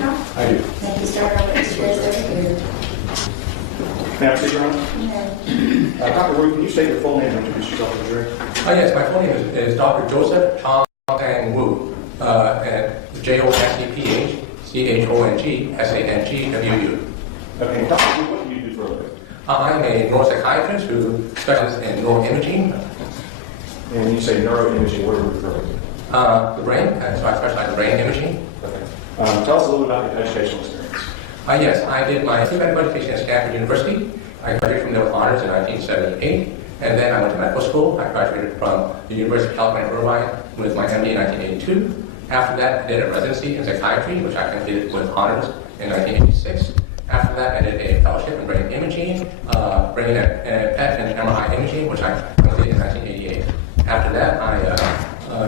I do. Thank you, sir. I'll put yours over here. May I proceed, Your Honor? No. Dr. Wu, can you state your full name and introduce yourself to the jury? Yes, my full name is Dr. Joseph Chong and Wu, and JOSEPHCHONGSANGWU. Okay, Dr. Wu, what do you do for a living? I'm a neuropsychiatrist who specializes in neuroimaging, And you say neuroimaging, what are you referring to? the brain, and so I specialize in brain imaging. Okay. Tell us a little bit about your educational experience. Yes, I did my medical education at Stanford University. I graduated from there with honors in 1978, and then I went to medical school. I graduated from the University of California, Irvine with my MD in 1982. After that, I did a residency in psychiatry, which I completed with honors in 1986. After that, I did a fellowship in brain imaging, brain and PET and MRI imaging, which I completed in 1988. After that, I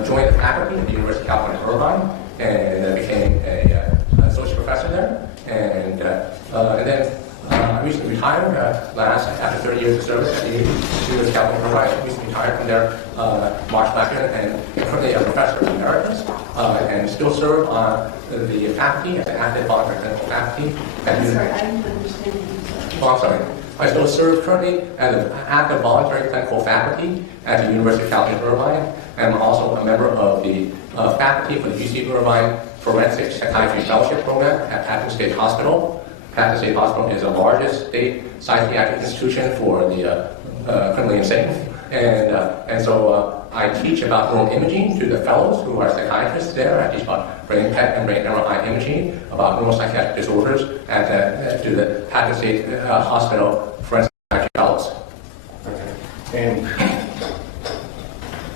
joined the faculty at the University of California, Irvine, and became an associate professor there. And then I recently retired after 30 years of service at the University of California, Irvine. I recently retired from there March last year, and currently a professor emeritus, and still serve on the faculty as an active voluntary clinical faculty. I'm sorry, I didn't understand what you said. Oh, I'm sorry. I still serve currently as an active voluntary clinical faculty at the University of California, Irvine, and I'm also a member of the faculty for the UC Irvine Forensic Psychiatry Fellowship Program at Patton State Hospital. Patton State Hospital is the largest state psychiatric institution for the criminally insane, and so I teach about neuroimaging to the fellows who are psychiatrists there. I teach about brain PET and brain MRI imaging, about neuropsychiatric disorders to the Patton State Hospital Forensic Psychiatry Fellows. Okay. And,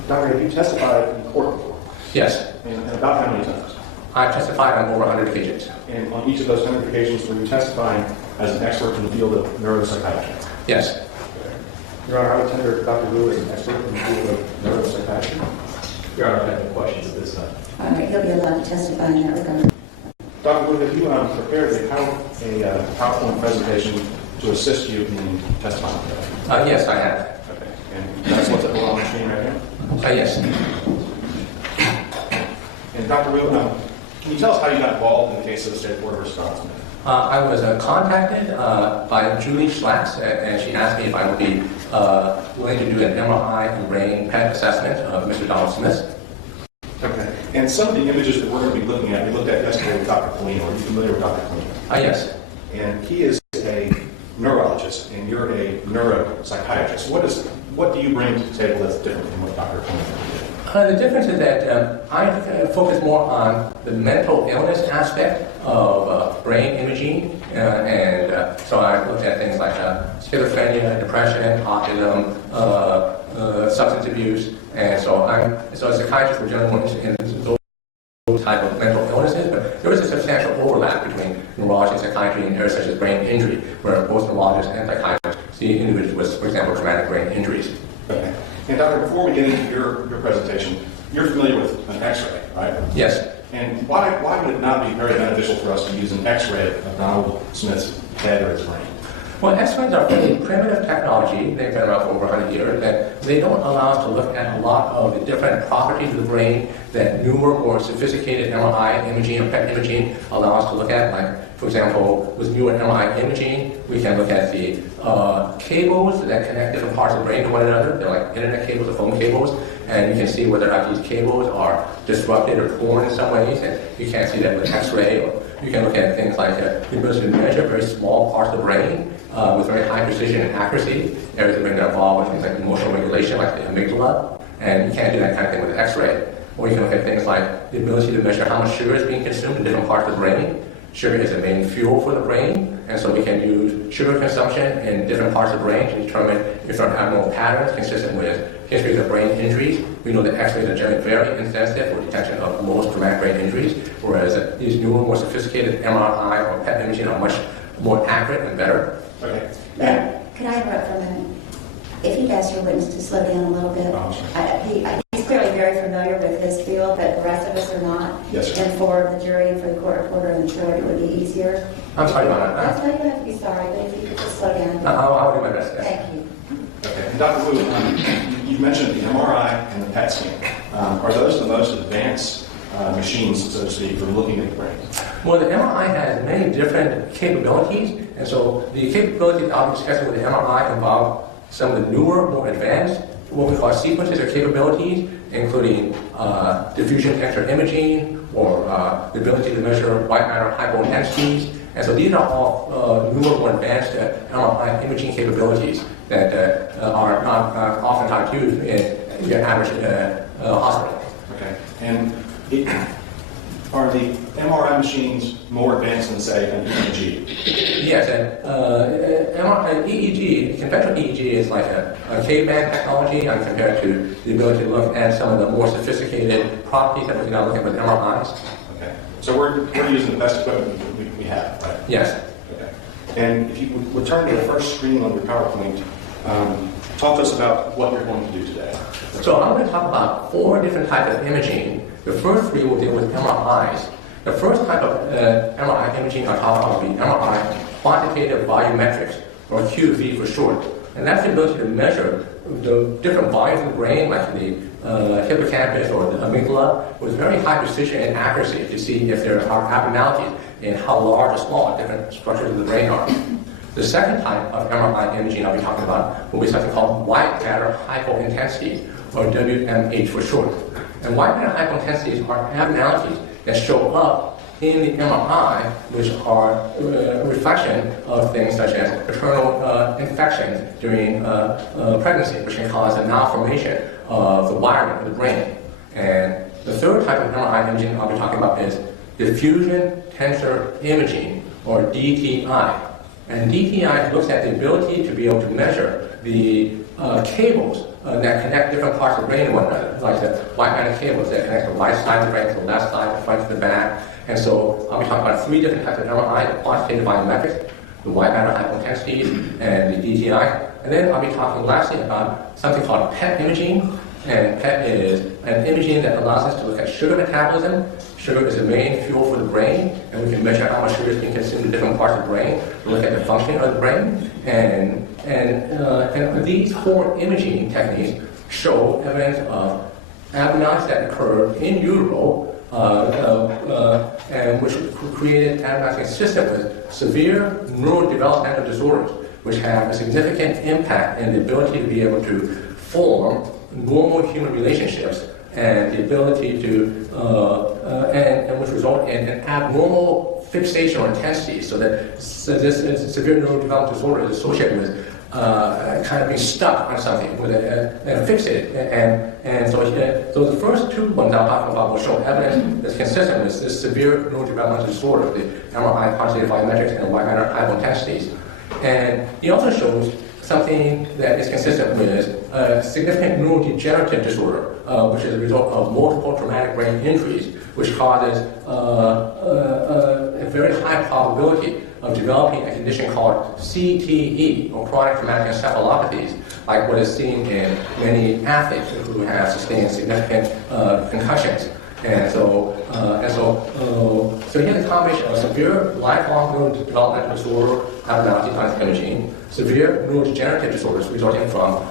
Doctor, have you testified in court before? Yes, And about how many times? I've testified on over 100 occasions. And on each of those 100 occasions, were you testifying as an expert in the field of neuropsychiatry? Yes. Your Honor, I would tender Dr. Wu as an expert in the field of neuropsychiatry. Your Honor, I have no questions at this time. All right, you'll be allowed to testify in that regard. Dr. Wu, have you prepared a PowerPoint presentation to assist you in testifying today? Yes, I have. Okay. And that's what's up on the screen right now? Yes. And Dr. Wu, can you tell us how you got involved in the case of the State Board of Wisconsin? I was contacted by Julie Schlax, and she asked me if I would be willing to do an MRI and brain PET assessment of Mr. Donald Smith. Okay. And some of the images that we're going to be looking at, we looked at yesterday with Dr. Colleen. Are you familiar with Dr. Colleen? Yes. And he is a neurologist, and you're a neuropsychiatrist. What do you bring to the table that's different from what Dr. Colleen did? The difference is that I focus more on the mental illness aspect of brain imaging, and so I looked at things like schizophrenia, depression, autism, substance abuse, and so as a psychiatrist, we're generally more interested in those type of mental illnesses, but there is a substantial overlap between neurology and psychiatry in areas such as brain injury, where both neurologists and psychiatrists see individuals with, for example, traumatic brain injuries. Okay. And Doctor, before we get into your presentation, you're familiar with an X-ray, right? Yes. And why would it not be very beneficial for us to use an X-ray of Donald Smith's head or his brain? Well, X-rays are fairly primitive technology. They've been around for over 100 years, and they don't allow us to look at a lot of the different properties of the brain that newer, more sophisticated MRI imaging or PET imaging allow us to look at. Like, for example, with newer MRI imaging, we can look at the cables that connect different parts of the brain to one another. They're like internet cables or phone cables, and you can see whether or not these cables are disrupted or torn in some ways, and you can't see that with X-ray. Or you can look at things like the ability to measure very small parts of the brain with very high precision and accuracy. Areas of the brain that are involved with things like emotional regulation, like the amygdala, and you can't do that kind of thing with X-ray. Or you can look at things like the ability to measure how much sugar is being consumed in different parts of the brain. Sugar is the main fuel for the brain, and so we can use sugar consumption in different parts of the brain to determine if there are abnormal patterns consistent with histories of brain injuries. We know that X-rays are generally very insensitive for detection of most traumatic brain injuries, whereas these newer, more sophisticated MRI or PET imaging are much more accurate and better. Okay. Could I interrupt for a minute? If you'd ask your witness to slow down a little bit. He's clearly very familiar with his field, but the rest of us are not. Yes, sir. And for the jury and for the court reporter and the jury, it would be easier. I'm sorry about that. That's why you don't have to be sorry, but if you could just slow down. I'll do my best. Yes. Thank you. Okay. And Dr. Wu, you mentioned the MRI and the PET scan. Are those the most advanced machines, so to speak, for looking at the brain? Well, the MRI has many different capabilities, and so the capabilities I'll be discussing with the MRI involve some of the newer, more advanced, what we call sequences or capabilities, including diffusion tensor imaging, or the ability to measure white matter hypointensities. And so these are all newer, more advanced MRI imaging capabilities that are not oftentimes used in your average hospital. Okay. And are the MRI machines more advanced than, say, an EEG? Yes, and EEG, conventional EEG is like a caveman technology compared to the ability to look at some of the more sophisticated properties that we can now look at with MRIs. Okay. So we're using the best equipment we have, right? Yes. Okay. And if you would return to the first screen on your PowerPoint, talk to us about what you're going to do today. So I'm going to talk about 4 different types of imaging. The first 3 will deal with MRIs. The first type of MRI imaging I'll talk about will be MRI quantitative volumetrics, or QV for short. And that's the ability to measure the different volumes of the brain, like the hippocampus or the amygdala, with very high precision and accuracy to see if there are abnormalities in how large or small different structures of the brain are. The second type of MRI imaging I'll be talking about will be something called white matter hypointensity, or WMH for short. And white matter hypointensities are abnormalities that show up in the MRI, which are a reflection of things such as maternal infections during pregnancy, which can cause a malformation of the wiring of the brain. And the third type of MRI imaging I'll be talking about is diffusion tensor imaging, or DTI. And DTI looks at the ability to be able to measure the cables that connect different parts of the brain to one another, like the white matter cables that connect the right side of the brain to the left side, the front to the back. And so I'll be talking about 3 different types of MRI: the quantitative volumetrics, the white matter hypointensities, and the DTI. And then I'll be talking lastly about something called PET imaging. And PET is an imaging that allows us to look at sugar metabolism. Sugar is the main fuel for the brain, and we can measure how much sugar is being consumed in different parts of the brain. We look at the function of the brain, and these 4 imaging techniques show evidence of abnormalities that occur in utero, and which created abnormalities consistent with severe neurodevelopmental disorders, which have a significant impact in the ability to be able to form normal human relationships, and the ability to and which result in an abnormal fixation or intensity, so this severe neurodevelopmental disorder is associated with kind of being stuck on something, with and fixated. And so the first 2 ones I'm talking about will show evidence that's consistent with this severe neurodevelopmental disorder, the MRI quantitative volumetrics and white matter hypointensities. And he also shows something that is consistent with a significant neurodegenerative disorder, which is a result of multiple traumatic brain injuries, which causes a very high probability of developing a condition called CTE, or chronic traumatic encephalopathies, like what is seen in many athletes who have sustained significant concussions. So he has a combination of severe lifelong neurodevelopmental disorder, abnormality on imaging, severe neurodegenerative disorders resulting from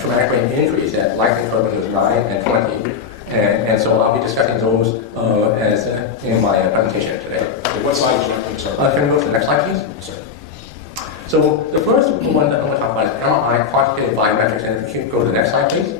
traumatic brain injuries that likely occurred when he was 9 and 20. And so I'll be discussing those in my presentation today. What slide is your sorry? Can we go to the next slide, please? Yes, sir. So the first one that I'm going to talk about is MRI quantitative volumetrics. And if you can go to the next slide, please.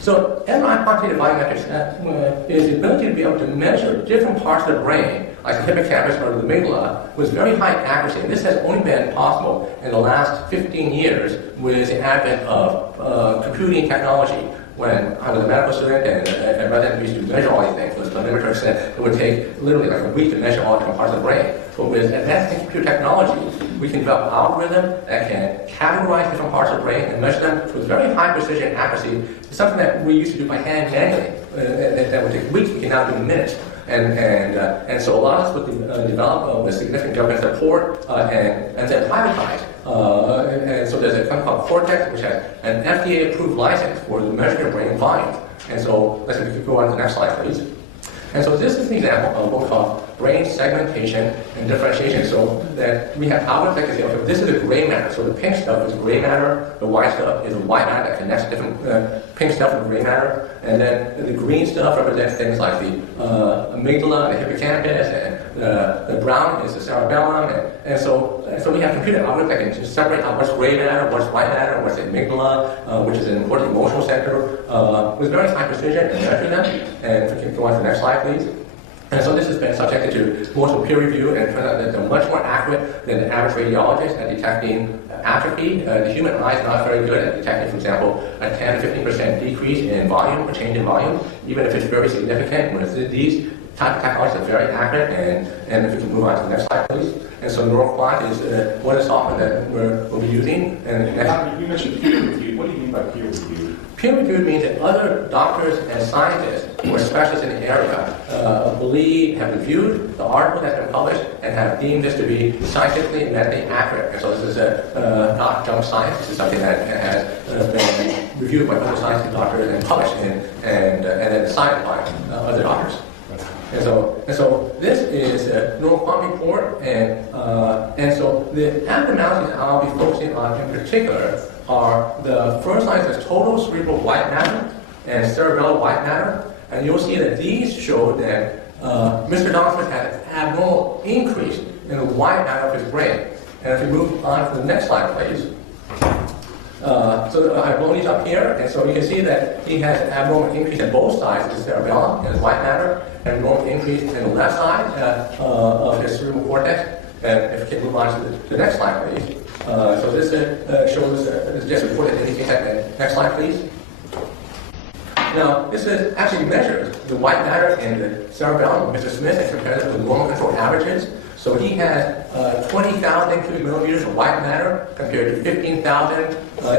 So MRI quantitative volumetrics is the ability to be able to measure different parts of the brain, like the hippocampus or the amygdala, with very high accuracy. And this has only been possible in the last 15 years with the advent of computing technology. When I was a medical student and resident, we used to measure all these things. The limiter said it would take literally like a week to measure all different parts of the brain. But with advanced computer technology, we can develop algorithms that can categorize different parts of the brain and measure them with very high precision and accuracy. It's something that we used to do by hand manually. That would take weeks, we can now do in minutes. And so a lot of this was developed with significant government support and then privatized. And so there's a company called Cortex, which has an FDA-approved license for the measuring of brain volumes. And so let's go on to the next slide, please. And so this is an example of what we call brain segmentation and differentiation. So that we have algorithms that can say, okay, this is the gray matter. So the pink stuff is gray matter, the white stuff is the white matter that connects different pink stuff with gray matter, and then the green stuff represents things like the amygdala, the hippocampus, and the brown is the cerebellum, and so we have computer algorithms that can separate out what's gray matter, what's white matter, what's the amygdala, which is an important emotional center, with very high precision and measure them. And if we can go on to the next slide, please. And so this has been subjected to multiple peer review, and it turns out that they're much more accurate than the average radiologist at detecting atrophy. The human eye is not very good at detecting, for example, a 10 to 15% decrease in volume or change in volume, even if it's very significant. Whereas these type of technologies are very accurate, and if we can move on to the next slide, please. And so NeuroQuant is one of the software that we'll be using. And you mentioned peer review. What do you mean by peer review? Peer review means that other doctors and scientists who are specialists in the area have reviewed the article that's been published and have deemed this to be scientifically and medically accurate. And so this is not junk science. This is something that has been reviewed by other scientific doctors and published and then decided by other doctors. And so this is a NeuroQuant report, and so the abnormalities I'll be focusing on in particular are the first line is total cerebral white matter and cerebellar white matter, and you'll see that these show that Mr. Donaldson had an abnormal increase in the white matter of his brain. And if we move on to the next slide, please. So I've blown these up here, and so you can see that he has an abnormal increase in both sides of the cerebellum and his white matter, and abnormal increase in the left side of his cerebral cortex. And if we can move on to the next slide, please. So this shows this is just a report that indicates that. Next slide, please. Now, this actually measures the white matter in the cerebellum of Mr. Smith and compares it with normal control averages. So he has 20,000 cubic millimeters of white matter compared to 15,000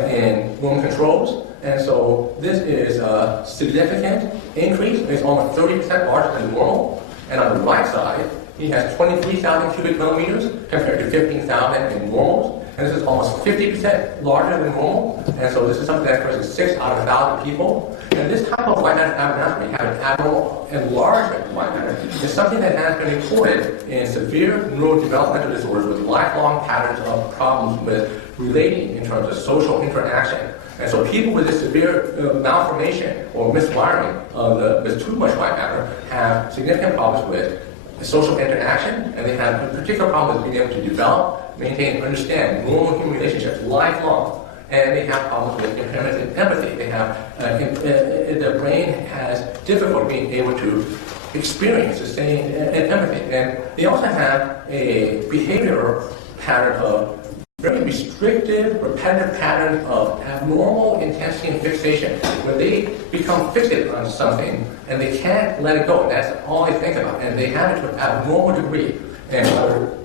in normal controls. And so this is a significant increase. It's almost 30% larger than normal. And on the right side, he has 23,000 cubic millimeters compared to 15,000 in normals. And this is almost 50% larger than normal. And so this is something that occurs in 6 out of 1,000 people. And this type of white matter abnormality, having an abnormal enlargement of white matter, is something that has been reported in severe neurodevelopmental disorders with lifelong patterns of problems with relating in terms of social interaction. And so people with this severe malformation or miswiring with too much white matter have significant problems with social interaction, and they have a particular problem with being able to develop, maintain, and understand normal human relationships lifelong. And they have problems with impairment in empathy. They have their brain has difficulty being able to experience, sustain, and empathy. And they also have a behavioral pattern of very restrictive, repetitive pattern of abnormal intensity and fixation, where they become fixated on something and they can't let it go. And that's all they think about, and they have it to an abnormal degree. And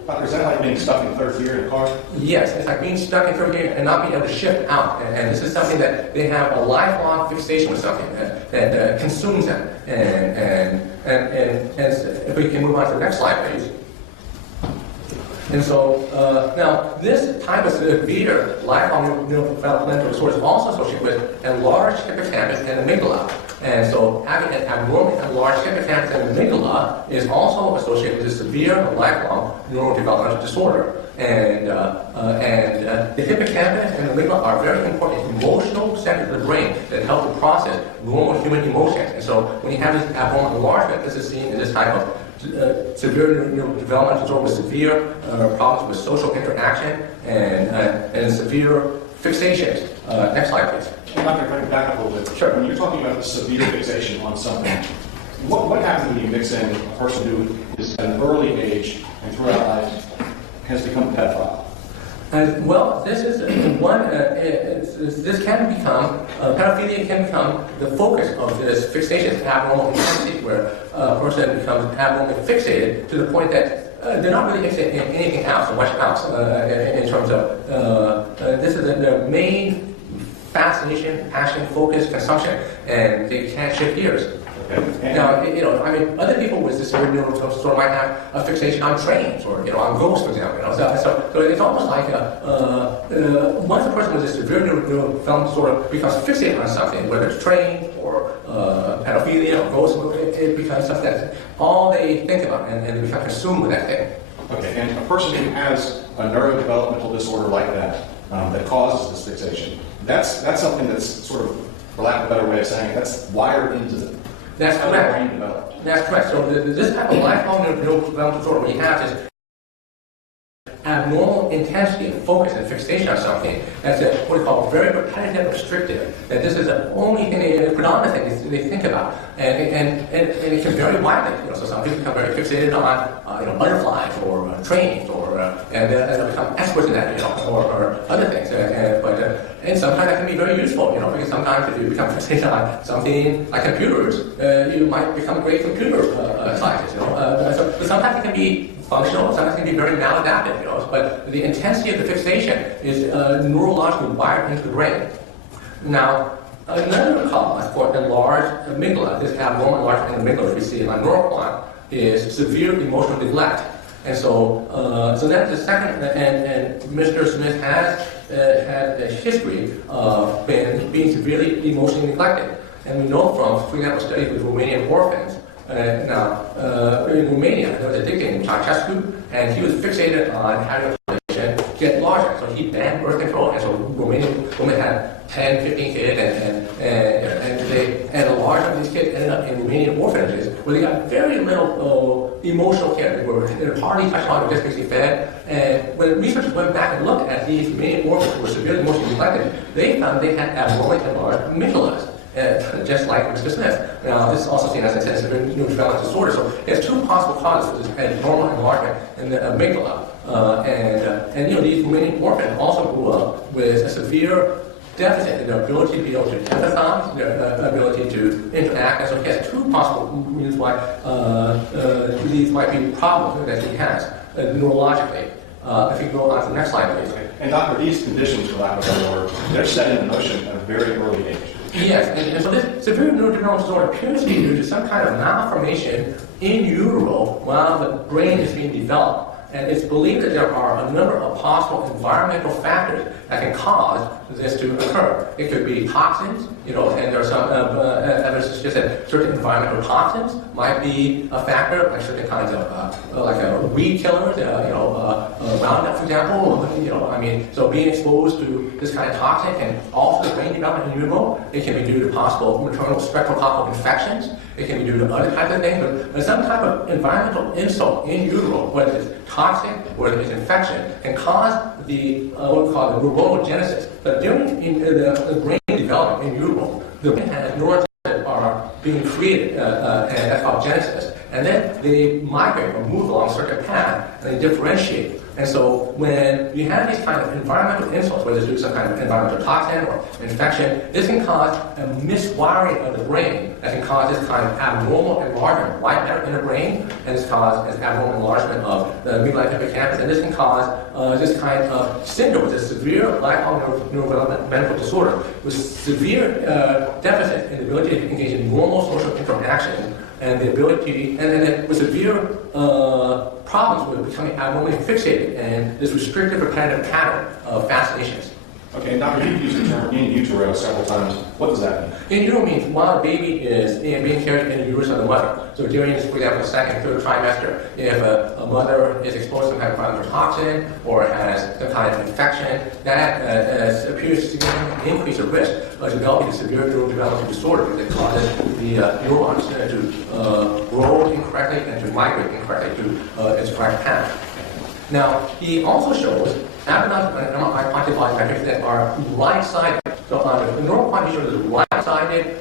Doctor, is that like being stuck in third gear in a car? Yes, it's like being stuck in third gear and not being able to shift out. And this is something that they have a lifelong fixation with something that consumes them. And if we can move on to the next slide, please. And so now this type of severe lifelong neurodevelopmental disorder is also associated with enlarged hippocampus and amygdala. And so having an abnormally enlarged hippocampus and amygdala is also associated with a severe lifelong neurodevelopmental disorder. And the hippocampus and amygdala are very important emotional centers of the brain that help to process normal human emotions. And so when you have this abnormal enlargement, this is seen in this type of severe neurodevelopmental disorder with severe problems with social interaction and severe fixations. Next slide, please. Doctor, if I can back up a little bit. Sure. When you're talking about the severe fixation on something, what happens when you mix in a person who is at an early age and throughout life has become a pedophile? Well, this is this can become, pedophilia can become the focus of this fixation, abnormal intensity, where a person becomes abnormally fixated to the point that they're not really interested in anything else or much else in terms of, this is their main fascination, passion, focus, consumption, and they can't shift gears. Okay. Now, other people with this severe neurodevelopmental disorder might have a fixation on trains or, on ghosts, for example. So it's almost like once a person with this severe neurodevelopmental disorder becomes fixated on something, whether it's trains or or pedophilia or ghost, it becomes something that's all they think about, and they become consumed with that thing. Okay, and a person who has a neurodevelopmental disorder like that, that causes this fixation, that's something that's sort of, for lack of a better way of saying it, that's wired into them. That's how their correct. brain developed. That's correct. So this type of lifelong neurodevelopmental disorder we have is abnormal intensity and focus and fixation on something. That's what we call very repetitive, restrictive. That this is the only thing, the predominant thing they think about, and it can vary widely. So some people become very fixated on butterflies or trains, or and they become experts in that, or other things. And sometimes that can be very useful, because sometimes if you become fixated on something like computers, you might become a great computer scientist. But sometimes it can be functional, sometimes it can be very maladaptive, but the intensity of the fixation is neurologically wired into the brain. Now, another cause for enlarged amygdala, this abnormal enlarged amygdala we see in our neuroquant, is severe emotional neglect. And so that's the second, and Mr. Smith has had a history of being severely emotionally neglected. And we know from, for example, studies with Romanian orphans. Now, in Romania, there was a dictator named Ceausescu, and he was fixated on having a population get larger. So he banned birth control, and so Romanian women had 10, 15 kids, and a large number of these kids ended up in Romanian orphanages, where they got very little emotional care. They were hardly touched on, just basically fed. And when researchers went back and looked at these Romanian orphans who were severely emotionally neglected, they found they had abnormally enlarged amygdalas. Just like Mr. Smith. Now, this is also seen, as I said, as a neurodevelopmental disorder. So there's two possible causes for this abnormal enlargement in the amygdala. These Romanian orphans also grew up with a severe deficit in their ability to be able to empathize, their ability to interact. And so he has two possible reasons why these might be problems that he has neurologically. If you go on to the next slide, please. And Doctor, these conditions, for lack of a better word, they're set in motion at a very early age. Yes, and so this severe neurodevelopmental disorder appears to be due to some kind of malformation in utero while the brain is being developed. And it's believed that there are a number of possible environmental factors that can cause this to occur. It could be toxins, and there are some evidence to suggest that certain environmental toxins might be a factor, like certain kinds of weed killers, Roundup, for example. So being exposed to this kind of toxin can alter the brain development in utero. It can be due to possible maternal streptococcal infections. It can be due to other types of things, but some type of environmental insult in utero, whether it's toxic, whether it's infection, can cause the what we call the neurogenesis. But during the brain development in utero, the brain has neurons that are being created, and that's called genesis. And then they migrate or move along a certain path, and they differentiate. And so when you have these kind of environmental insults, whether it's due to some kind of environmental toxin or infection, this can cause a miswiring of the brain that can cause this kind of abnormal enlargement of white matter in the brain, and this causes an abnormal enlargement of the amygdala hippocampus, and this can cause this kind of syndrome, this severe lifelong neurodevelopmental disorder with severe deficit in the ability to engage in normal social interaction and the ability, and then with severe problems with becoming abnormally fixated and this restrictive repetitive pattern of fascinations. Okay, Doctor, you've used the term in utero several times. What does that mean? In utero means while a baby is being carried in the uterus of the mother. So during, for example, second, third trimester, if a mother is exposed to some kind of environmental toxin or has some kind of infection, that appears to significantly increase the risk of developing a severe neurodevelopmental disorder that causes the neurons to grow incorrectly and to migrate incorrectly to its correct path. Now, he also shows abducted and MRI quantified metrics that are right-sided. So on the neuroquant, he shows a right-sided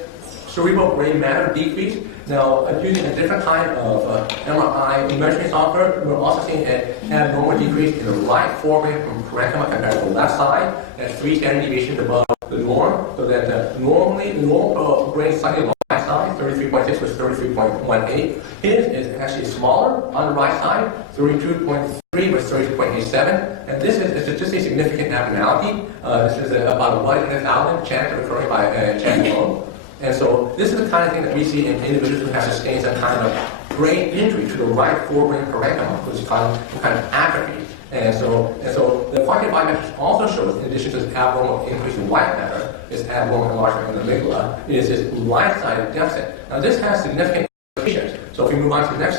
cerebral brain matter decrease. Now, using a different kind of MRI imaging software, we're also seeing an abnormal decrease in the right forebrain parenchyma compared to the left side. That's 3 standard deviations above the norm. So that normally, the normal brain slightly low right side, 33.6 was 33.18. His is actually smaller on the right side, 32.3 was 32.87. And this is just a significant abnormality. This is about a 1 in 1,000 chance of occurring by chance alone. And so this is the kind of thing that we see in individuals who have sustained some kind of brain injury to the right forebrain parenchyma, which is kind of atrophy. And so the quantified metrics also shows, in addition to this abnormal increase in white matter, this abnormal enlargement of the amygdala, is this right-sided deficit. Now, this has significant implications. So if we move on to the next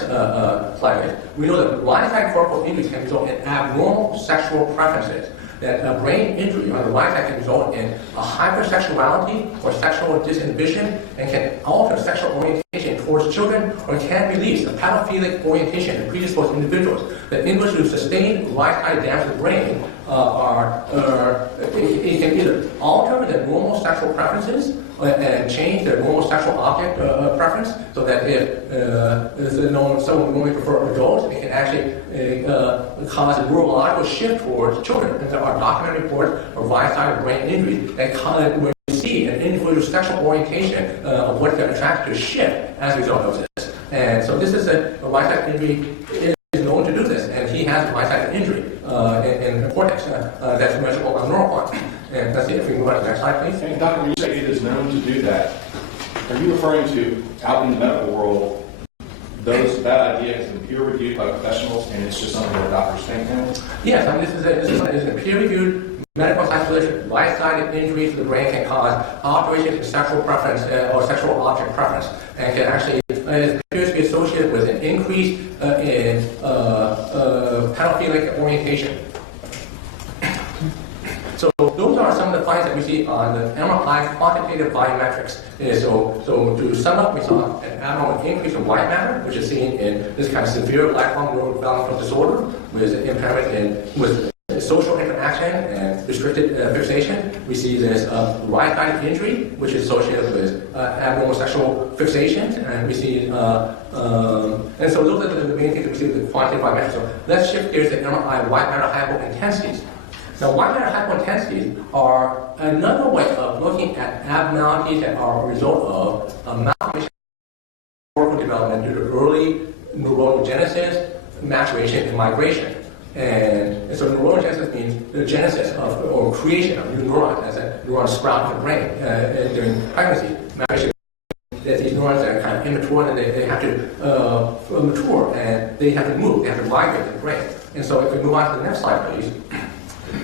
slide, we know that right-sided cortical injuries can result in abnormal sexual preferences. That a brain injury on the right side can result in a hypersexuality or sexual disinhibition and can alter sexual orientation towards children, or can release a pedophilic orientation in predisposed individuals. That individuals who sustain right-sided damage to the brain it can either alter their normal sexual preferences and change their normal sexual object preference, so that if someone normally prefer adults, it can actually cause a neurological shift towards children. And there are documented reports of right-sided brain injuries that where you see an individual's sexual orientation of what they're attracted to shift as a result of this. And so this is a right-sided injury is known to do this, and he has a right-sided injury in the cortex that's measurable on neurons. And let's see if we move on to the next slide, please. And Doctor, when you say it is known to do that, are you referring to out in the medical world, that idea has been peer-reviewed by professionals, and it's just something that doctors think now? Yes, I mean, this is a peer-reviewed medical speculation. Right-sided injuries to the brain can cause alterations in sexual preference or sexual object preference, and can actually it appears to be associated with an increase in pedophilic orientation. So those are some of the findings that we see on the MRI quantitative volumetrics. So to sum up, we saw an abnormal increase in white matter, which is seen in this kind of severe lifelong neurodevelopmental disorder with impairment with social interaction and restricted fixation. We see this right-sided injury, which is associated with abnormal sexual fixations, and we see and so those are the main things that we see with the quantitative volumetrics. So let's shift gears to MRI white matter hypointensities. Now, white matter hypointensities are another way of looking at abnormalities that are a result of malformation cortical development due to early neurogenesis, maturation, and migration. And so neurogenesis means the genesis of or creation of new neurons as a neuron sprout in the brain during pregnancy. Maturation, that these neurons are kind of immature and they have to mature and they have to move, they have to migrate in the brain. And so if we move on to the next slide, please.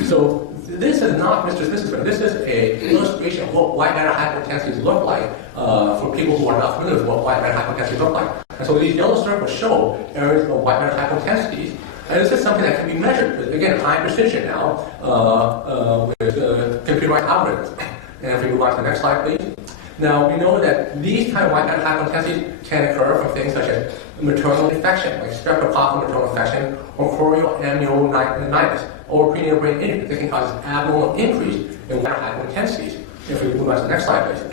So this is not Mr. Smith's brain. This is an illustration of what white matter hypointensities look like for people who are not familiar with what white matter hypointensities look like. And so these yellow circles show areas of white matter hypointensities. And this is something that can be measured with, again, high precision now with computerized algorithms. And if we move on to the next slide, please. Now, we know that these kind of white matter hypointensities can occur from things such as maternal infection, like streptococcal maternal infection, or chorioamnionitis, or prenatal brain injury that can cause abnormal increase in white matter hypointensities. If we move on to the next slide, please.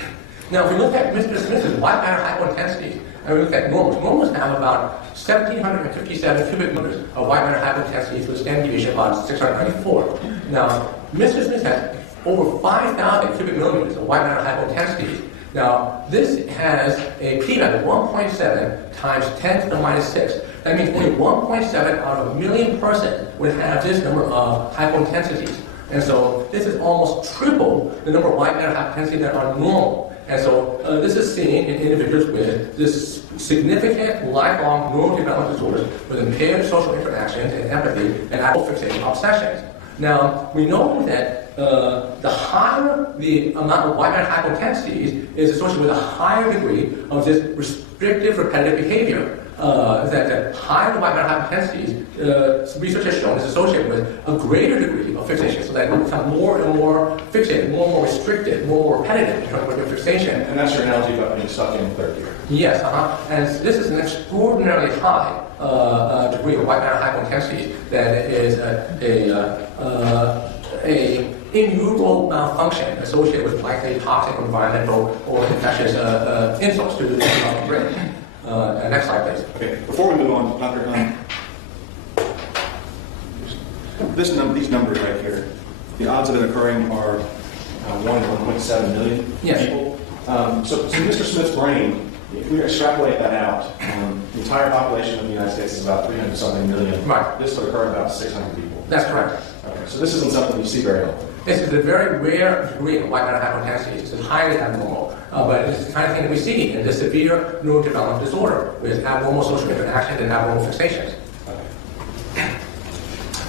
Now, if we look at Mr. Smith's white matter hypointensities, and we look at normals have about 1,757 cubic millimeters of white matter hypointensities with standard deviation of about 694. Now, Mr. Smith has over 5,000 cubic millimeters of white matter hypointensities. Now, this has a p-value of 1.7 times 10 to the minus 6. That means only 1.7 out of a million person would have this number of hypointensities. And so this is almost triple the number of white matter hypointensities that are normal. And so this is seen in individuals with this significant lifelong neurodevelopmental disorders with impaired social interactions and empathy and hypofixation obsessions. Now, we know that the higher the amount of white matter hypointensities is associated with a higher degree of this restrictive repetitive behavior. That the higher the white matter hypointensities, research has shown is associated with a greater degree of fixation, so that you become more and more fixated, more and more restricted, more and more repetitive in terms of your fixation. And that's your analogy about being stuck in third gear. Yes, and this is an extraordinarily high degree of white matter hypointensities that is a in utero malfunction associated with likely toxic environmental or infectious insults to the brain. Next slide, please. Okay, before we move on, Dr. These numbers right here, the odds of it occurring are 1 in 1.7 million people. So Mr. Smith's brain, if we extrapolate that out, the entire population of the United States is about 300-something million. Right. This would occur in about 600 people. That's correct. Okay, so this isn't something you see very often. This is a very rare degree of white matter hypointensities. It's highly abnormal, but it's the kind of thing that we see in this severe neurodevelopmental disorder with abnormal social interaction and abnormal fixations.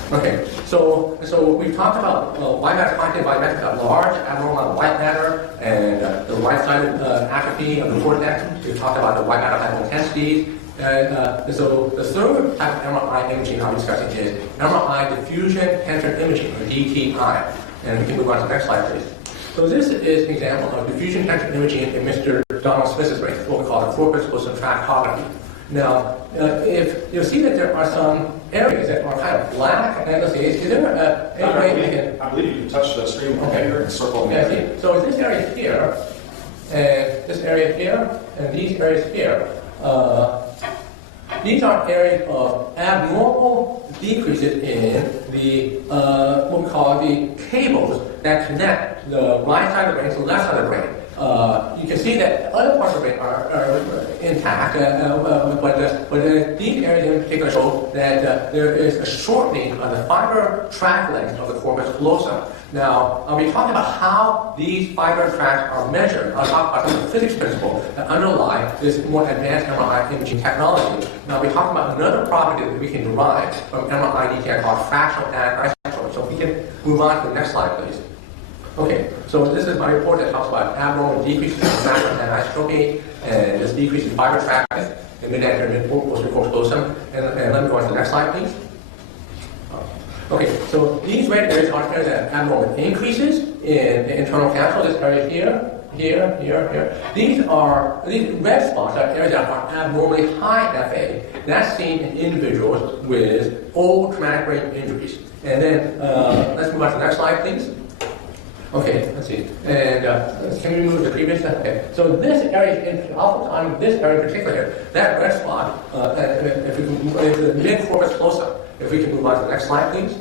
Okay, so we've talked about white matter quantity by method of large abnormal white matter and the right-sided atrophy of the cortex. We've talked about the white matter hypointensity. And so the third type of MRI imaging I'll be discussing is MRI diffusion tensor imaging, or DTI. And we can move on to the next slide, please. So this is an example of diffusion tensor imaging in Mr. Donald Smith's brain, what we call the corpus callosum tractography. Now, if you'll see that there are some areas that are kind of black, and let's see, is there any way we can... I believe you can touch the stream here and circle. Yeah, see, so this area here, and this area here, and these areas here, these are areas of abnormal decreases in the, what we call the cables that connect the right side of the brain to the left side of the brain. You can see that other parts of the brain are intact, but these areas in particular show that there is a shortening of the fiber tract length of the corpus callosum. Now, I'll be talking about how these fiber tracts are measured. I'll talk about the physics principle that underlie this more advanced MRI imaging technology. Now, we'll be talking about another property that we can derive from MRI DTI called fractional anisotropy. So if we can move on to the next slide, please. Okay, so this is my report that talks about abnormal decreases in fractional anisotropy and this decrease in fiber tract in mid-anterior mid-posterior callosum. And let me go on to the next slide, please. Okay, so these red areas are areas that have abnormal increases in the internal capsule. This area here, here. These red spots are areas that are abnormally high FA. That's seen in individuals with old traumatic brain injuries. And then let's move on to the next slide, please. Okay, let's see. And can we move to the previous? Okay. So this area, oftentimes this area in particular, that red spot, if we can move into the mid-corpus callosum. If we can move on to the next slide, please.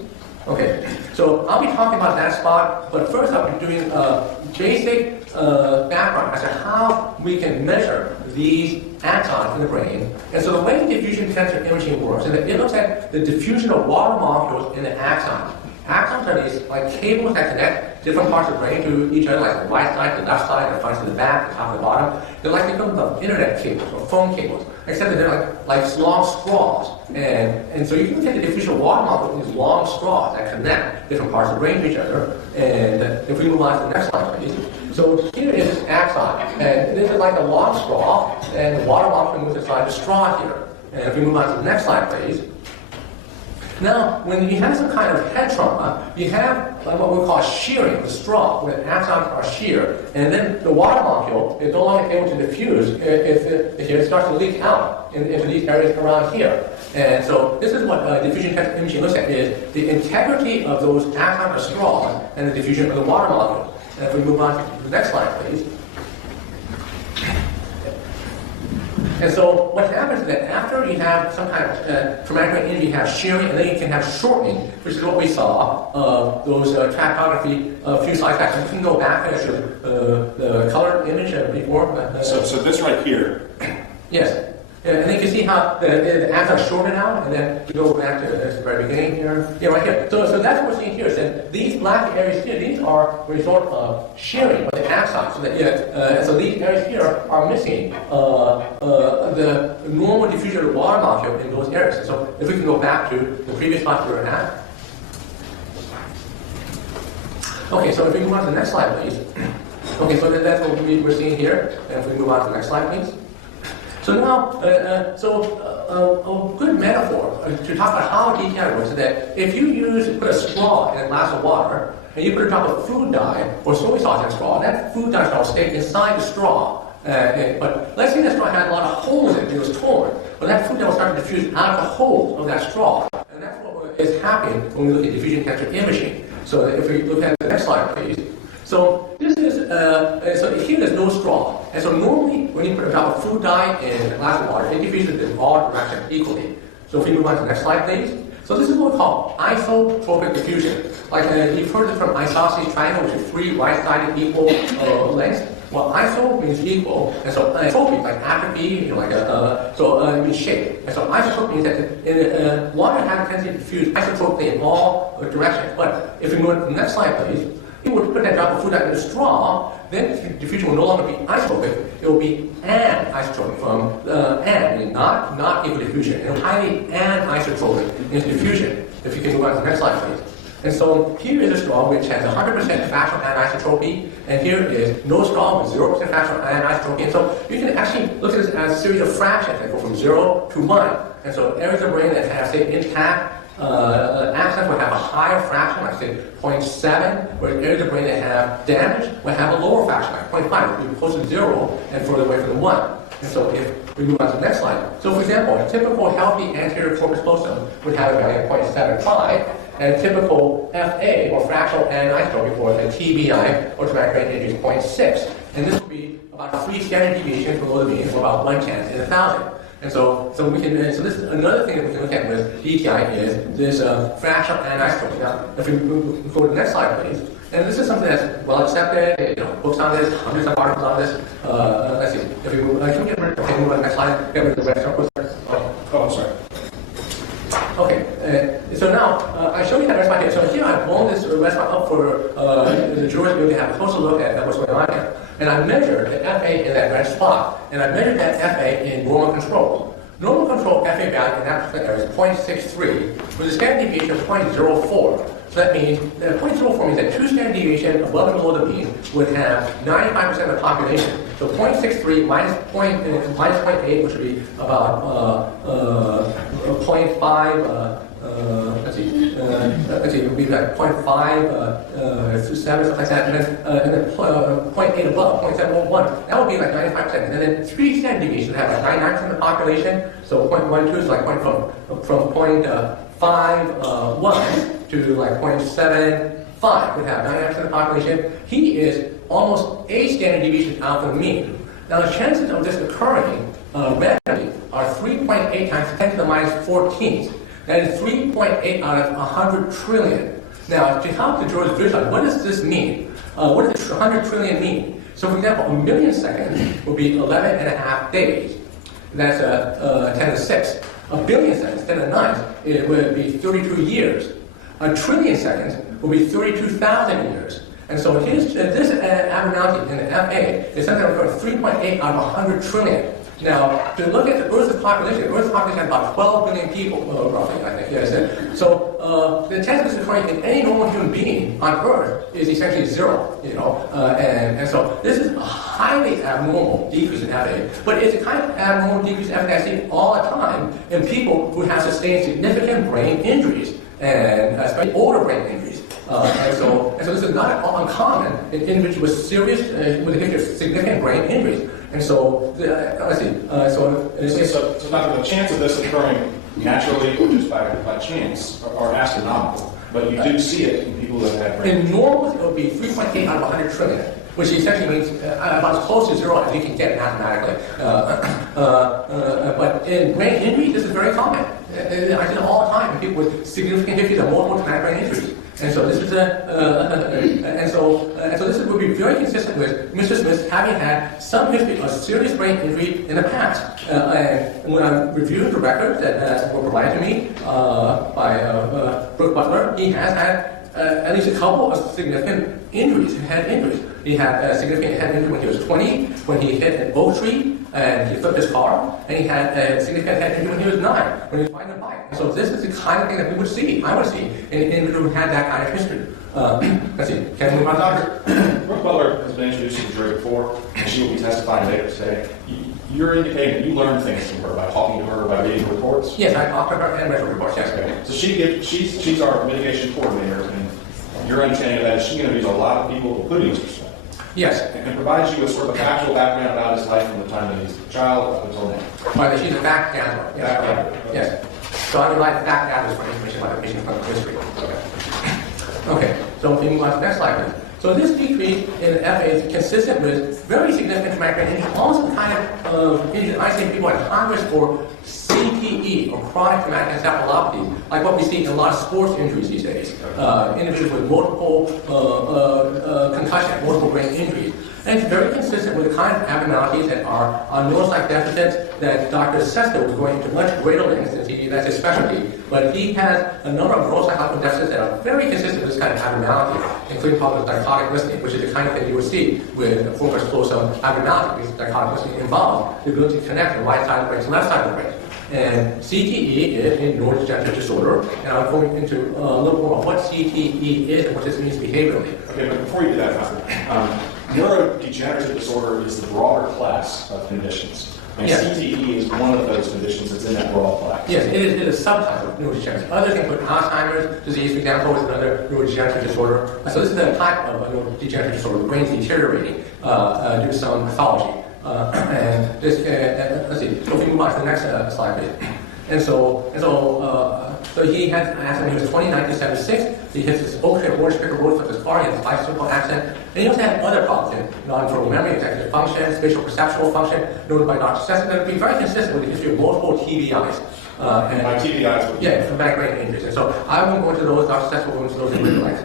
Okay, so I'll be talking about that spot, but first I'll be doing a basic background as to how we can measure these axons in the brain. And so the way diffusion tensor imaging works is that it looks at the diffusion of water molecules in the axon. Axons are these like cables that connect different parts of the brain to each other, like the right side, the left side, the front to the back, the top and the bottom. They're like equivalent of internet cables or phone cables, except that they're like long straws. And so you can get the diffusion of water molecules in these long straws that connect different parts of the brain to each other. And if we move on to the next slide, please. So here is this axon, and this is like a long straw, and the water molecule moves inside the straw here. And if we move on to the next slide, please. Now, when you have some kind of head trauma, you have what we call shearing of the straw, where the axons are sheared, and then the water molecule is no longer able to diffuse. It starts to leak out into these areas around here. And so this is what diffusion tensor imaging looks at, is the integrity of those axons or straws and the diffusion of the water molecule. And if we move on to the next slide, please. And so what happens is that after you have some kind of traumatic brain injury, you have shearing, and then you can have shortening, which is what we saw of those tractography a few slides back. So you can go back and show the colored image before. So this right here. Yes. And then you can see how the axons are shortened out, and then you go back to the very beginning here. Yeah, right here. So that's what we're seeing here, is that these black areas here, these are a result of shearing of the axons. So these areas here are missing the normal diffusion of the water molecule in those areas. And so if we can go back to the previous slide we were at. Okay, so if we move on to the next slide, please. Okay, so that's what we're seeing here. And if we move on to the next slide, please. So now, a good metaphor to talk about how DTI works is that if you put a straw in a glass of water, and you put a drop of food dye or soy sauce in a straw, that food dye straw will stay inside the straw. But let's say the straw had a lot of holes in it, it was torn. But that food dye will start to diffuse out of the holes of that straw. And that's what is happening when we look at diffusion tensor imaging. So if we look at the next slide, please. So this is, so here there's no straw. And so normally when you put a drop of food dye in a glass of water, it diffuses in all directions equally. So if we move on to the next slide, please. So this is what we call isotropic diffusion. Like you've heard it from isosceles triangle, which is 3 right-sided equal lengths. Well, iso means equal, and so isotropy, like atrophy, it means shape. And so isotrope means that water has a tendency to diffuse isotropically in all directions. But if we move to the next slide, please. If you were to put that drop of food dye in a straw, then diffusion will no longer be isotropic, it will be anisotropic from meaning not equal diffusion. It will highly anisotropic in diffusion. If you can move on to the next slide, please. And so here is a straw which has 100% fractional anisotropy, and here is no straw with 0% fractional anisotropy. And so you can actually look at this as a series of fractions that go from 0 to 1. And so areas of the brain that have, say, intact axons will have a higher fraction, like say 0.7, whereas areas of the brain that have damage will have a lower fraction, like 0.5, which will be closer to 0 and further away from the 1. And so if we move on to the next slide. So for example, a typical healthy anterior corpus callosum would have a value of 0.75, and a typical FA, or fractional anisotropy, for a TBI, or traumatic brain injury, is 0.6. And this would be about 3 standard deviations below the mean, or about 1 chance in 1,000. And so we can, so this is another thing that we can look at with DTI is this fractional anisotropy. Now, if we go to the next slide, please. And this is something that's well accepted, books on this, hundreds of articles on this. Let's see, if we move, can we get rid of the next slide? Get rid of the rest of the I'm sorry. Okay, so now I show you that rest spot here. So here I've blown this rest spot up for the jurors to be able to have a closer look at what's going on here. And I measured the FA in that red spot, and I measured that FA in normal control. Normal control FA value in that particular area is 0.63, with a standard deviation of 0.04. So that means that 0.04 means that 2 standard deviations above and below the mean would have 95% of the population. So 0.63 minus 0.8, which would be about 0.5. Let's see, it would be like 0.5 through 7, something like that, and then 0.8 above, 0.701. That would be like 95%. And then 3 standard deviations would have like 99% of the population. So 0.12 is like from 0.51 to like 0.75 would have 99% of the population. He is almost 8 standard deviations out from the mean. Now the chances of this occurring randomly are 3.8 times 10 to the minus 14th. That is 3.8 out of 100 trillion. Now, to help the jurors visualize, what does this mean? What does 100 trillion mean? So, for example, a million seconds would be 11 and a half days. That's 10 to the 6. A billion seconds, 10 to the 9, it would be 32 years. A trillion seconds would be 32,000 years. And so this abnormality in the FA is something like 3.8 out of 100 trillion. Now, to look at the Earth's population has about 12 billion people, roughly, I think, yes. So, the chance of this occurring in any normal human being on Earth is essentially 0, and so this is a highly abnormal decrease in FA, but it's a kind of abnormal decrease in FA that I see all the time in people who have sustained significant brain injuries, and especially older brain injuries. And so this is not at all uncommon in individuals with serious, with a history of significant brain injuries. And so, let's see. So the chance of this occurring naturally or just by chance are astronomical, but you do see it in people that have brain. In normal, it would be 3.8 out of 100 trillion, which essentially means about as close to 0 as you can get mathematically. But in brain injury, this is very common. I see it all the time in people with significant histories of multiple traumatic brain injuries. And so this is this would be very consistent with Mr. Smith having had some history of serious brain injury in the past. And when I reviewed the records that were provided to me by Brooke Butler, he has had at least a couple of significant injuries, head injuries. He had a significant head injury when he was 20, when he hit an oak tree and he flipped his car, and he had a significant head injury when he was 9, when he was riding a bike. So this is the kind of thing that we would see, I would see, in an individual who had that kind of history. Let's see, can we move on, Doctor? Brooke Butler has been introduced to the jury before, and she will be testifying later today. You're indicating that you learn things from her by talking to her, by reading reports? Yes, I talked to her and read the reports, yes. Okay. So she's our mitigation coordinator, and your understanding of that is she interviews a lot of people, including Mr. Smith. Yes. And provides you with sort of a factual background about his life from the time that he's a child up until now. But she's a fact gatherer. Yes. Yes. So I would like fact gatherers for information about the patient's clinical history. Okay. So we move on to the next slide, please. So this decrease in FA is consistent with very significant traumatic brain injury, almost the kind of injuries I see people at high risk for CTE, or chronic traumatic encephalopathy, like what we see in a lot of sports injuries these days. Individuals with multiple concussion, multiple brain injuries. And it's very consistent with the kind of abnormalities that are on neuropsych deficits that Dr. Sesto was going into much greater lengths since that's his specialty. But he has a number of neuropsychological deficits that are very consistent with this kind of abnormality, including public dichotic listening, which is the kind of thing you would see with full explosive abnormality, because dichotic listening involves the ability to connect the right side of the brain to the left side of the brain. And CTE is a neurodegenerative disorder, and I'm going into a little more on what CTE is and what this means behaviorally. Okay, but before you do that, neurodegenerative disorder is the broader class of conditions. And Yes. CTE is one of those conditions that's in that broad class. Yes, it is a subtype of neurodegenerative. Others include Alzheimer's disease, for example, is another neurodegenerative disorder. So this is a type of a neurodegenerative disorder. The brain's deteriorating due to some pathology. And this, let's see. So if we move on to the next slide, please. So he had an accident when he was 20, 1976. He hits this oak tree at Orange Picker Road with his car. He has a bicycle accident. And he also had other problems in non-verbal memory, executive function, spatial perceptual function, noted by Dr. Sesson. That would be very consistent with the history of multiple TBIs. And by TBIs? Yeah, traumatic brain injuries. And so I won't go into those. Dr. Sesson will go into those in real life.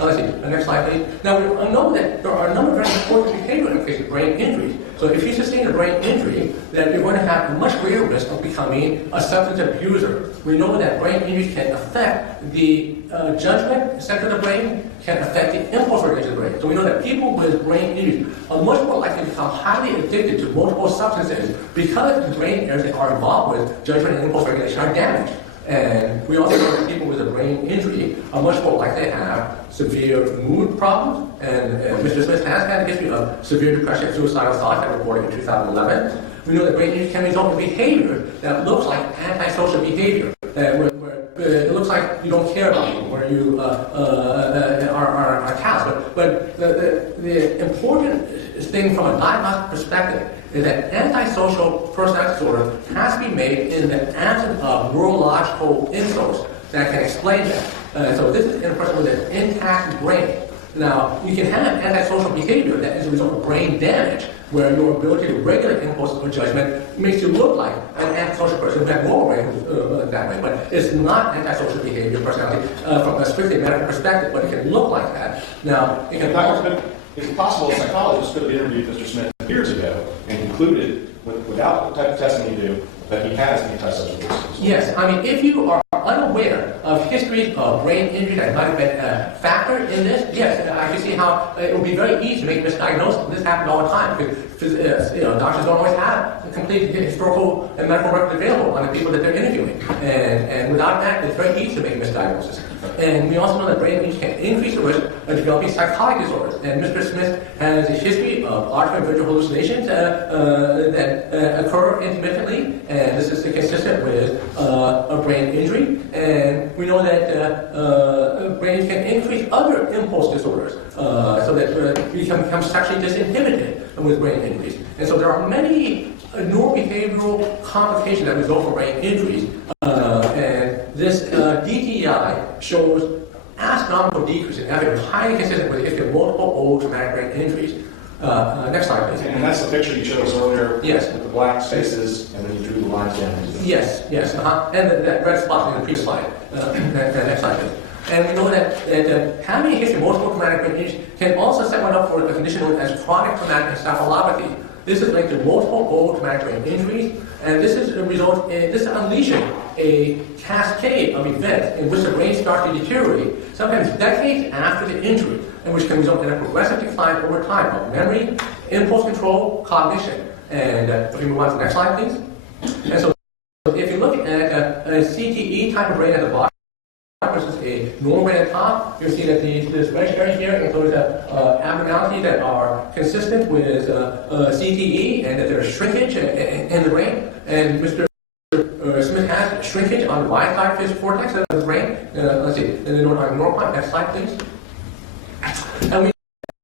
Let's see, the next slide, please. Now, we know that there are a number of very important behavioral implications of brain injuries. So if you sustain a brain injury, then you're going to have a much greater risk of becoming a substance abuser. We know that brain injuries can affect the judgment center of the brain, can affect the impulse regulation of the brain. So we know that people with brain injuries are much more likely to become highly addicted to multiple substances because the brain areas that are involved with judgment and impulse regulation are damaged. And we also know that people with a brain injury are much more likely to have severe mood problems. And Mr. Smith has had a history of severe depression and suicidal thoughts that reported in 2011. We know that brain injury can result in behavior that looks like antisocial behavior, where it looks like you don't care about people, where you are callous. But the important thing from a diagnostic perspective is that antisocial personality disorder has to be made in the absence of neurological insults that can explain that. So this is in a person with an intact brain. Now, you can have antisocial behavior that is a result of brain damage, where your ability to regulate impulse or judgment makes you look like an antisocial person who has normal brain that way. But it's not antisocial behavior personality from a strictly medical perspective, but it can look like that. Now, it can also... It's possible a psychologist could have interviewed Mr. Smith years ago and concluded, without the type of testing you do, that he has antisocial disorder. Yes, I mean, if you are unaware of histories of brain injury that might have been a factor in this, yes, I can see how it would be very easy to make misdiagnosis. This happens all the time because doctors don't always have a complete historical and medical record available on the people that they're interviewing, and without that, it's very easy to make a misdiagnosis. And we also know that brain injury can increase the risk of developing psychotic disorders. And Mr. Smith has a history of auditory and visual hallucinations that occur intermittently, and this is consistent with a brain injury. And we know that brain injury can increase other impulse disorders, so that you can become sexually disinhibited with brain injuries. And so there are many neurobehavioral complications that result from brain injuries. And this DTI shows astronomical decrease in evidence, highly consistent with the history of multiple old traumatic brain injuries. Next slide, please. And that's the picture you showed us earlier. Yes. With the black spaces, and then you drew the lines down. Yes. And that red spot in the previous slide. Next slide, please. And we know that having a history of multiple traumatic brain injuries can also set one up for a condition known as chronic traumatic encephalopathy. This is linked to multiple old traumatic brain injuries, and this is unleashing a cascade of events in which the brain starts to deteriorate, sometimes decades after the injury, and which can result in a progressive decline over time of memory, impulse control, cognition. And if we move on to the next slide, please. And so if you look at a CTE type of brain at the bottom, versus a normal brain at the top, you'll see that this reddish area here includes abnormalities that are consistent with CTE, and that there's shrinkage in the brain. And Mr. Smith has shrinkage on the right side of his cortex of the brain. Let's see, in the neurocortex. Next slide, please. And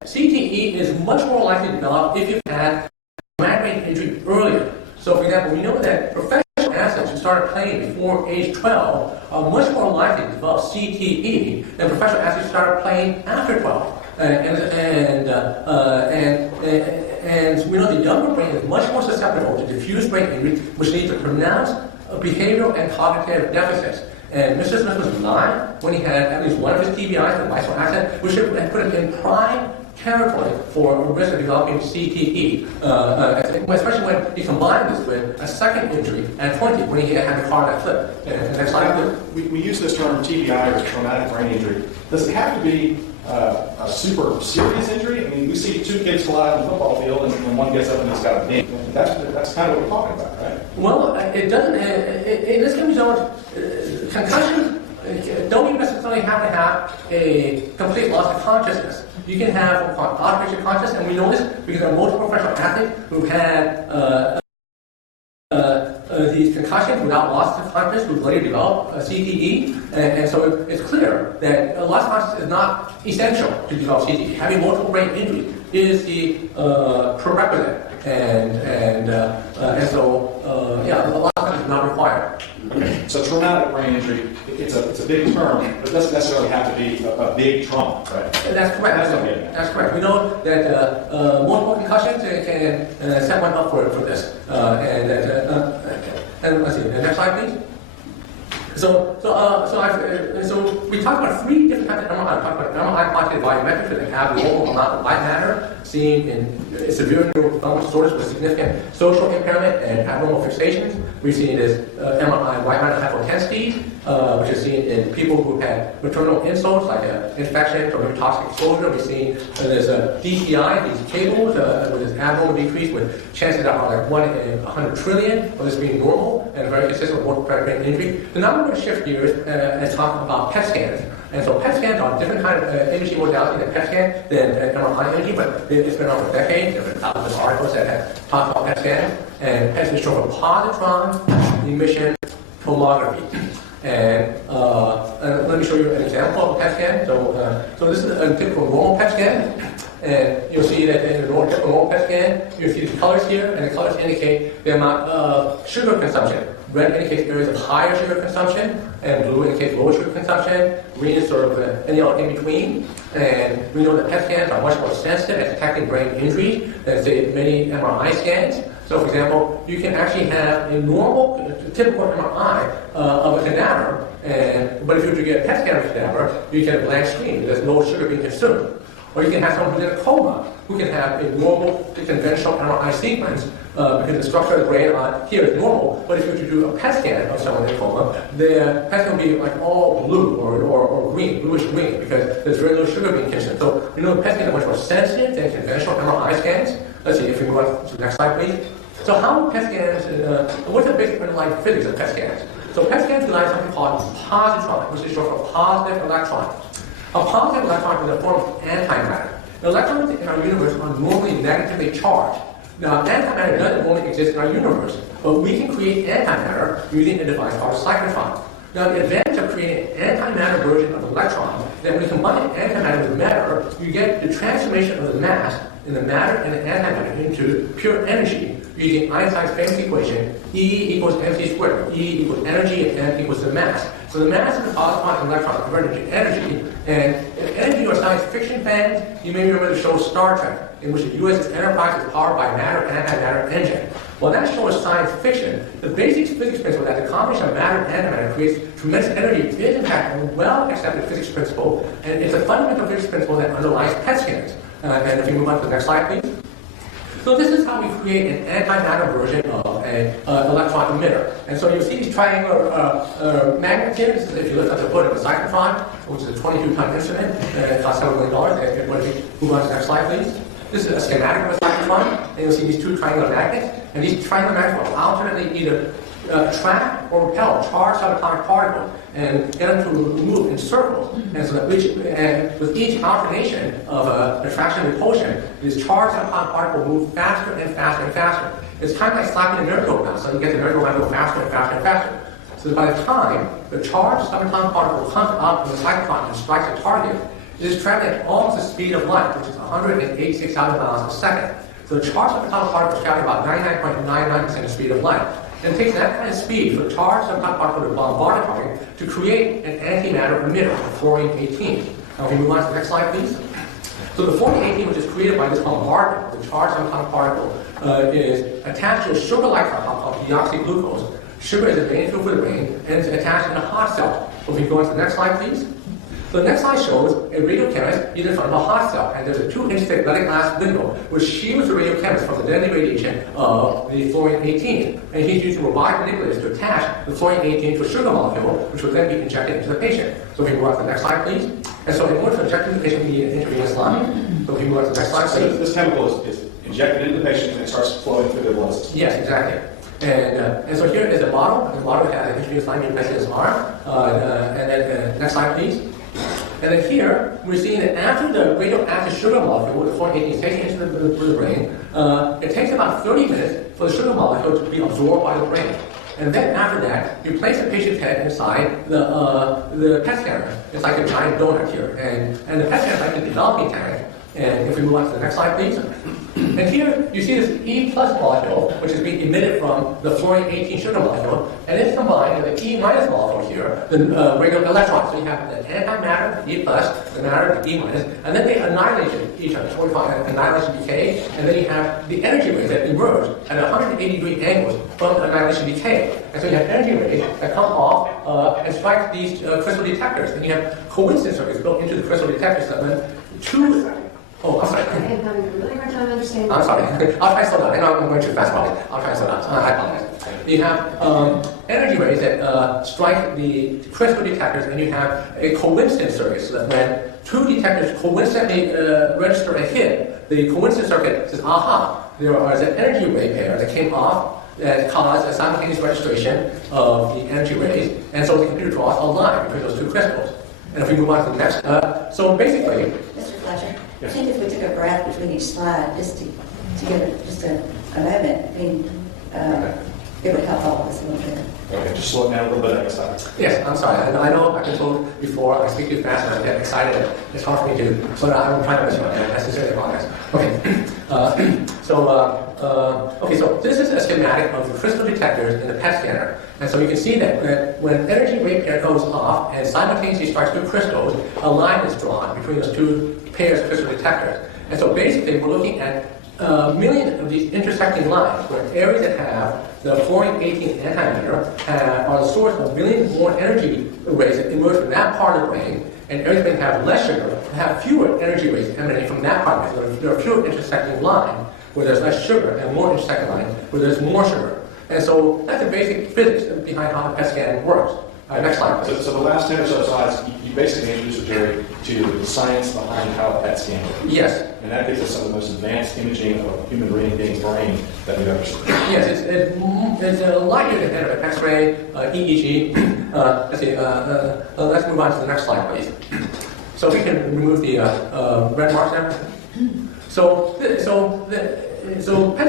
CTE is much more likely to develop if you've had traumatic brain injury earlier. So, for example, we know that professional athletes who started playing before age 12 are much more likely to develop CTE than professional athletes who started playing after 12. And we know the younger brain is much more susceptible to diffuse brain injury, which leads to pronounced behavioral and cognitive deficits. And Mr. Smith was 9 when he had at least one of his TBIs, the bicycle accident, which should put him in prime territory for a risk of developing CTE, especially when he combined this with a second injury at 20 when he had the car that flipped. Next slide. We use this term TBI, or traumatic brain injury. Does it have to be a super serious injury? I mean, we see two kids collide on the football field, and one gets up and he's got a knee. That's kind of what we're talking about, right? Well, it doesn't. In this case, concussions don't even necessarily have to have a complete loss of consciousness. You can have what's called artificial consciousness, and we know this because there are multiple professional athletes who've had these concussions without loss of consciousness, who later develop CTE, and so it's clear that loss of consciousness is not essential to develop CTE. Having multiple brain injury is the prerequisite, and so yeah, a lot of consciousness is not required. Okay. So traumatic brain injury, it's a big term, but it doesn't necessarily have to be a big trauma, right? That's correct. That's correct. We know that multiple concussions can set one up for this. And let's see, the next slide, please. So we talked about three different types of MRI. We talked about MRI quantitative volumetrics that have the local amount of white matter seen in severe neurodevelopmental disorders with significant social impairment and abnormal fixations. We've seen this MRI white matter hypotensities, which is seen in people who had maternal insults like infection or toxic exposure. We've seen there's DTI, these cables, with this abnormal decrease with chances that are like 1 in 100 trillion of this being normal and very consistent with multiple brain injury. So now we're going to shift gears and talk about PET scans. And so PET scans are a different kind of imaging modality than PET scan than MRI imaging, but it's been around for decades. There have been thousands of articles that have talked about PET scans. And PET scans show for positron emission tomography. And let me show you an example of a PET scan. So this is a typical normal PET scan. And you'll see that in a normal PET scan, you'll see the colors here, and the colors indicate the amount of sugar consumption. Red indicates areas of higher sugar consumption, and blue indicates lower sugar consumption. Green is sort of any other in between. And we know that PET scans are much more sensitive at detecting brain injuries than, say, many MRI scans. So, for example, you can actually have a normal, typical MRI of a cadaver, but if you were to get a PET scan of a cadaver, you get a blank screen. There's no sugar being consumed. Or you can have someone who's in a coma who can have a normal, conventional MRI sequence because the structure of the brain here is normal. But if you were to do a PET scan of someone in a coma, the PET scan will be like all blue or green, bluish green, because there's very little sugar being consumed. So we know the PET scans are much more sensitive than conventional MRI scans. Let's see if we move on to the next slide, please. So how PET scans, what's the basic underlying physics of PET scans? So PET scans rely on something called positron, which is short for positive electron. A positive electron is a form of antimatter. The electrons in our universe are normally negatively charged. Now, antimatter doesn't normally exist in our universe, but we can create antimatter using a device called a cyclotron. Now, the advantage of creating an antimatter version of an electron is that when you combine antimatter with matter, you get the transformation of the mass in the matter and the antimatter into pure energy using Einstein's famous equation, E equals mc squared. E equals energy and M equals the mass. So the mass of the positron and electron are converted into energy. And if any of you are science fiction fans, you may remember the show Star Trek, in which the USS Enterprise is powered by matter and antimatter engine. While that show is science fiction, the basic physics principle that the combination of matter and antimatter creates tremendous energy is in fact a well-accepted physics principle, and it's a fundamental physics principle that underlies PET scans. And if we move on to the next slide, please. So this is how we create an antimatter version of an electron emitter. And so you see these triangular magnets here. This is, if you look at the foot of a cyclotron, which is a 22-ton instrument, it costs $7 million. If we move on to the next slide, please. This is a schematic of a cyclotron, and you'll see these two triangular magnets. And these triangular magnets will alternately either attract or repel charged subatomic particles and get them to move in circles. And so that with each alternation of attraction and repulsion, this charged subatomic particle move faster and faster and faster. It's kind of like slapping a merry-go-round, so you get the merry-go-round to go faster and faster and faster. So by the time the charged subatomic particle comes up from the cyclotron and strikes a target, it is traveling at almost the speed of light, which is 186,000 miles a second. So the charged subatomic particle is traveling about 99.99% the speed of light. And it takes that kind of speed for the charged subatomic particle to bombard a target to create an antimatter emitter, the fluorine-18. Now, if we move on to the next slide, please. So the fluorine-18, which is created by this bombardment of the charged subatomic particle, is attached to a sugar-like compound called deoxyglucose. Sugar is a main fuel for the brain, and it's attached in a hot cell. So if we go on to the next slide, please. So the next slide shows a radiochemist in front of a hot cell, and there's a 2-inch thick leaded glass window which shields the radiochemist from the deadly radiation of the fluorine-18. And he's using robotic manipulators to attach the fluorine-18 to a sugar molecule, which will then be injected into the patient. So if we move on to the next slide, please. And so in order to inject into the patient, we need an intravenous line. So if we move on to the next slide, please. So this chemical is injected into the patient and it starts flowing through their blood system. Yes, exactly. And so here is a model. The model has an intravenous line being placed in his arm. And then next slide, please. And then here, we're seeing that after the radioactive sugar molecule, the 418 is taken into the brain, it takes about 30 minutes for the sugar molecule to be absorbed by the brain. And then after that, you place the patient's head inside the PET scanner. It's like a giant donut here. And the PET scanner is like a developing tank. And if we move on to the next slide, please. And here you see this E plus molecule, which is being emitted from the fluorine-18 sugar molecule, and it's combined with the E minus molecule here, the regular electrons. So you have the antimatter, the E plus, the matter, the E minus, and then they annihilate each other, 45 annihilation decay, and then you have the energy rays that emerge at 180-degree angles from the annihilation decay. And so you have energy rays that come off and strike these crystal detectors, and you have coincidence circuits built into the crystal detectors that when two... Oh, I'm sorry. I'm having a really hard time understanding. I'm sorry. I'll try to slow down. I know I'm going too fast, probably. I'll try to slow down. I apologize. You have energy rays that strike the crystal detectors, and you have a coincidence circuit, so that when two detectors coincidentally register a hit, the coincidence circuit says, aha, there is an energy ray pair that came off that caused a simultaneous registration of the energy rays, and so the computer draws a line between those two crystals. And if we move on to the next, so basically... Mr. Fletcher, Yes. I think if we took a breath between each slide, just to give just a moment, I mean, it would help all of us a little bit. Okay, just slow it down a little bit next time. Yes, I'm sorry. I know I've been told before I speak too fast and I get excited. It's hard for me to slow down. I'm trying to listen. I sincerely apologize. Okay. So this is a schematic of the crystal detectors in the PET scanner. And so you can see that when an energy ray pair goes off and simultaneously strikes two crystals, a line is drawn between those two pairs of crystal detectors. And so basically we're looking at millions of these intersecting lines where areas that have the fluorine-18 antimatter are the source of millions more energy rays that emerge from that part of the brain, and areas that have less sugar have fewer energy rays emanating from that part of the brain. So there are fewer intersecting lines where there's less sugar and more intersecting lines where there's more sugar. And so that's the basic physics behind how the PET scan works. Next slide, please. So the last 10 or so slides, you basically introduced Jerry to the science behind how a PET scan works. Yes. And that gives us some of the most advanced imaging of a human being's brain that we've ever seen. Yes, it's a lot years ahead of X-ray, EEG. Let's move on to the next slide, please. So we can remove the red marks there. So PET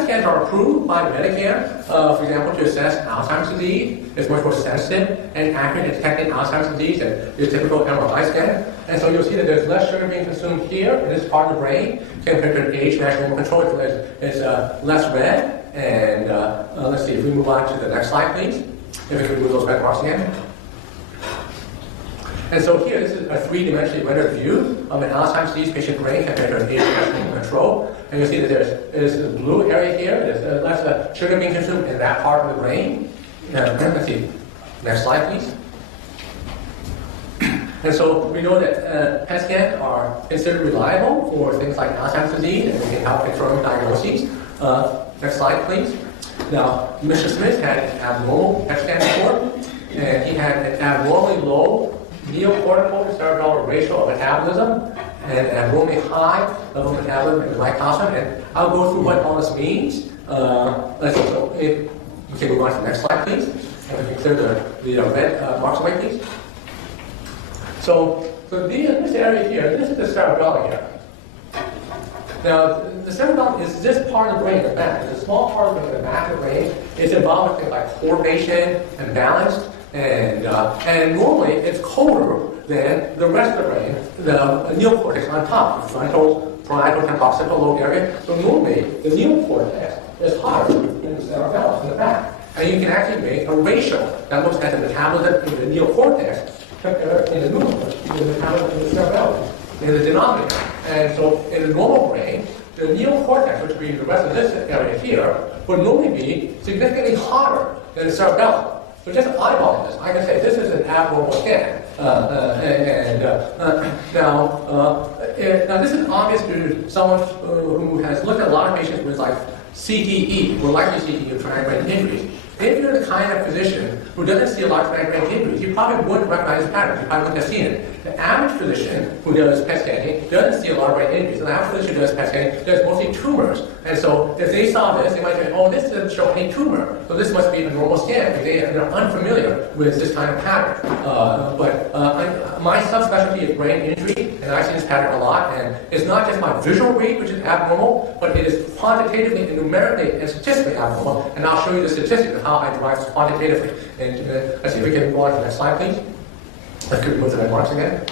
scans are approved by Medicare, for example, to assess Alzheimer's disease. It's much more sensitive and accurate at detecting Alzheimer's disease than your typical MRI scan. And so you'll see that there's less sugar being consumed here in this part of the brain compared to an age-matched control. It's less red. And let's see, if we move on to the next slide, please. If we can remove those red marks again. And so here, this is a three-dimensionally rendered view of an Alzheimer's disease patient brain compared to an age-matched control. And you'll see that there's a blue area here. There's less sugar being consumed in that part of the brain. Let's see. Next slide, please. And so we know that PET scans are considered reliable for things like Alzheimer's disease, and they can help confirm diagnoses. Next slide, please. Now, Mr. Smith had an abnormal PET scan report, and he had an abnormally low neocortical to cerebellar ratio of metabolism and an abnormally high level of metabolism and glycogen. And I'll go through what all this means. We can move on to the next slide, please. And we can clear the red marks away, please. So this area here, this is the cerebellum here. Now, the cerebellum is this part of the brain, the back. It's a small part of the brain, the back of the brain. It's involved with things like coordination and balance. And normally it's colder than the rest of the brain, the neocortex on top, the frontal, parietal, temporal lobe area. So normally the neocortex is hotter than the cerebellum in the back. And you can actually make a ratio that looks at the metabolism in the neocortex in the numerator, the metabolism in the cerebellum, in the denominator. And so in the normal brain, the neocortex, which would be the rest of this area here, would normally be significantly hotter than the cerebellum. So just eyeballing this, I can say this is an abnormal scan. Now this is obvious to someone who has looked at a lot of patients with like CTE, or likely CTE of traumatic brain injuries. if you're the kind of physician who doesn't see a lot of traumatic brain injuries, you probably wouldn't recognize patterns. You probably wouldn't have seen it. The average physician who does PET scanning doesn't see a lot of brain injuries. The average physician who does PET scanning does mostly tumors. And so if they saw this, they might say, oh, this doesn't show any tumor, so this must be a normal scan, because they're unfamiliar with this kind of pattern. My subspecialty is brain injury, and I see this pattern a lot, and it's not just my visual read, which is abnormal, but it is quantitatively and numerically and statistically abnormal, and I'll show you the statistics of how I derive this quantitatively. And let's see if we can go on to the next slide, please. Let's remove the red marks again.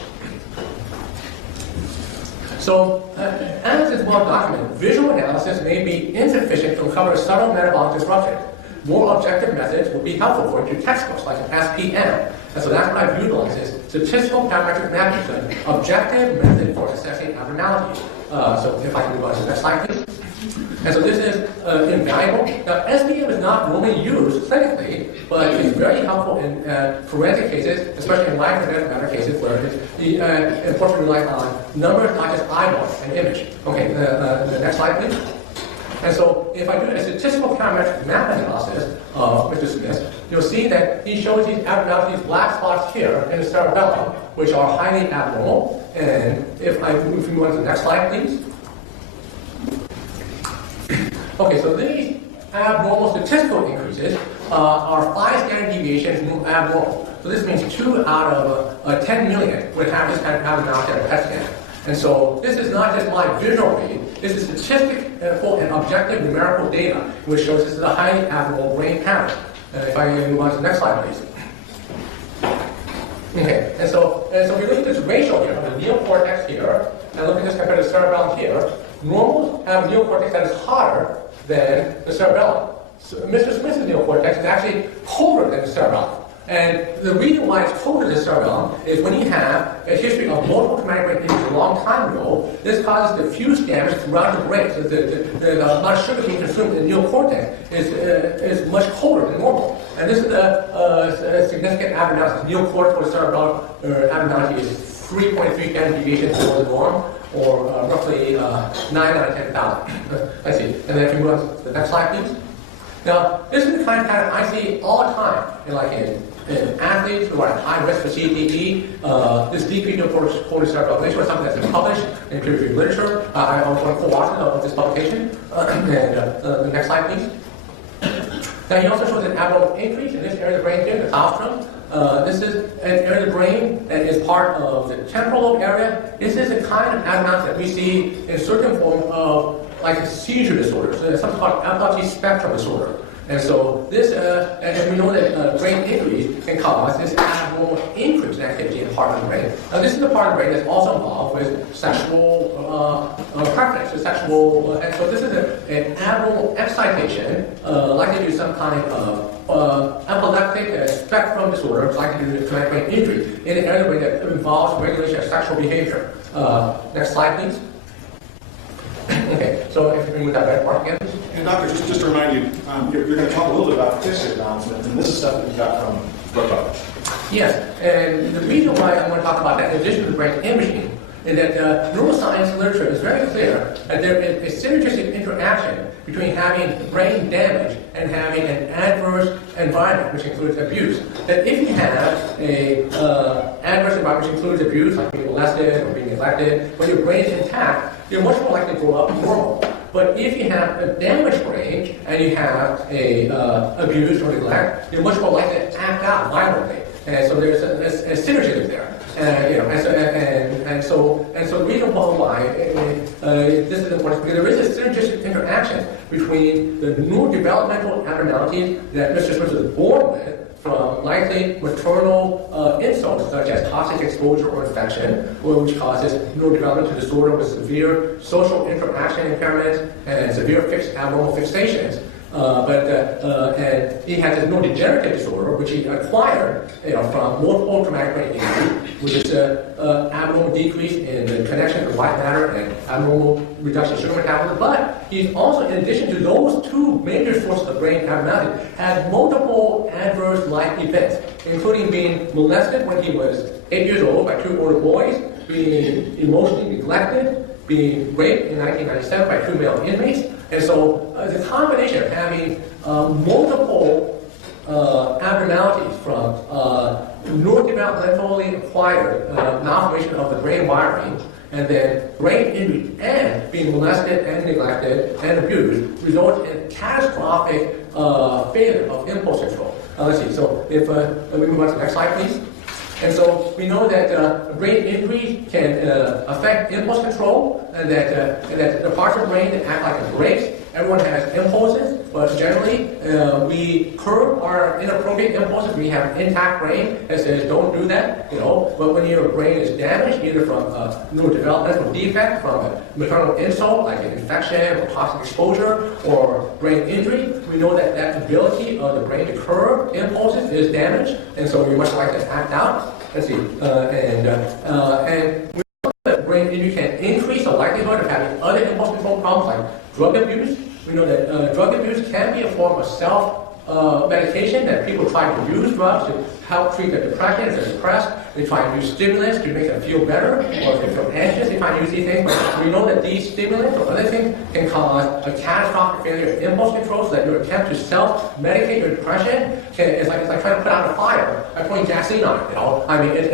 So, as is well documented, visual analysis may be insufficient to uncover subtle metabolic disruption. More objective methods will be helpful for you to textbooks like an SPM. And so that's what I've utilized is statistical parametric mapping, so an objective method for assessing abnormalities. So if I can move on to the next slide, please. And so this is invaluable. Now, SPM is not normally used clinically, but it's very helpful in forensic cases, especially in life and death matter cases where it's important to rely on numbers, not just eyeballs and image. Okay, the next slide, please. And so if I do a statistical parametric map analysis of Mr. Smith, you'll see that he shows these abnormalities, black spots here in the cerebellum, which are highly abnormal. And if I move on to the next slide, please. Okay, so these abnormal statistical increases are 5 standard deviations abnormal. So this means 2 out of 10 million would have this kind of abnormality on a PET scan. And so this is not just my visual read, this is statistical and objective numerical data, which shows this is a highly abnormal brain pattern. If I move on to the next slide, please. Okay, and so we look at this ratio here of the neocortex here, and look at this compared to the cerebellum here. Normals have a neocortex that is hotter than the cerebellum. So Mr. Smith's neocortex is actually colder than the cerebellum. And the reason why it's colder than the cerebellum is when you have a history of multiple traumatic brain injuries a long time ago, this causes diffuse damage throughout the brain. So the amount of sugar being consumed in the neocortex is much colder than normal. And this is a significant abnormality. Neocortical cerebellum abnormality is 3.3 standard deviations below the norm, or roughly 9 out of 10,000. Let's see. And then if you move on to the next slide, please. Now, this is the kind of pattern I see all the time in athletes who are at high risk for CTE. This decrease of corticosteroid is something that's been published in peer-reviewed literature. I was one co-author of this publication. The next slide, please. Now, he also shows an abnormal increase in this area of the brain here, the colostrum. This is an area of the brain that is part of the temporal lobe area. This is the kind of abnormality that we see in certain forms of like seizure disorders, something called epilepsy spectrum disorder. And so this, and we know that brain injuries can cause this abnormal increase in activity in the part of the brain. Now this is the part of the brain that's also involved with sexual preference, with sexual, and so this is an abnormal excitation, likely due to some kind of epileptic spectrum disorder, likely due to traumatic brain injury, in an area of the brain that involves regulation of sexual behavior. Next slide, please. Okay, so if you can move that red part again. And doctor, just to remind you, you're going to talk a little bit about tissue announcements, and this is stuff that we got from Brooke. Yes, and the reason why I want to talk about that, in addition to the brain imaging, is that neuroscience literature is very clear that there is a synergistic interaction between having brain damage and having an adverse environment, which includes abuse. That if you have a adverse environment which includes abuse, like being molested or being neglected, when your brain is intact, you're much more likely to grow up normal. But if you have a damaged brain and you have a abuse or neglect, you're much more likely to act out violently. And so there's a synergy there. And so the reason why this is important is because there is a synergistic interaction between the neurodevelopmental abnormalities that Mr. Smith was born with from likely maternal insults such as toxic exposure or infection, which causes neurodevelopmental disorder with severe social interaction impairments and severe abnormal fixations. And he has this neurodegenerative disorder, which he acquired from multiple traumatic brain injury, which is an abnormal decrease in the connection to white matter and abnormal reduction of sugar metabolism. But he's also, in addition to those two major sources of brain abnormality, had multiple adverse life events, including being molested when he was 8 years old by 2 older boys, being emotionally neglected, being raped in 1997 by 2 male inmates. And so the combination of having multiple abnormalities from neurodevelopmentally acquired malformation of the brain wiring, and then brain injury and being molested and neglected and abused results in catastrophic failure of impulse control. Let's see, so if we move on to the next slide, please. And so we know that brain injury can affect impulse control, and that the parts of the brain that act like brakes. Everyone has impulses, but generally we curb our inappropriate impulses. We have an intact brain that says don't do that, you know. But when your brain is damaged, either from a neurodevelopmental defect, from a maternal insult like an infection or toxic exposure, or brain injury, we know that that ability of the brain to curb impulses is damaged, and so we much like to act out. Let's see, and we know that brain injury can increase the likelihood of having other impulse control problems like drug abuse. We know that drug abuse can be a form of self-medication, that people try to use drugs to help treat their depression. If they're depressed, they try to use stimulants to make them feel better, or if they feel anxious, they try to use these things. But we know that these stimulants or other things can cause a catastrophic failure of impulse control, so that your attempt to self-medicate your depression it's like trying to put out a fire by pouring gasoline on it. You know, I mean, it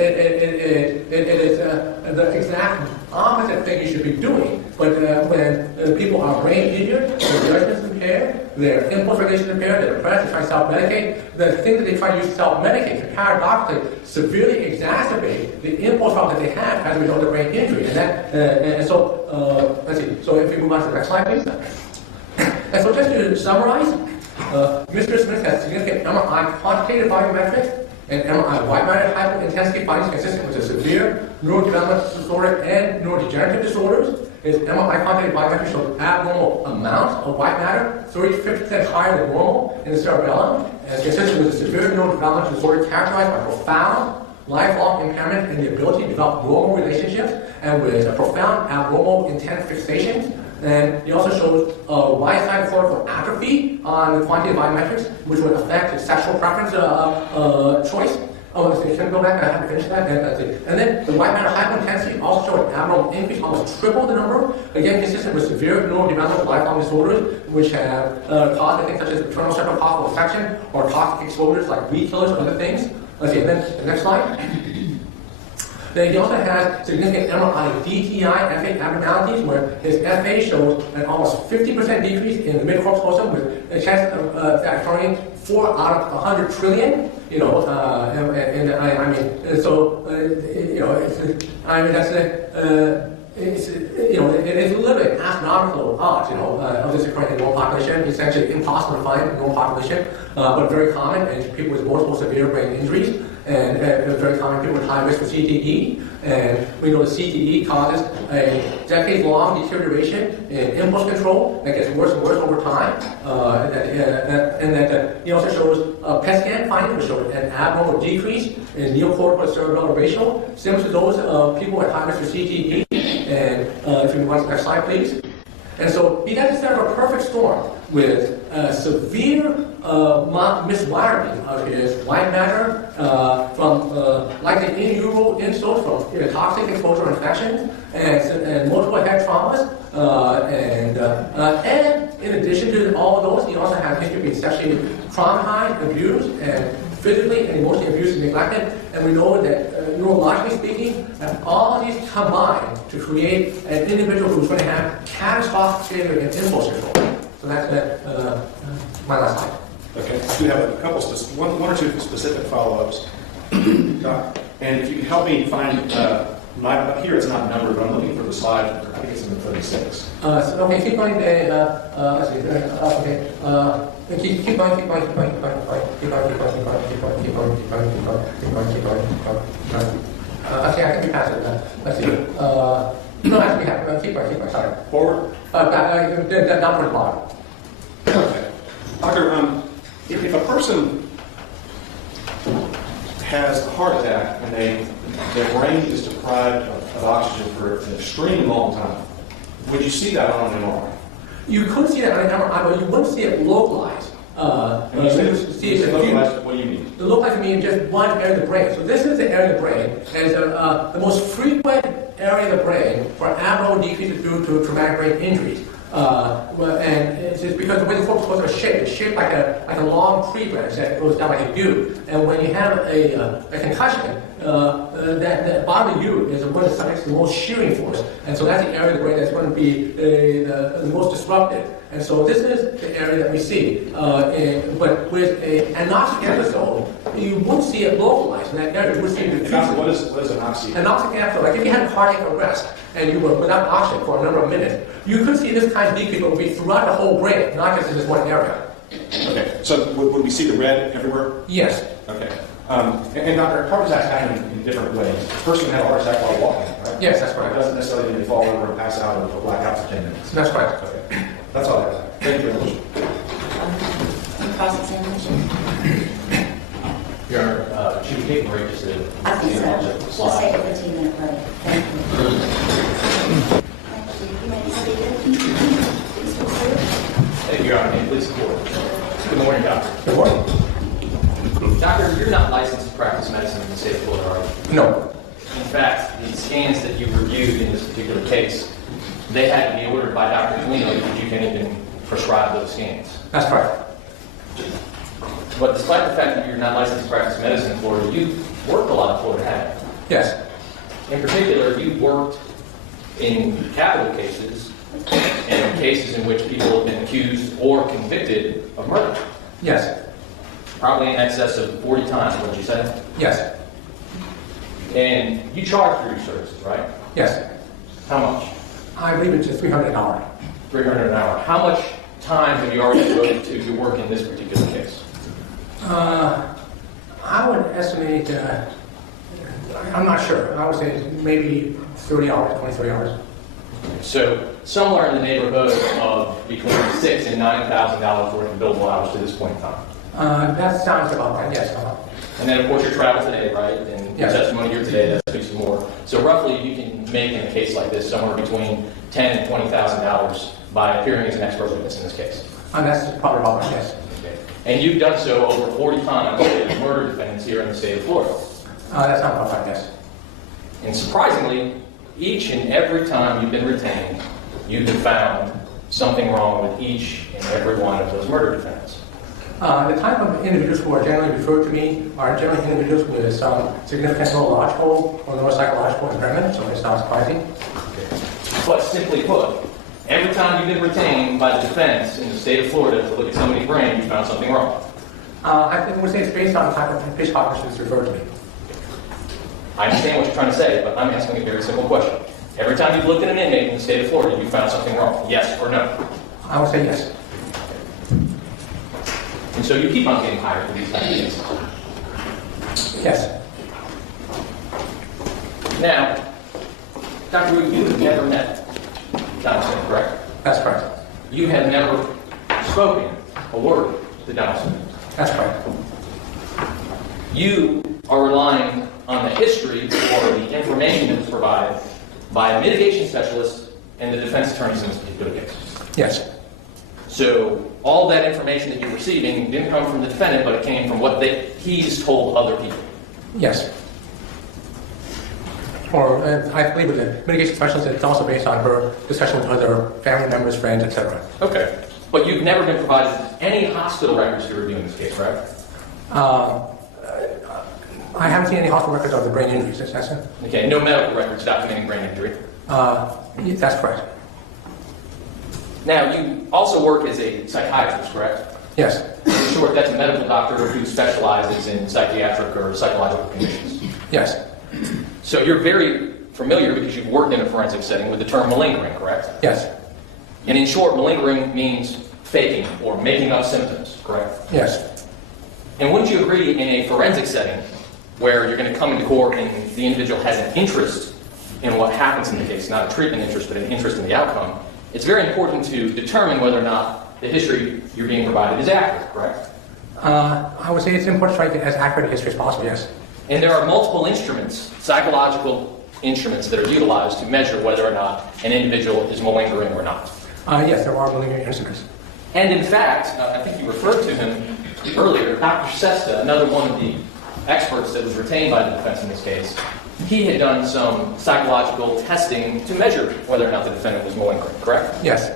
is the exact opposite thing you should be doing. But when people are brain injured, their judgment's impaired, their impulse regulation is impaired, they're depressed, they try to self-medicate, the things that they try to use to self-medicate can paradoxically severely exacerbate the impulse problem that they have as a result of brain injury. And so, let's see. So if we move on to the next slide, please. And so just to summarize, Mr. Smith has significant MRI quantitative volumetrics and MRI white matter hyperintensity findings consistent with a severe neurodevelopmental disorder and neurodegenerative disorders. His MRI quantitative volumetrics showed abnormal amounts of white matter, 30-50% higher than normal in the cerebellum, and consistent with a severe neurodevelopmental disorder characterized by profound lifelong impairment in the ability to develop normal relationships and with a profound abnormal intent fixation. And he also shows right-sided cortical atrophy on the quantitative volumetrics, which would affect his sexual preference choice. Oh, can we go back? I have to finish that. And then the white matter hyperintensity also showed an abnormal increase, almost triple the number. Again, consistent with severe neurodevelopmental lifelong disorders, which have caused things such as maternal streptococcal infection or toxic exposures like weed killers or other things. Let's see. And then the next slide. Then he also has significant MRI DTI FA abnormalities, where his FA shows an almost 50% decrease in the mid-corpuscle with a chance of that occurring 4 out of 100 trillion. You know, it's literally an astronomical odds, of this occurring in normal population. It's actually impossible to find in normal population, but very common in people with multiple severe brain injuries, and very common in people with high risk for CTE. And we know that CTE causes a decades-long deterioration in impulse control that gets worse and worse over time. He also shows PET scan findings, which show an abnormal decrease in neocortical cerebellar ratio, similar to those of people at high risk for CTE. And if we move on to the next slide, please. And so he has instead of a perfect storm with severe miswiring of his white matter from likely ineural insults from toxic exposure infections and multiple head traumas. And in addition to all of those, he also had a history of being sexually traumatized, abused, and physically and emotionally abused and neglected. And we know that neurologically speaking, that all of these combine to create an individual who's going to have catastrophic failure in impulse control. So that's my last slide. Okay, we have a couple, one or two specific follow-ups. And if you can help me find, up here it's not numbered, but I'm looking for the slide. I think it's number 36. Okay, keep going. Let's see. Okay. Keep going. Okay, I think we passed it. Let's see. No, actually, we have. Keep going. Sorry. Forward. Down for the bottom. Okay. Doctor, if a person has a heart attack and their brain is deprived of oxygen for an extremely long time, would you see that on an MRI? You could see that on an MRI, but you wouldn't see it localized. What do you mean? The localized means just one area of the brain. So this is the area of the brain, and it's the most frequent area of the brain for abnormal decreases due to traumatic brain injuries. And it's just because the way the corpse are shaped, it's shaped like a long tree branch that goes down like a U. And when you have a concussion, that bottom of the U is where the subject's the most shearing force. And so that's the area of the brain that's going to be the most disrupted. And so this is the area that we see. But with an anoxic episode, you won't see it localized in that area. You would see it. What is an oxy? Anoxic episode, like if you had a cardiac arrest and you were without oxygen for a number of minutes, you could see this kind of decrease will be throughout the whole brain, not just in this one area. Okay, so would we see the red everywhere? Yes. Okay. And Dr. heart attacks happen in different ways. The person had a heart attack while walking, right? Yes, that's right. It doesn't necessarily mean they fall over and pass out or black out for 10 minutes. That's right. Okay. That's all I have. Thank you very much. Cross-examination? Your Honor, should we take a break just to... I think so. Let's take a 15-minute break. Thank you. Thank you. You may be seated. Thank you, Your Honor. May it please the court. Good morning, Doctor. Good morning. Doctor, you're not licensed to practice medicine in the state of Florida, are you? No. In fact, the scans that you reviewed in this particular case, they had to be ordered by Dr. Colino because you can't even prescribe those scans. That's right. But despite the fact that you're not licensed to practice medicine in Florida, you've worked a lot in Florida, haven't you? Yes. In particular, you've worked in capital cases and in cases in which people have been accused or convicted of murder. Yes. Probably in excess of 40 times, what'd you say? Yes. And you charge for your services, right? Yes. How much? I believe it's $300 an hour. $300 an hour. How much time have you already devoted to your work in this particular case? I would estimate, I'm not sure. I would say maybe 30 hours, 23 hours. So somewhere in the neighborhood of between $6,000 and $9,000 worth of billable hours to this point in time. That sounds about right, yes. And then, of course, your travel today, right? And your Yes. testimony here today, that speaks to more. So roughly, you can make in a case like this somewhere between $10,000 and $20,000 by appearing as an expert witness in this case. That's probably about right, yes. Okay. And you've done so over 40 times with murder defendants here in the state of Florida. That sounds about right, yes. And surprisingly, each and every time you've been retained, you've found something wrong with each and every one of those murder defendants. The type of individuals who are generally referred to me are generally individuals with some significant neurological or neuropsychological impairment, so it's not surprising. But simply put, every time you've been retained by the defense in the state of Florida to look at somebody's brain, you found something wrong. I would say it's based on the type of patient population that's referred to me. I understand what you're trying to say, but I'm asking a very simple question. Every time you've looked at an inmate in the state of Florida, you found something wrong. Yes or no? I would say yes. And so you keep on getting hired for these kind of cases. Yes. Now, Dr. Wu, you have never met Donaldson, correct? That's correct. You have never spoken a word to Donaldson. That's correct. You are relying on the history or the information that was provided by a mitigation specialist and the defense attorneys in this particular case. Yes. So all that information that you're receiving didn't come from the defendant, but it came from what he's told other people. Yes. Or I believe with the mitigation specialist, it's also based on her discussion with other family members, friends, etc. Okay. But you've never been provided any hospital records to review in this case, right? I haven't seen any hospital records of the brain injuries. That's it. Okay, no medical records documenting brain injury. That's correct. Now, you also work as a psychiatrist, correct? Yes. In short, that's a medical doctor who specializes in psychiatric or psychological conditions. Yes. So you're very familiar, because you've worked in a forensic setting, with the term malingering, correct? Yes. And in short, malingering means faking or making up symptoms, correct? Yes. And wouldn't you agree, in a forensic setting, where you're going to come into court and the individual has an interest in what happens in the case, not a treatment interest, but an interest in the outcome, it's very important to determine whether or not the history you're being provided is accurate, correct? I would say it's important to try to get as accurate a history as possible, yes. And there are multiple instruments, psychological instruments, that are utilized to measure whether or not an individual is malingering or not. Yes, there are malingering incidents. And in fact, I think you referred to him earlier, Dr. Sesta, another one of the experts that was retained by the defense in this case, he had done some psychological testing to measure whether or not the defendant was malingering, correct? Yes.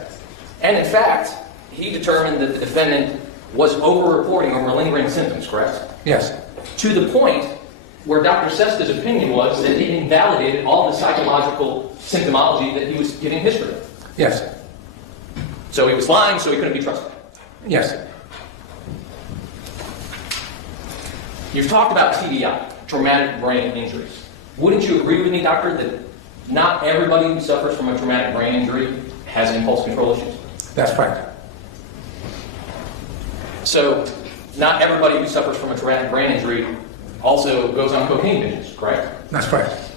And in fact, he determined that the defendant was over-reporting or malingering symptoms, correct? Yes. To the point where Dr. Sesta's opinion was that it invalidated all the psychological symptomology that he was giving history of. Yes. So he was lying, so he couldn't be trusted. Yes. You've talked about TBI, traumatic brain injuries. Wouldn't you agree with me, doctor, that not everybody who suffers from a traumatic brain injury has impulse control issues? That's correct. So, not everybody who suffers from a traumatic brain injury also goes on cocaine binges, correct? That's correct.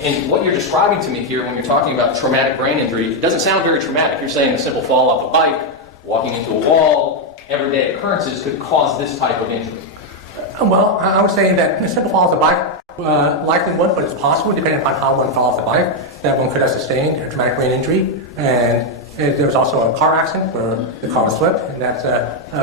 And what you're describing to me here when you're talking about traumatic brain injury, it doesn't sound very traumatic. You're saying a simple fall off a bike, walking into a wall, everyday occurrences could cause this type of injury. Well, I would say that a simple fall off the bike likely would, but it's possible, depending upon how one fell off the bike, that one could have sustained a traumatic brain injury. And there was also a car accident where the car was slipped, and that's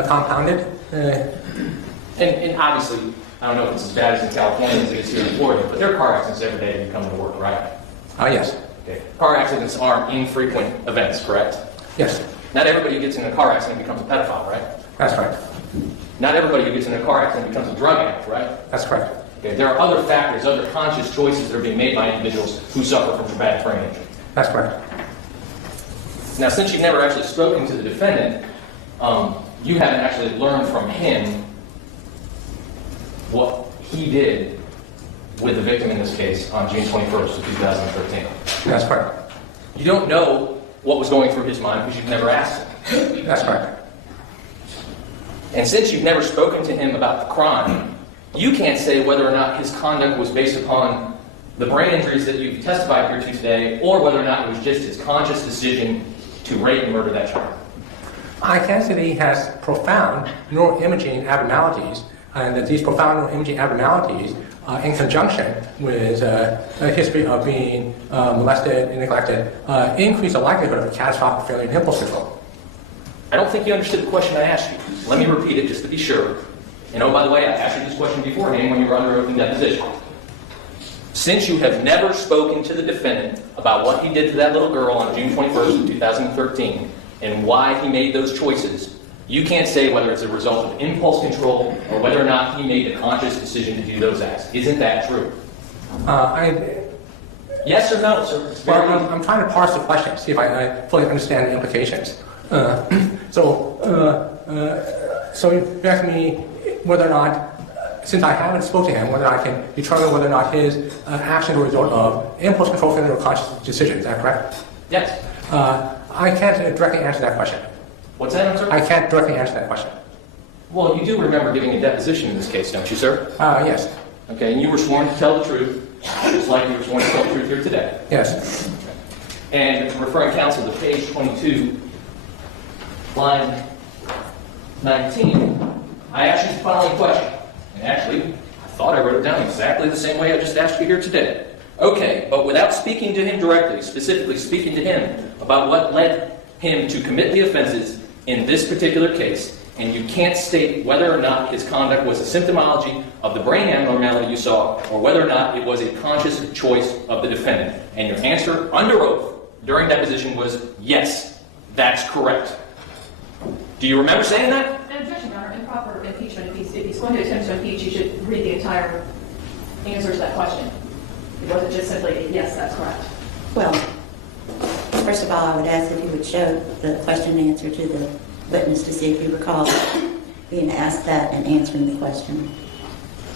compounded. And obviously, I don't know if it's as bad as in California as it is here in Florida, but there are car accidents every day when you come to work, right? Yes. Okay. Car accidents aren't infrequent events, correct? Yes. Not everybody who gets in a car accident becomes a pedophile, right? That's right. Not everybody who gets in a car accident becomes a drug addict, right? That's correct. Okay. There are other factors, other conscious choices that are being made by individuals who suffer from traumatic brain injury. That's correct. Now, since you've never actually spoken to the defendant, you haven't actually learned from him what he did with the victim in this case on June 21st of 2013. That's correct. You don't know what was going through his mind because you've never asked him. That's correct. And since you've never spoken to him about the crime, you can't say whether or not his conduct was based upon the brain injuries that you've testified here to today, or whether or not it was just his conscious decision to rape and murder that child. I can say that he has profound neuroimaging abnormalities, and that these profound neuroimaging abnormalities, in conjunction with a history of being molested and neglected, increase the likelihood of catastrophic failure in impulse control. I don't think you understood the question I asked you. Let me repeat it just to be sure. And oh, by the way, I asked you this question beforehand when you were under oath in deposition. Since you have never spoken to the defendant about what he did to that little girl on June 21st, 2013, and why he made those choices, you can't say whether it's a result of impulse control or whether or not he made a conscious decision to do those acts. Isn't that true? Yes or no, sir? Well, I'm trying to parse the question, see if I fully understand the implications. So you asked me whether or not, since I haven't spoken to him, whether I can determine whether or not his actions were a result of impulse control failure or conscious decision. Is that correct? Yes. I can't directly answer that question. What's that, sir? I can't directly answer that question. Well, you do remember giving a deposition in this case, don't you, sir? Yes. Okay, and you were sworn to tell the truth, just like you were sworn to tell the truth here today. Yes. And referring counsel to page 22, line 19, I asked you the following question. And actually, I thought I wrote it down exactly the same way I just asked you here today. Okay, but without speaking to him directly, specifically speaking to him about what led him to commit the offenses in this particular case, and you can't state whether or not his conduct was a symptomology of the brain abnormality you saw, or whether or not it was a conscious choice of the defendant. And your answer under oath during deposition was, yes, that's correct. Do you remember saying that? And objection, Your Honor, improper impeachment. If he's going to attempt to impeach, you should read the entire answer to that question. It wasn't just simply, yes, that's correct. Well, first of all, I would ask that you would show the question and answer to the witness to see if you recall being asked that and answering the question.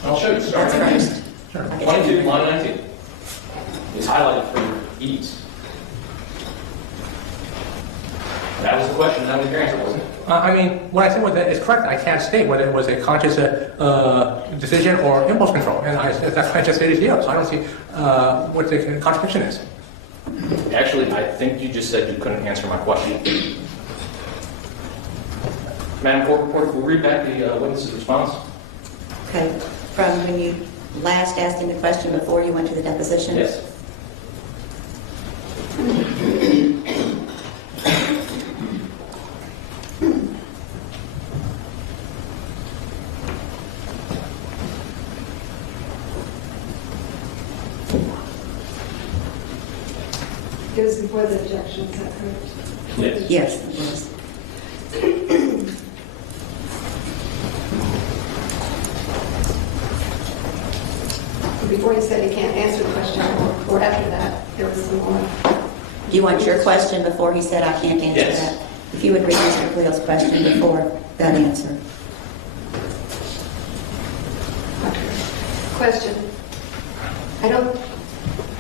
I'll show you. That's first. Sure. 22, line 19. It's highlighted for your ease. That was the question, that was your answer, wasn't it? I mean, what I said was that it's correct. I can't state whether it was a conscious decision or impulse control. And that's what I just stated here. So I don't see what the contradiction is. Actually, I think you just said you couldn't answer my question. Madam Court Reporter, will read back the witness's response? Okay. From when you last asked him the question before you went to the deposition? Yes. It was before the objection, is that correct? Yes. Yes, it was. Before you said he can't answer the question, or after that, there was some more. Do you want your question before he said I can't answer Yes. that? If you would read Mr. Cleo's question before that answer. Question.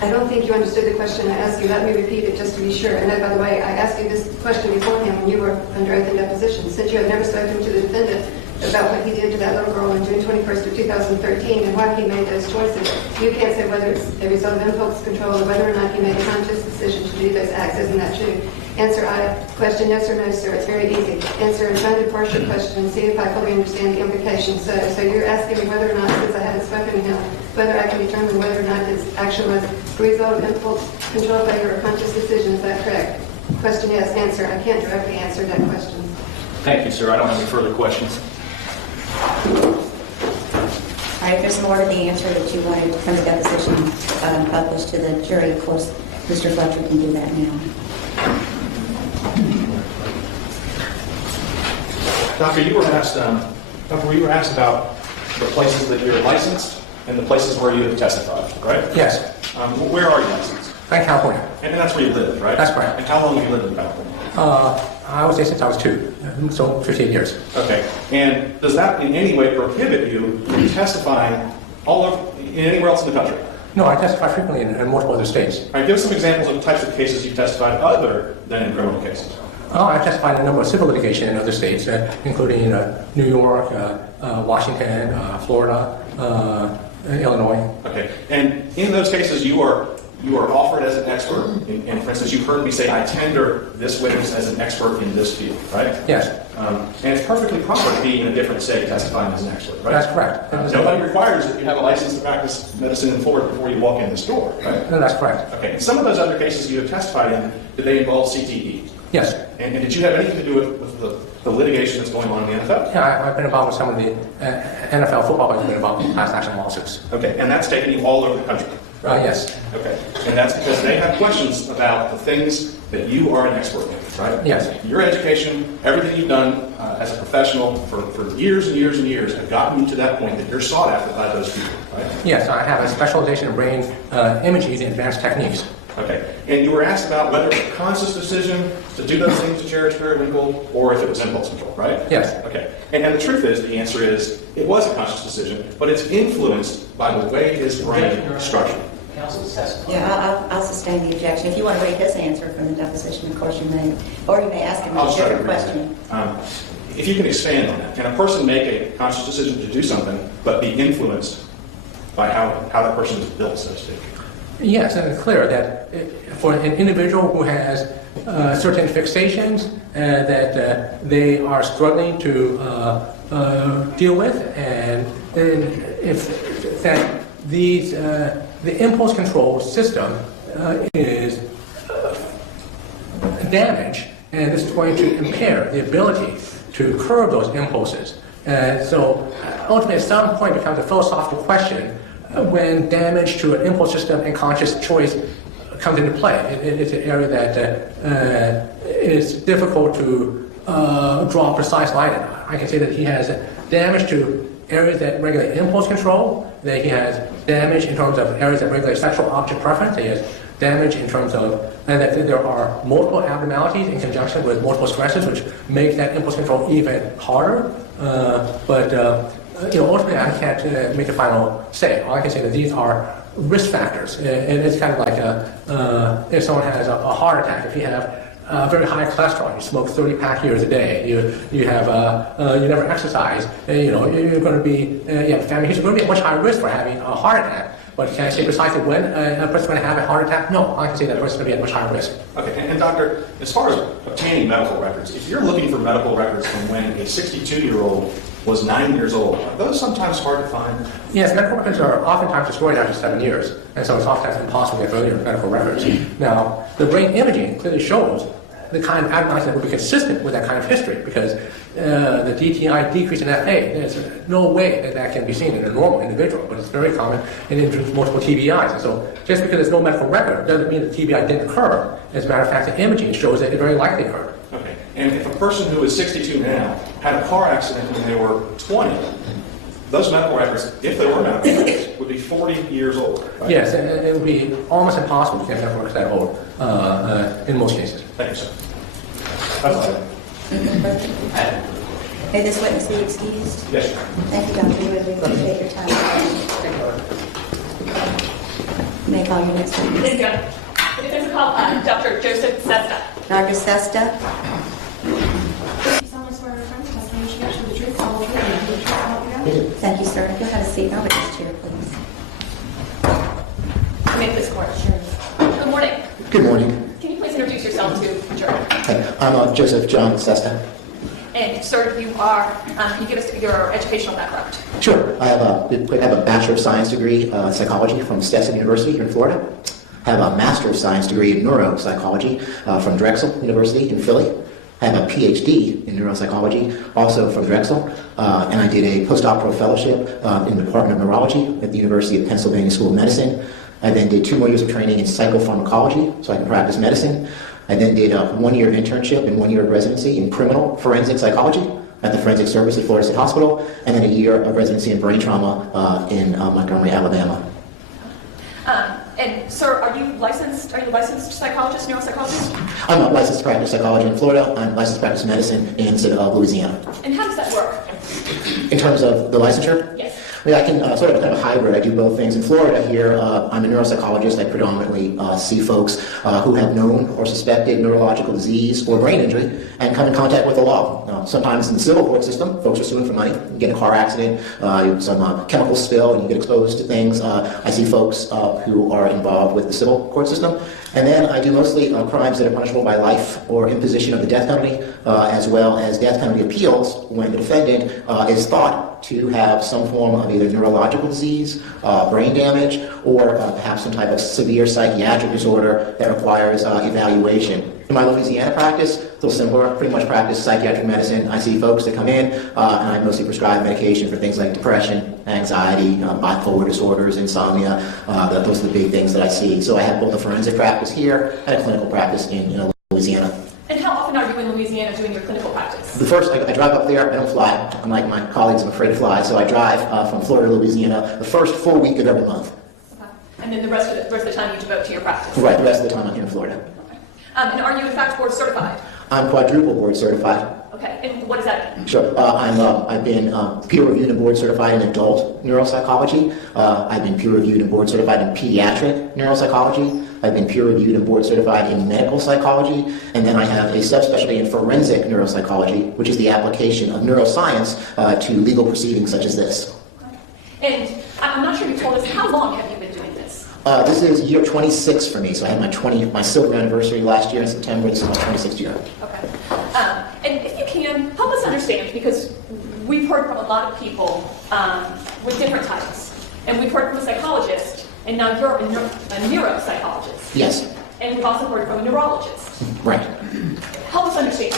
I don't think you understood the question I asked you. Let me repeat it just to be sure. And by the way, I asked you this question beforehand when you were under oath in deposition. Since you have never spoken to the defendant about what he did to that little girl on June 21st of 2013 and why he made those choices, you can't say whether it's a result of impulse control or whether or not he made a conscious decision to do those acts. Isn't that true? Answer question yes or no, sir. It's very easy. Answer and try to parse your question and see if I fully understand the implications. So you're asking me whether or not, since I haven't spoken to him, whether I can determine whether or not his action was a result of impulse control failure or conscious decision. Is that correct? Question yes. Answer. I can't directly answer that question. Thank you, sir. I don't have any further questions. All right, if there's more to the answer that you wanted from the deposition published to the jury, of course, Mr. Fletcher can do that now. Doctor, you were asked about the places that you're licensed and the places where you have testified, right? Yes, Where are you licensed? Frank, California. And that's where you live, right? That's correct. And how long have you lived in California? I would say since I was 2, so 15 years. Okay. And does that in any way prohibit you from testifying anywhere else in the country? No, I testify frequently in multiple other states. All right, give us some examples of the types of cases you've testified other than in criminal cases. I've testified in a number of civil litigation in other states, including New York, Washington, Florida, Illinois. Okay. And in those cases, you are offered as an expert. And for instance, you've heard me say, I tender this witness as an expert in this field, right? Yes, And it's perfectly proper to be in a different state testifying as an expert, right? that's correct. Nobody requires that you have a license to practice medicine in Florida before you walk in this door, right? No, that's correct. Okay. And some of those other cases you have testified in, did they involve CTE? Yes. And did you have anything to do with the litigation that's going on in the NFL? Yeah, I've been involved with some of the NFL football players have been involved in class action lawsuits. Okay. And that's taken you all over the country? Yes. Okay. And that's because they have questions about the things that you are an expert in, right? Yes. Your education, everything you've done as a professional for years and years and years have gotten you to that point that you're sought after by those people, right? Yes, I have a specialization in brain imaging and advanced techniques. Okay. And you were asked about whether it was a conscious decision to do those things to Cherish Periwinkle or if it was impulse control, right? Yes. Okay. And the truth is, the answer is, it was a conscious decision, but it's influenced by the way his brain is structured. Yeah, I'll sustain the objection. If you want to read his answer from the deposition, of course you may. Or you may ask him a different question. If you can expand on that, can a person make a conscious decision to do something, but be influenced by how that person is built, so to speak? Yes, and it's clear that for an individual who has certain fixations that they are struggling to deal with, and if that the impulse control system is damaged, and this is going to impair the ability to curb those impulses. So ultimately, at some point, it becomes a philosophical question when damage to an impulse system and conscious choice comes into play. It's an area that is difficult to draw a precise line in. I can say that he has damage to areas that regulate impulse control, that he has damage in terms of areas that regulate sexual object preference, he has damage in terms of, and that there are multiple abnormalities in conjunction with multiple stresses, which make that impulse control even harder. Ultimately, I can't make a final say. All I can say is that these are risk factors, and it's kind of like if someone has a heart attack, if you have very high cholesterol, you smoke 30 pack years a day, you never exercise, you're going to be, you have family history, you're going to be at much higher risk for having a heart attack. But can I say precisely when a person's going to have a heart attack? No, I can say that a person's going to be at much higher risk. Okay, and doctor, as far as obtaining medical records, if you're looking for medical records from when a 62-year-old was 9 years old, are those sometimes hard to find? Yes, medical records are oftentimes destroyed after 7 years, and so it's oftentimes impossible to get earlier medical records. Now, the brain imaging clearly shows the kind of abduction that would be consistent with that kind of history, because the DTI decrease in FA, there's no way that that can be seen in a normal individual, but it's very common in individuals with multiple TBIs. And so just because there's no medical record doesn't mean that TBI didn't occur. As a matter of fact, the imaging shows that it very likely occurred. Okay. And if a person who is 62 now had a car accident when they were 20, those medical records, if they were medical records, would be 40 years old. Right? Yes, and it would be almost impossible to get medical records that old in most cases. Thank you, sir. That's all. May this witness be excused? Yes, sir. Thank you, Dr. Wood. We appreciate your time. You may call your next witness. Please go. The defense will call Dr. Joseph Sesta. Dr. Sesta. Thank you, sir. If you'll have a seat over this chair, please. May this court. Good morning. Good morning. Can you please introduce yourself to the jury? I'm Joseph John Sesta. And sir, you are, can you give us your educational background? Sure. I have a Bachelor of Science degree in psychology from Stetson University here in Florida. I have a Master of Science degree in neuropsychology from Drexel University in Philly. I have a PhD in neuropsychology, also from Drexel, and I did a postdoctoral fellowship in the Department of Neurology at the University of Pennsylvania School of Medicine. I then did 2 more years of training in psychopharmacology, so I can practice medicine. I then did 1 year of internship and 1 year of residency in criminal forensic psychology at the Forensic Service at Florida State Hospital, and then a year of residency in brain trauma in Montgomery, Alabama. And sir, are you a licensed psychologist, neuropsychologist? I'm not licensed to practice psychology in Florida. I'm licensed to practice medicine in Louisiana. And how does that work? In terms of the licensure? Yes. I can sort of kind of a hybrid. I do both things. In Florida here, I'm a neuropsychologist. I predominantly see folks who have known or suspected neurological disease or brain injury and come in contact with the law. Sometimes in the civil court system, folks are suing for money. You get in a car accident, some chemical spill, and you get exposed to things. I see folks who are involved with the civil court system. And then I do mostly crimes that are punishable by life or imposition of the death penalty, as well as death penalty appeals when the defendant is thought to have some form of either neurological disease, brain damage, or perhaps some type of severe psychiatric disorder that requires evaluation. In my Louisiana practice, it's a little similar, pretty much practice psychiatric medicine. I see folks that come in, and I mostly prescribe medication for things like depression, anxiety, bipolar disorders, insomnia. Those are the big things that I see. So I have both a forensic practice here and a clinical practice in Louisiana. And how often are you in Louisiana doing your clinical practice? The first, I drive up there, I don't fly. Unlike my colleagues, I'm afraid to fly. So I drive from Florida to Louisiana the first full week of every month. Okay. And then the rest of the time you devote to your practice? Right, the rest of the time I'm here in Florida. Okay. And are you in fact board certified? I'm quadruple board certified. Okay, and what does that mean? Sure. I've been peer-reviewed and board-certified in adult neuropsychology. I've been peer-reviewed and board-certified in pediatric neuropsychology. I've been peer-reviewed and board-certified in medical psychology. And then I have a subspecialty in forensic neuropsychology, which is the application of neuroscience to legal proceedings such as this. Okay. And I'm not sure you told us, how long have you been doing this? This is year 26 for me. So I had my silver anniversary last year in September. This is my 26th year. Okay. And if you can, help us understand, because we've heard from a lot of people with different titles. And we've heard from a psychologist, and now you're a neuropsychologist. Yes. And we've also heard from a neurologist. Right. Help us understand.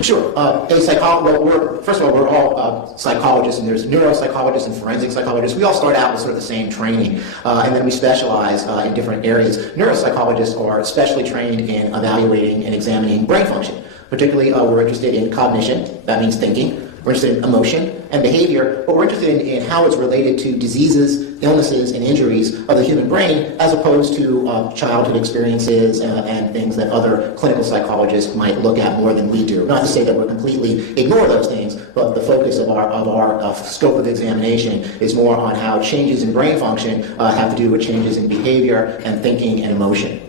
Sure. First of all, we're all psychologists, and there's neuropsychologists and forensic psychologists. We all start out with sort of the same training, and then we specialize in different areas. Neuropsychologists are especially trained in evaluating and examining brain function. Particularly, we're interested in cognition, that means thinking. We're interested in emotion and behavior, but we're interested in how it's related to diseases, illnesses, and injuries of the human brain, as opposed to childhood experiences and things that other clinical psychologists might look at more than we do. Not to say that we completely ignore those things, but the focus of our scope of examination is more on how changes in brain function have to do with changes in behavior and thinking and emotion.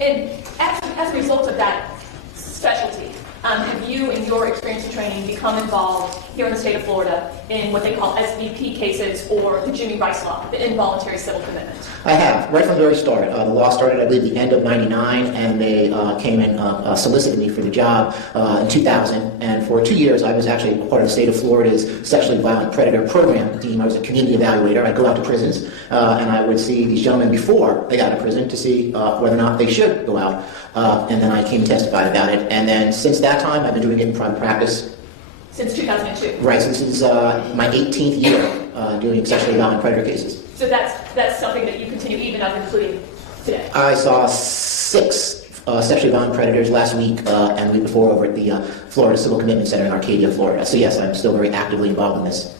And as a result of that specialty, have you, in your experience and training, become involved here in the state of Florida in what they call SVP cases or the Jimmy Rice Law, the involuntary civil commitment? I have, right from the very start. The law started, I believe, the end of '99, and they came and solicited me for the job in 2000. And for 2 years, I was actually part of the state of Florida's sexually violent predator program team. I was a community evaluator. I'd go out to prisons, and I would see these gentlemen before they got to prison to see whether or not they should go out. And then I came and testified about it. And then since that time, I've been doing it in private practice. Since 2002? Right, so this is my 18th year doing sexually violent predator cases. So that's something that you continue even up including today? I saw 6 sexually violent predators last week and the week before over at the Florida Civil Commitment Center in Arcadia, Florida. So yes, I'm still very actively involved in this.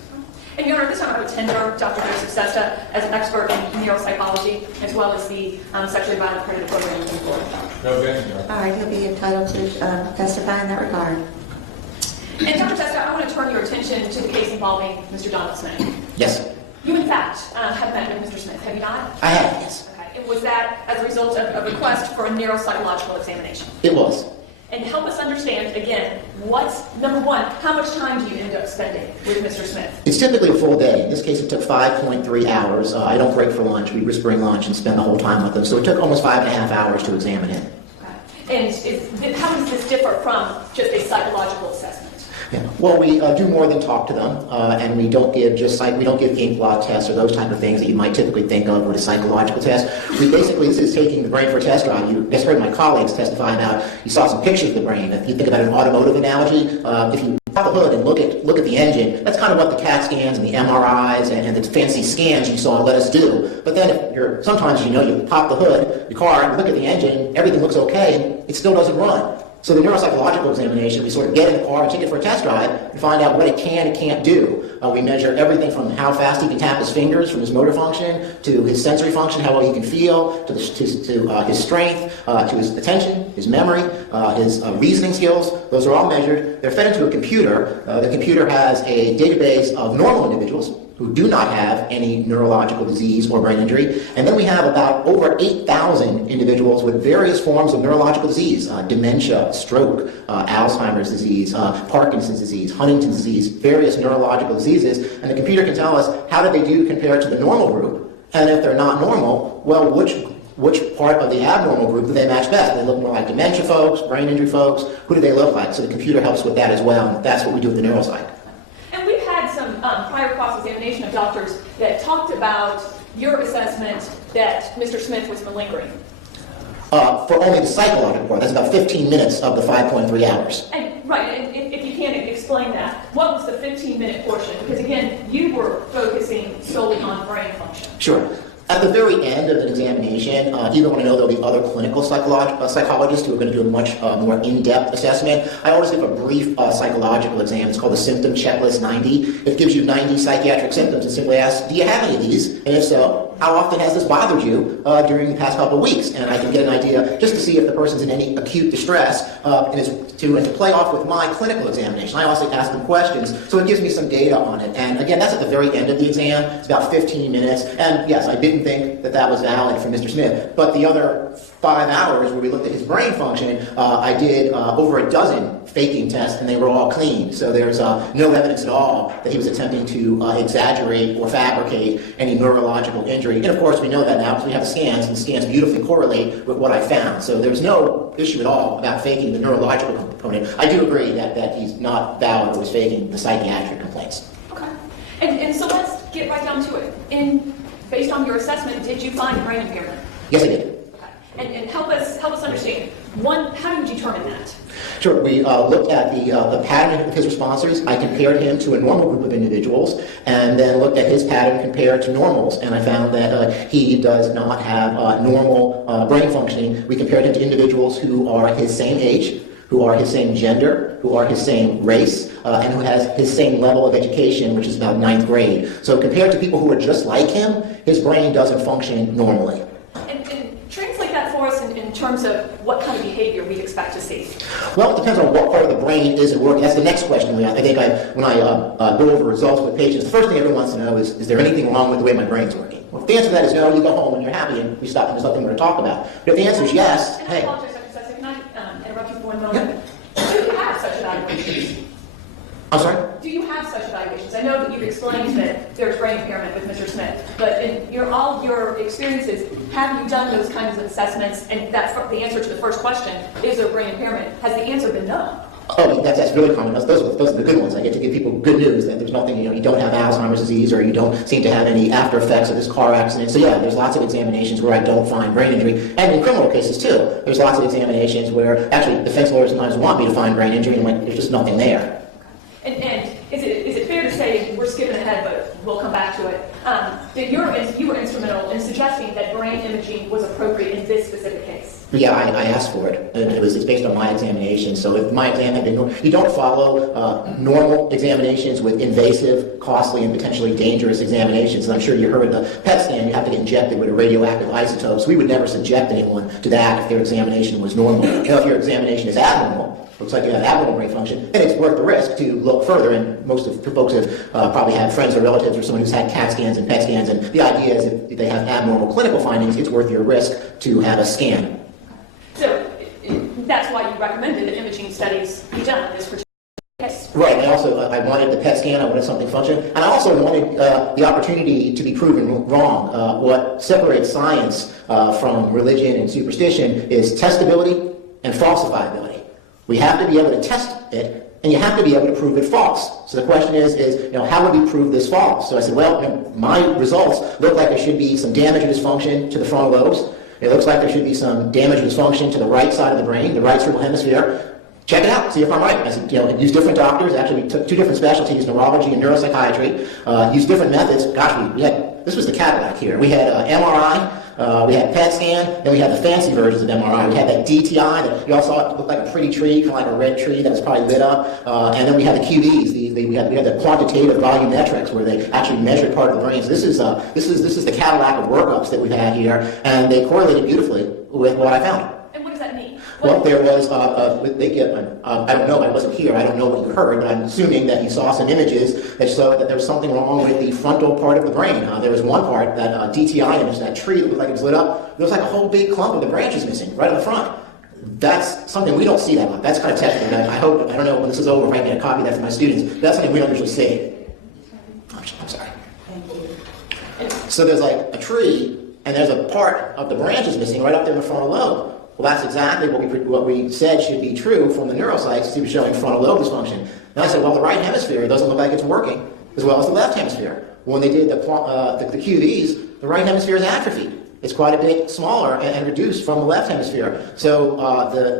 And Your Honor, this time I would tender Dr. Joseph Sesta as an expert in neuropsychology, as well as the sexually violent predator program in Florida. No objection, Your Honor. All right, he'll be entitled to testify in that regard. And Dr. Sesta, I want to turn your attention to the case involving Mr. Donald Smith. Yes, You, in fact, have met with Mr. Smith, have you not? I have, yes. Okay. And was that as a result of a request for a neuropsychological examination? It was. And help us understand, again, number one, how much time do you end up spending with Mr. Smith? It's typically a full day. In this case, it took 5.3 hours. I don't break for lunch. We just bring lunch and spend the whole time with them. So it took almost 5.5 hours to examine him. Okay. And how does this differ from just a psychological assessment? Yeah. Well, we do more than talk to them, and we don't give we don't give ink blot tests or those type of things that you might typically think of with a psychological test. We basically, this is taking the brain for a test drive. You just heard my colleagues testify about, you saw some pictures of the brain. If you think about an automotive analogy, if you pop the hood and look at the engine, that's kind of what the CAT scans and the MRIs and the fancy scans you saw let us do. But then if sometimes you pop the hood, the car, and look at the engine, everything looks okay, and it still doesn't run. So the neuropsychological examination, we sort of get in the car and take it for a test drive and find out what it can and can't do. We measure everything from how fast he can tap his fingers, from his motor function, to his sensory function, how well he can feel, to his strength, to his attention, his memory, his reasoning skills. Those are all measured. They're fed into a computer. The computer has a database of normal individuals who do not have any neurological disease or brain injury. And then we have about over 8,000 individuals with various forms of neurological disease, dementia, stroke, Alzheimer's disease, Parkinson's disease, Huntington's disease, various neurological diseases. And the computer can tell us how do they do compared to the normal group. And if they're not normal, well, which part of the abnormal group do they match best? Do they look more like dementia folks, brain injury folks? Who do they look like? So the computer helps with that as well. And that's what we do with the neuropsych. And we've had some prior cross-examination of doctors that talked about your assessment that Mr. Smith was malingering. For only the psychological part, that's about 15 minutes of the 5.3 hours. And, right, and if you can explain that, what was the 15-minute portion? Because again, you were focusing solely on brain function. Sure. At the very end of an examination, you don't want to know there'll be other clinical psychologists who are going to do a much more in-depth assessment. I always give a brief psychological exam. It's called the Symptom Checklist 90. It gives you 90 psychiatric symptoms and simply asks, do you have any of these? And if so, how often has this bothered you during the past couple of weeks? And I can get an idea just to see if the person's in any acute distress and to play off with my clinical examination. I also ask them questions, so it gives me some data on it. And again, that's at the very end of the exam. It's about 15 minutes. And yes, I didn't think that was valid for Mr. Smith. But the other 5 hours where we looked at his brain function, I did over a dozen faking tests, and they were all clean. So there's no evidence at all that he was attempting to exaggerate or fabricate any neurological injury. And of course, we know that now because we have scans, and the scans beautifully correlate with what I found. So there's no issue at all about faking the neurological component. I do agree that he's not valid or was faking the psychiatric complaints. Okay. And so let's get right down to it. Based on your assessment, did you find brain impairment? Yes, I did. Okay. And help us understand. One, how do you determine that? Sure. We looked at the pattern of his responses. I compared him to a normal group of individuals and then looked at his pattern compared to normals, and I found that he does not have normal brain functioning. We compared him to individuals who are his same age, who are his same gender, who are his same race, and who has his same level of education, which is about 9th grade. So compared to people who are just like him, his brain doesn't function normally. And translate that for us in terms of what kind of behavior we'd expect to see. Well, it depends on what part of the brain isn't working. That's the next question we ask. I think when I go over results with patients, the first thing everyone wants to know is there anything wrong with the way my brain's working? Well, if the answer to that is no, you go home and you're happy and we stop and there's nothing more to talk about. But if the answer is yes, and hey. I apologize, Dr. Sessa, can I interrupt you for 1 moment? Yeah. Do you have evaluations? I'm sorry? Do you have such evaluations? I know that you've explained that there's brain impairment with Mr. Smith, but in all of your experiences, have you done those kinds of assessments? And that's the answer to the first question, is there brain impairment? Has the answer been no? Oh, that's really common. Those are the good ones. I get to give people good news that there's nothing, you don't have Alzheimer's disease or you don't seem to have any after effects of this car accident. So yeah, there's lots of examinations where I don't find brain injury. And in criminal cases too, there's lots of examinations where actually defense lawyers sometimes want me to find brain injury and I'm like, there's just nothing there. And is it fair to say, we're skipping ahead, but we'll come back to it, that you were instrumental in suggesting that brain imaging was appropriate in this specific case? Yeah, I asked for it, and it's based on my examination. So if my exam had been, you don't follow normal examinations with invasive, costly, and potentially dangerous examinations. And I'm sure you heard the PET scan, you have to get injected with a radioactive isotope. So we would never subject anyone to that if their examination was normal. If your examination is abnormal, looks like you have abnormal brain function, then it's worth the risk to look further. And most of the folks have probably had friends or relatives or someone who's had CAT scans and PET scans. And the idea is if they have abnormal clinical findings, it's worth your risk to have a scan. So that's why you recommended that imaging studies be done in this particular case. Right. And I wanted the PET scan. I wanted something functional, and I also wanted the opportunity to be proven wrong. What separates science from religion and superstition is testability and falsifiability. We have to be able to test it, and you have to be able to prove it false. So the question is how would we prove this false? So I said, well, my results look like there should be some damage or dysfunction to the frontal lobes. It looks like there should be some damage or dysfunction to the right side of the brain, the right cerebral hemisphere. Check it out, see if I'm right. I said, use different doctors. Actually, we took two different specialties, neurology and neuropsychiatry. Use different methods. Gosh, this was the Cadillac here. We had MRI. We had PET scan, then we had the fancy versions of MRI. We had that DTI that you all saw, it looked like a pretty tree, kind of like a red tree that was probably lit up. And then we had the QVs. We had the quantitative volumetrics where they actually measured part of the brain. So this is the Cadillac of workups that we've had here, and they correlated beautifully with what I found. And what does that mean? Well, there was, I don't know, I wasn't here, I don't know what you heard, but I'm assuming that you saw some images that showed that there was something wrong with the frontal part of the brain. There was one part, that DTI image, that tree that looked like it was lit up, there was like a whole big clump of the branches missing right on the front. That's something we don't see that much. That's kind of technical. I don't know when this is over if I can get a copy of that for my students. That's something we don't usually see. I'm sorry. Thank you. So there's like a tree, and there's a part of the branches missing right up there in the frontal lobe. Well, that's exactly what we said should be true from the neuropsychs. He was showing frontal lobe dysfunction. And I said, well, the right hemisphere doesn't look like it's working as well as the left hemisphere. When they did the QVs, the right hemisphere is atrophied. It's quite a bit smaller and reduced from the left hemisphere. So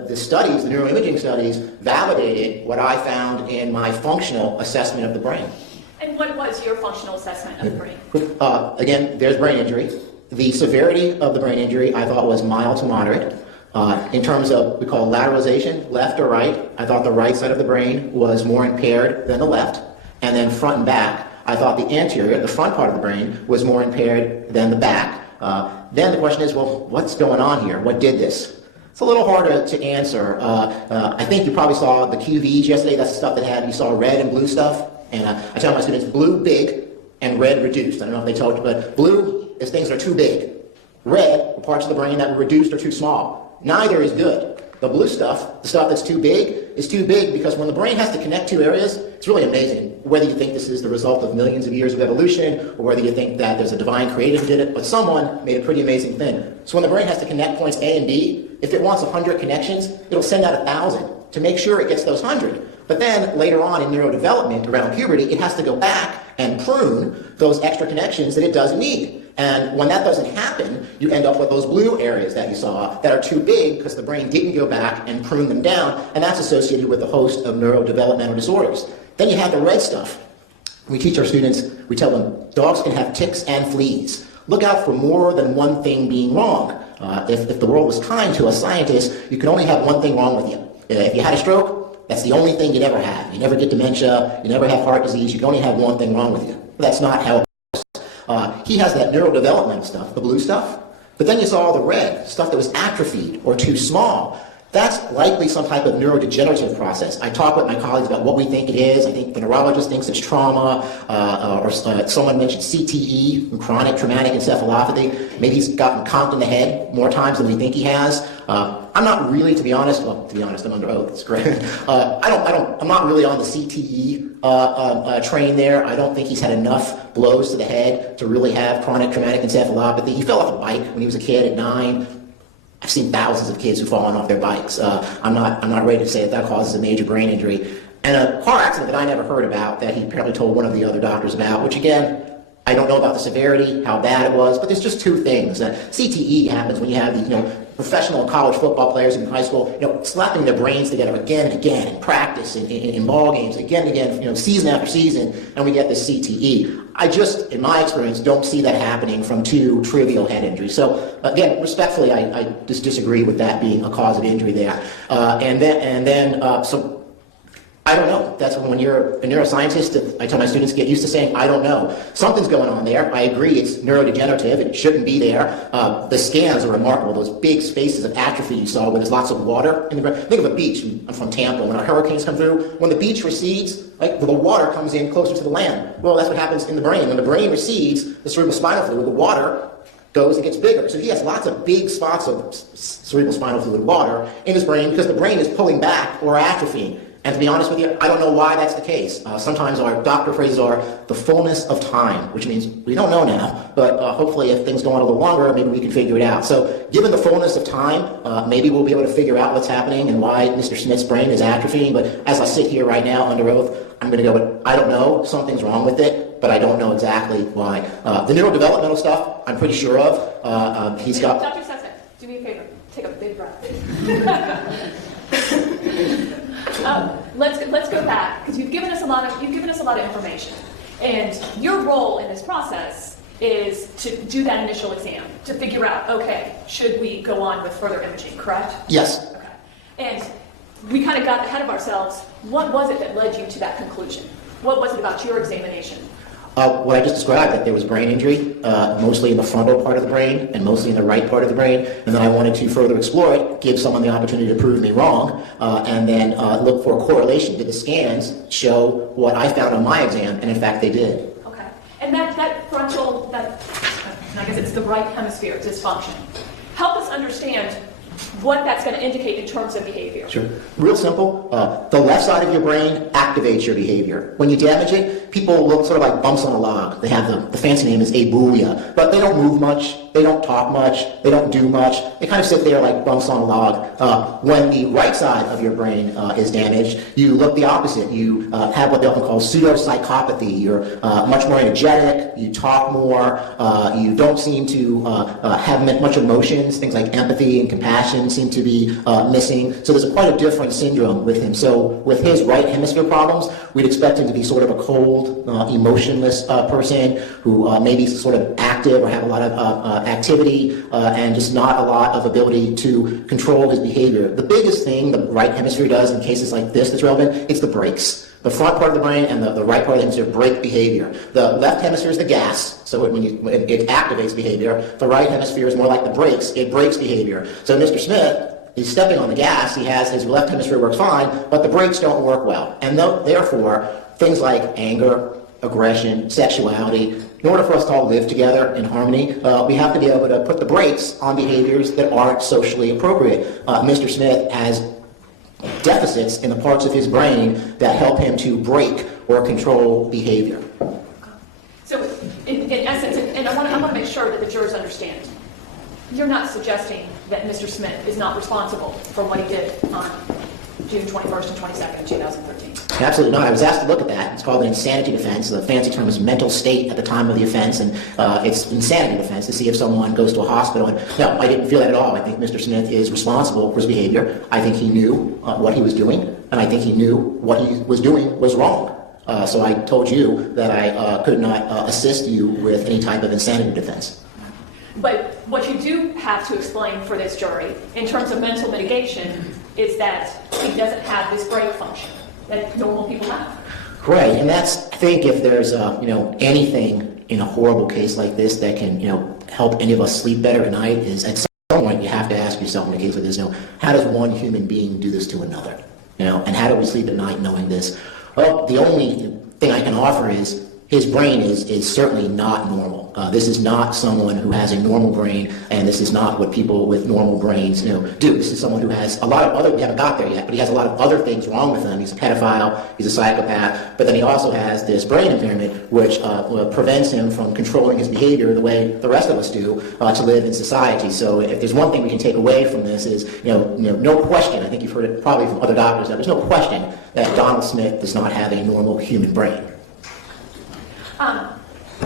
the studies, the neuroimaging studies, validated what I found in my functional assessment of the brain. And what was your functional assessment of the brain? Again, there's brain injury. The severity of the brain injury I thought was mild to moderate. In terms of, we call lateralization, left or right, I thought the right side of the brain was more impaired than the left. And then front and back, I thought the anterior, the front part of the brain, was more impaired than the back. Then the question is, well, what's going on here? What did this? It's a little harder to answer. I think you probably saw the QVs yesterday. That's the stuff that you saw red and blue stuff. And I tell my students, blue big and red reduced. I don't know if they told you, but blue is things that are too big. Red are parts of the brain that were reduced or too small. Neither is good. The blue stuff, the stuff that's too big, is too big because when the brain has to connect two areas, it's really amazing. Whether you think this is the result of millions of years of evolution, or whether you think that there's a divine creator who did it, but someone made a pretty amazing thing. So when the brain has to connect points A and B, if it wants 100 connections, it'll send out 1,000 to make sure it gets those 100. But then later on in neurodevelopment, around puberty, it has to go back and prune those extra connections that it doesn't need. And when that doesn't happen, you end up with those blue areas that you saw that are too big because the brain didn't go back and prune them down, and that's associated with a host of neurodevelopmental disorders. Then you have the red stuff. We teach our students, we tell them, dogs can have ticks and fleas. Look out for more than one thing being wrong. If the world was kind to a scientist, you could only have one thing wrong with you. If you had a stroke, that's the only thing you never have. You never get dementia, you never have heart disease, you can only have one thing wrong with you. But that's not how it works. He has that neurodevelopmental stuff, the blue stuff, but then you saw all the red, stuff that was atrophied or too small. That's likely some type of neurodegenerative process. I talk with my colleagues about what we think it is. I think the neurologist thinks it's trauma, or someone mentioned CTE, chronic traumatic encephalopathy. Maybe he's gotten conked in the head more times than we think he has. I'm not really, to be honest, I'm under oath, it's great. I'm not really on the CTE train there. I don't think he's had enough blows to the head to really have chronic traumatic encephalopathy. He fell off a bike when he was a kid at 9. I've seen thousands of kids who've fallen off their bikes. I'm not ready to say that causes a major brain injury. And a car accident that I never heard about that he apparently told one of the other doctors about, which again, I don't know about the severity, how bad it was, but there's just two things. CTE happens when you have these, professional college football players in high school, slapping their brains together again and again in practice, in ball games, again and again, season after season, and we get this CTE. I just, in my experience, don't see that happening from two trivial head injuries. So again, respectfully, I just disagree with that being a cause of injury there. So I don't know. That's when you're a neuroscientist, I tell my students, get used to saying, I don't know. Something's going on there. I agree it's neurodegenerative. It shouldn't be there. The scans are remarkable. Those big spaces of atrophy you saw where there's lots of water in the ground. Think of a beach. I'm from Tampa. When our hurricanes come through, when the beach recedes, the water comes in closer to the land. Well, that's what happens in the brain. When the brain recedes, the cerebrospinal fluid, the water goes and gets bigger. So he has lots of big spots of cerebrospinal fluid water in his brain because the brain is pulling back or atrophying. And to be honest with you, I don't know why that's the case. Sometimes our doctor phrases are the fullness of time, which means we don't know now, but hopefully if things go on a little longer, maybe we can figure it out. So given the fullness of time, maybe we'll be able to figure out what's happening and why Mr. Smith's brain is atrophying. But as I sit here right now under oath, I'm going to go with, I don't know, something's wrong with it, but I don't know exactly why. The neurodevelopmental stuff, I'm pretty sure of. He's got... Dr. Sesek, do me a favor. Take a big breath. Let's go back because you've given us a lot of information, and your role in this process is to do that initial exam to figure out, okay, should we go on with further imaging? Correct? Yes. Okay. And we kind of got ahead of ourselves. What was it that led you to that conclusion? What was it about your examination? What I just described, that there was brain injury, mostly in the frontal part of the brain and mostly in the right part of the brain, and then I wanted to further explore it, give someone the opportunity to prove me wrong, and then look for a correlation. Did the scans show what I found on my exam? And in fact, they did. Okay. And that frontal, I guess it's the right hemisphere dysfunction. Help us understand what that's going to indicate in terms of behavior. Sure. Real simple. The left side of your brain activates your behavior. When you damage it, people look sort of like bumps on a log. They have the fancy name is abulia, but they don't move much. They don't talk much. They don't do much. They kind of sit there like bumps on a log. When the right side of your brain is damaged, you look the opposite. You have what they often call pseudo-psychopathy. You're much more energetic. You talk more. You don't seem to have much emotions. Things like empathy and compassion seem to be missing. So there's quite a different syndrome with him. So with his right hemisphere problems, we'd expect him to be sort of a cold, emotionless person who may be sort of active or have a lot of activity and just not a lot of ability to control his behavior. The biggest thing the right hemisphere does in cases like this that's relevant, it's the brakes. The front part of the brain and the right part of the hemisphere brake behavior. The left hemisphere is the gas, so it activates behavior. The right hemisphere is more like the brakes, it brakes behavior. So Mr. Smith, he's stepping on the gas, his left hemisphere works fine, but the brakes don't work well. And therefore, things like anger, aggression, sexuality, in order for us to all live together in harmony, we have to be able to put the brakes on behaviors that aren't socially appropriate. Mr. Smith has deficits in the parts of his brain that help him to break or control behavior. So, in essence, and I want to make sure that the jurors understand, you're not suggesting that Mr. Smith is not responsible for what he did on June 21st and 22nd, 2013. Absolutely not. I was asked to look at that. It's called an insanity defense. The fancy term is mental state at the time of the offense, and it's insanity defense to see if someone goes to a hospital. And no, I didn't feel that at all. I think Mr. Smith is responsible for his behavior. I think he knew what he was doing, and I think he knew what he was doing was wrong. So I told you that I could not assist you with any type of insanity defense. But what you do have to explain for this jury, in terms of mental mitigation, is that he doesn't have this brake function that normal people have. Right, and that's, I think, if there's anything in a horrible case like this that can help any of us sleep better at night, is at some point you have to ask yourself in a case like this, how does one human being do this to another? And how do we sleep at night knowing this? Well, the only thing I can offer is his brain is certainly not normal. This is not someone who has a normal brain, and this is not what people with normal brains do. This is someone who has a lot of other, we haven't got there yet, but he has a lot of other things wrong with him. He's a pedophile, he's a psychopath, but then he also has this brain impairment which prevents him from controlling his behavior the way the rest of us do to live in society. So if there's one thing we can take away from this is, no question, I think you've heard it probably from other doctors, that there's no question that Donald Smith does not have a normal human brain.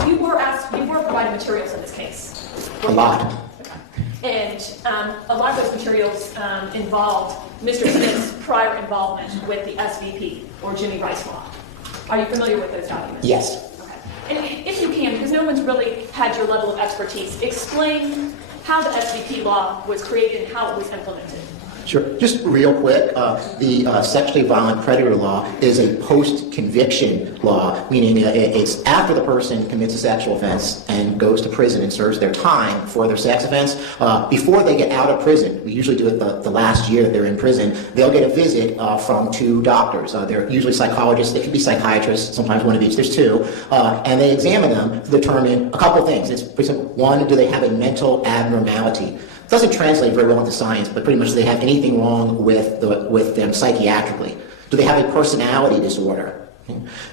You were provided materials in this case. A lot. And a lot of those materials involved Mr. Smith's prior involvement with the SVP, or Jimmy Rice Law. Are you familiar with those documents? Yes. Okay. And if you can, because no one's really had your level of expertise, explain how the SVP law was created and how it was implemented. Sure. Just real quick, the sexually violent predator law is a post-conviction law, meaning it's after the person commits a sexual offense and goes to prison and serves their time for their sex offense. Before they get out of prison, we usually do it the last year that they're in prison, they'll get a visit from two doctors. They're usually psychologists, they can be psychiatrists, sometimes one of each, there's two, and they examine them to determine a couple of things. It's pretty simple. One, do they have a mental abnormality? It doesn't translate very well into science, but pretty much do they have anything wrong with them psychiatrically? Do they have a personality disorder?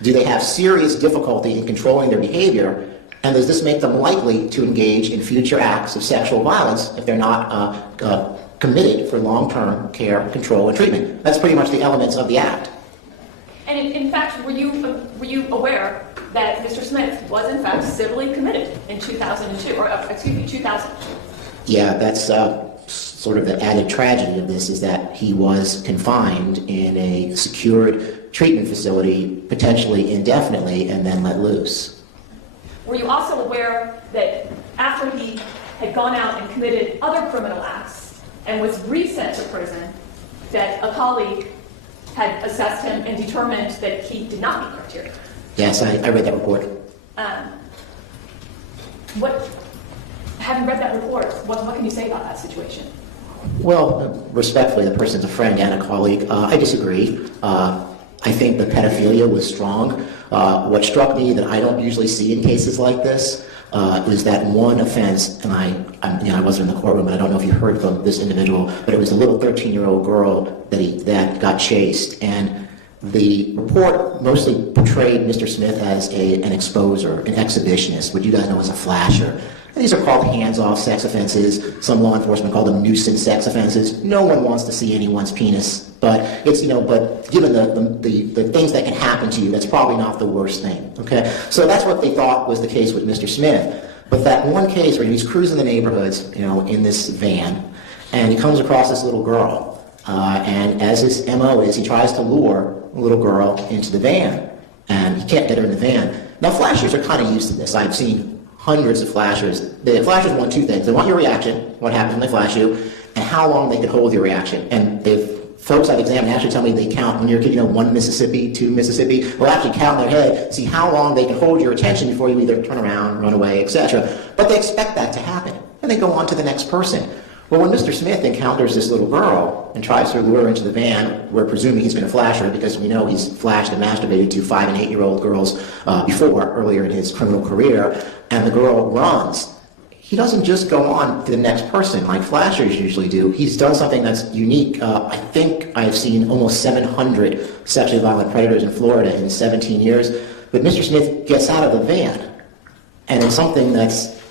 Do they have serious difficulty in controlling their behavior? And does this make them likely to engage in future acts of sexual violence if they're not committed for long-term care, control, and treatment? That's pretty much the elements of the act. And in fact, were you aware that Mr. Smith was in fact civilly committed in 2002, or 2000? Yeah, that's sort of the added tragedy of this, is that he was confined in a secured treatment facility, potentially indefinitely, and then let loose. Were you also aware that after he had gone out and committed other criminal acts and was resent to prison, that a colleague had assessed him and determined that he did not meet criteria? Yes, I read that report. Having read that report, what can you say about that situation? Well, respectfully, the person's a friend and a colleague. I disagree. I think the pedophilia was strong. What struck me that I don't usually see in cases like this was that one offense, and I wasn't in the courtroom, and I don't know if you heard from this individual, but it was a little 13-year-old girl that got chased, and the report mostly portrayed Mr. Smith as an exposer, an exhibitionist, what you guys know as a flasher. And these are called hands-off sex offenses. Some law enforcement call them nuisance sex offenses. No one wants to see anyone's penis, but it's but given the things that can happen to you, that's probably not the worst thing. Okay, so that's what they thought was the case with Mr. Smith. But that one case where he's cruising the neighborhoods, in this van, and he comes across this little girl, and as his MO is, he tries to lure a little girl into the van, and he can't get her in the van. Now, flashers are kind of used to this. I've seen hundreds of flashers. The flashers want two things. They want your reaction, what happens when they flash you, and how long they can hold your reaction. And folks I've examined actually tell me they count when you're a kid, 1 Mississippi, 2 Mississippi. They'll actually count in their head, see how long they can hold your attention before you either turn around, run away, etc. But they expect that to happen, and they go on to the next person. Well, when Mr. Smith encounters this little girl and tries to lure her into the van, we're presuming he's been a flasher because we know he's flashed and masturbated to 5- and 8-year-old girls earlier in his criminal career, and the girl runs. He doesn't just go on to the next person like flashers usually do. He's done something that's unique. I think I've seen almost 700 sexually violent predators in Florida in 17 years, but Mr. Smith gets out of the van, and in something that's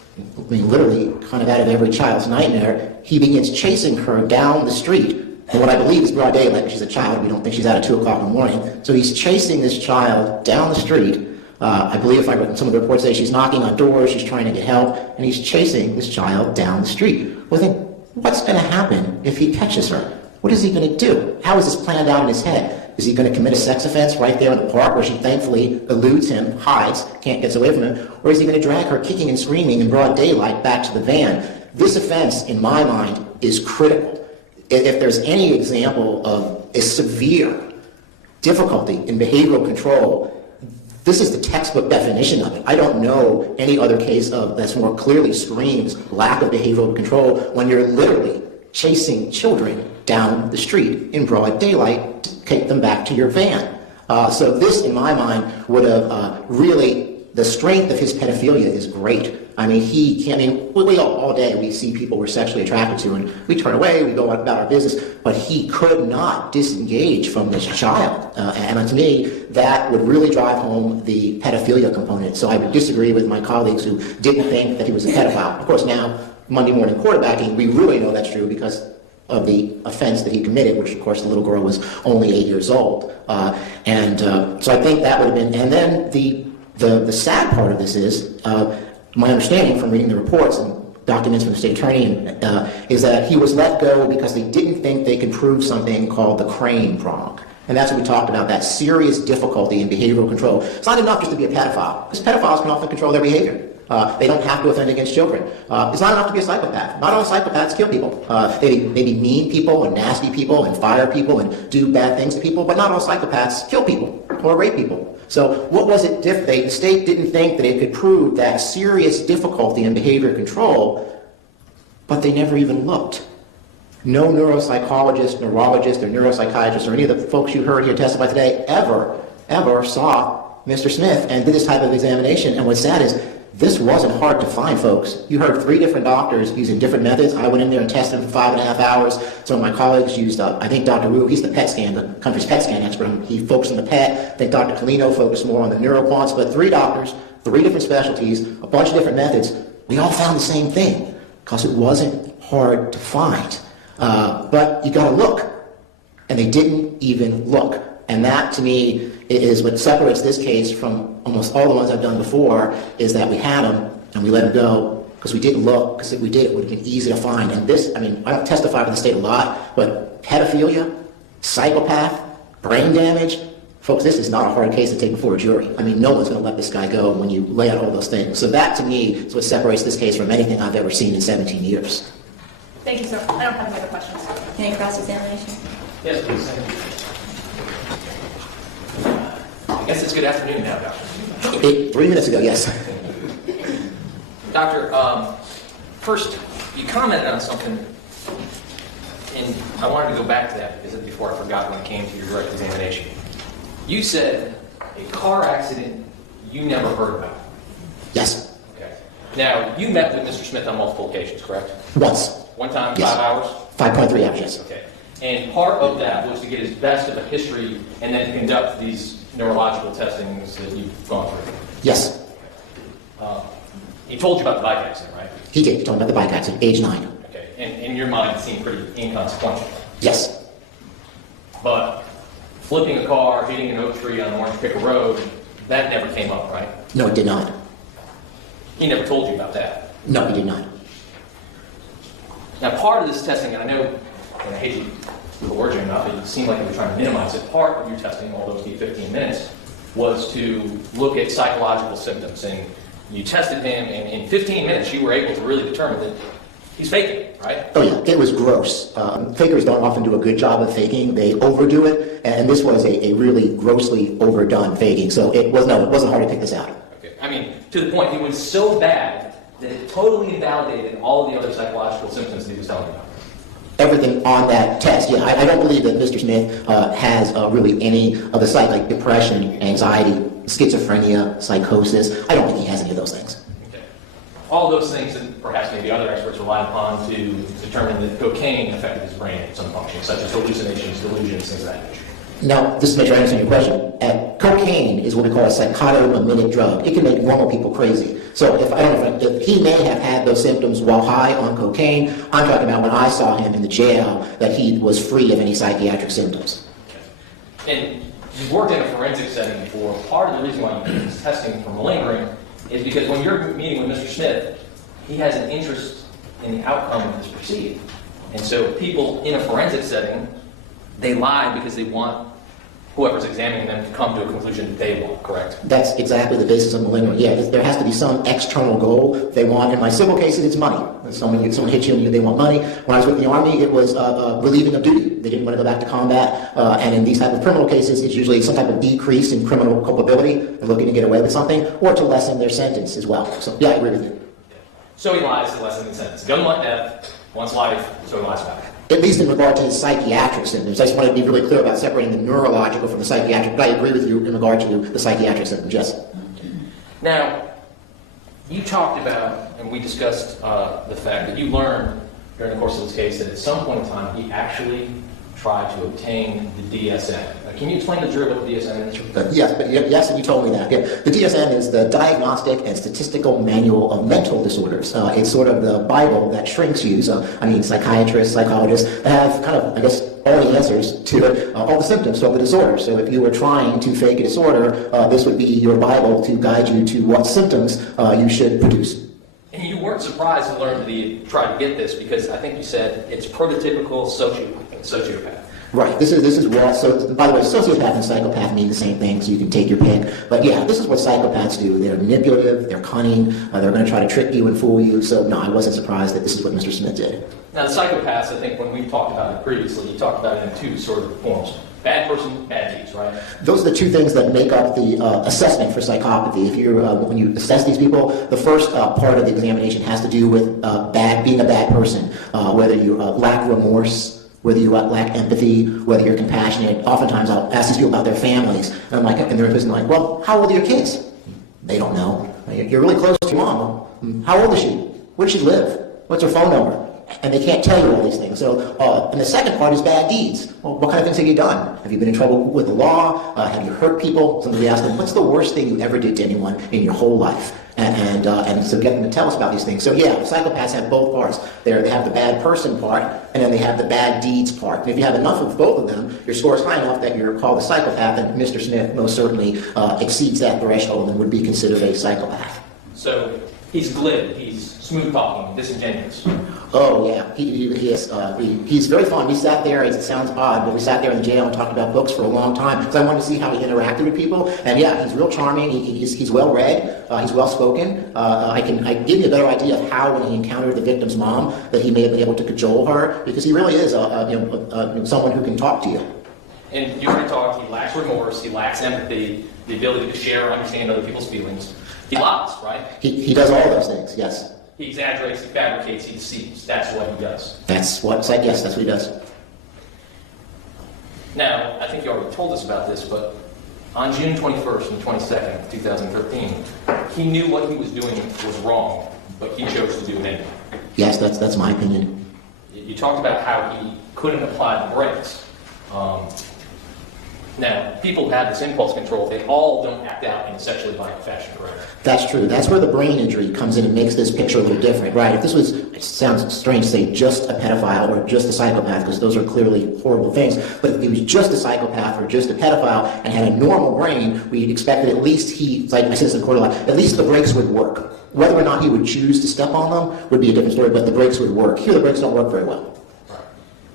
literally kind of out of every child's nightmare, he begins chasing her down the street. And what I believe is broad daylight. She's a child. We don't think she's out at 2 o'clock in the morning. So he's chasing this child down the street. I believe if I read some of the reports say she's knocking on doors, she's trying to get help, and he's chasing this child down the street. Well, I think, what's going to happen if he catches her? What is he going to do? How is this planned out in his head? Is he going to commit a sex offense right there in the park where she thankfully eludes him, hides, can't get away from him? Or is he going to drag her kicking and screaming in broad daylight back to the van? This offense, in my mind, is critical. If there's any example of a severe difficulty in behavioral control, This is the textbook definition of it. I don't know any other case of that's more clearly screams lack of behavioral control when you're literally chasing children down the street in broad daylight to take them back to your van. So this, in my mind, would have really, the strength of his pedophilia is great. I mean, we all day we see people we're sexually attracted to, and we turn away, we go about our business, but he could not disengage from this child. And to me, that would really drive home the pedophilia component. So I would disagree with my colleagues who didn't think that he was a pedophile. Of course, now, Monday morning quarterbacking, we really know that's true because of the offense that he committed, which, of course, the little girl was only 8 years old. So I think that would have been, and then the sad part of this is, my understanding from reading the reports and documents from the state attorney is that he was let go because they didn't think they could prove something called the Crane prong. And that's what we talked about, that serious difficulty in behavioral control. It's not enough just to be a pedophile, because pedophiles can often control their behavior. They don't have to offend against children. It's not enough to be a psychopath. Not all psychopaths kill people. They be mean people and nasty people and fire people and do bad things to people, but not all psychopaths kill people or rape people. So what was it different? The state didn't think that it could prove that serious difficulty in behavior control, but they never even looked. No neuropsychologist, neurologist, or neuropsychiatrist, or any of the folks you heard here testify today ever saw Mr. Smith and did this type of examination. And what's sad is this wasn't hard to find, folks. You heard 3 different doctors using different methods. I went in there and tested him for 5.5 hours. Some of my colleagues used, I think Dr. Wu, he's the PET scan, the country's PET scan expert. He focused on the PET. I think Dr. Colino focused more on the neuroquants. But 3 doctors, 3 different specialties, a bunch of different methods. We all found the same thing because it wasn't hard to find. But you got to look. And they didn't even look. And that, to me, is what separates this case from almost all the ones I've done before, is that we had him and we let him go because we didn't look, because if we did, it would have been easy to find. And this, I mean, I don't testify for the state a lot, but pedophilia, psychopath, brain damage, folks, this is not a hard case to take before a jury. I mean, no one's going to let this guy go when you lay out all those things. So that, to me, is what separates this case from anything I've ever seen in 17 years. Thank you, sir. I don't have any other questions. Any cross-examination? Yes, please. I guess it's good afternoon now, Doctor. 3 minutes ago, yes. Doctor, first, you commented on something, and I wanted to go back to that because before I forgot when it came to your direct examination. You said a car accident you never heard about. Yes. Okay. Now, you met with Mr. Smith on multiple occasions, correct? Once. One time, Yes. 5 hours? 5.3 hours, yes. Okay. And part of that was to get his best of a history and then to conduct these neurological testings that you've gone through. Yes. He told you about the bike accident, right? He did. He told me about the bike accident, age 9. Okay. And in your mind, it seemed pretty inconsequential. Yes. But flipping a car, hitting an oak tree on Orange Picker Road, that never came up, right? No, it did not. He never told you about that. No, he did not. Now, part of this testing, and I know, and I hate to put the words in your mouth, but it seemed like you were trying to minimize it. Part of your testing, although it took 15 minutes, was to look at psychological symptoms. And you tested him, and in 15 minutes, you were able to really determine that he's faking, right? Oh yeah, it was gross. Fakers don't often do a good job of faking. They overdo it, and this was a really grossly overdone faking. So it wasn't hard to pick this out. Okay. I mean, to the point, it was so bad that it totally invalidated all of the other psychological symptoms that he was telling you about. Everything on that test, yeah. I don't believe that Mr. Smith has really any of the like depression, anxiety, schizophrenia, psychosis. I don't think he has any of those things. Okay. All those things that perhaps maybe other experts relied upon to determine that cocaine affected his brain in some function, such as hallucinations, delusions, things of that nature. Now, just to make sure I understand your question, cocaine is what we call a psychotomimetic drug. It can make normal people crazy. So if he may have had those symptoms while high on cocaine, I'm talking about when I saw him in the jail, that he was free of any psychiatric symptoms. Okay. And you've worked in a forensic setting before. Part of the reason why you do this testing for malingering is because when you're meeting with Mr. Smith, he has an interest in the outcome of this proceeding. And so people in a forensic setting, they lie because they want whoever's examining them to come to a conclusion that they want, correct? That's exactly the basis of malingering. Yeah, there has to be some external goal they want. In my civil cases, it's money. Someone hits you and they want money. When I was with the Army, it was relieving of duty. They didn't want to go back to combat. And in these type of criminal cases, it's usually some type of decrease in criminal culpability. They're looking to get away with something, or to lessen their sentence as well. So yeah, I agree with you. So he lies to lessen the sentence. Gun like death, wants life, so he lies back. At least in regard to his psychiatric symptoms. I just want to be really clear about separating the neurological from the psychiatric, but I agree with you in regard to the psychiatric symptoms, yes. Now, you talked about, and we discussed the fact that you learned during the course of this case that at some point in time he actually tried to obtain the DSM. Can you explain to the jury what the DSM is? Yes, and you told me that. Yeah. The DSM is the Diagnostic and Statistical Manual of Mental Disorders. It's sort of the Bible that shrinks use. Psychiatrists, psychologists have kind of, I guess, all the answers to all the symptoms of the disorder. So if you were trying to fake a disorder, this would be your Bible to guide you to what symptoms you should produce. And you weren't surprised to learn that he tried to get this because I think you said it's prototypical sociopath. Right. This is what. So by the way, sociopath and psychopath mean the same thing, so you can take your pick. But yeah, this is what psychopaths do. They're manipulative. They're cunning. They're going to try to trick you and fool you. So no, I wasn't surprised that this is what Mr. Smith did. Now the psychopaths, I think when we talked about it previously, you talked about it in two sort of forms: bad person, bad deeds, right? Those are the two things that make up the assessment for psychopathy. If you're when you assess these people, the first part of the examination has to do with being a bad person, whether you lack remorse, whether you lack empathy, whether you're compassionate. Oftentimes I'll ask these people about their families, and they're like, well, how old are your kids? They don't know. You're really close to your mom. How old is she? Where does she live? What's her phone number? And they can't tell you all these things. So, and the second part is bad deeds. Well, what kind of things have you done? Have you been in trouble with the law? Have you hurt people? Somebody asked them, what's the worst thing you ever did to anyone in your whole life? And so get them to tell us about these things. So yeah, psychopaths have both parts. They have the bad person part, and then they have the bad deeds part. And if you have enough of both of them, your score is high enough that you're called a psychopath, and Mr. Smith most certainly exceeds that threshold and would be considered a psychopath. So he's glib, he's smooth talking, disingenuous. Oh yeah, he is. He's very fun. We sat there. It sounds odd, but we sat there in jail and talked about books for a long time because I wanted to see how he interacted with people. And yeah, he's real charming. He's well read. He's well spoken. I can give you a better idea of how, when he encountered the victim's mom, that he may have been able to cajole her, because he really is someone who can talk to you. And you already talked. He lacks remorse. He lacks empathy, the ability to share or understand other people's feelings. He lies, right? He does all those things. Yes. He exaggerates, he fabricates, he deceives. That's what he does. That's what he does. Now, I think you already told us about this, but on June 21st and 22nd, 2013, he knew what he was doing was wrong, but he chose to do it anyway. Yes, that's my opinion. You talked about how he couldn't apply the brakes. Now, people who have this impulse control, they all don't act out in a sexually violent fashion, correct? That's true. That's where the brain injury comes in and makes this picture a little different, right? If this was, it sounds strange to say just a pedophile or just a psychopath, because those are clearly horrible things, but if he was just a psychopath or just a pedophile and had a normal brain, we'd expect that at least like I said this in court a lot, at least the brakes would work. Whether or not he would choose to step on them would be a different story, but the brakes would work. Here, the brakes don't work very well. Right.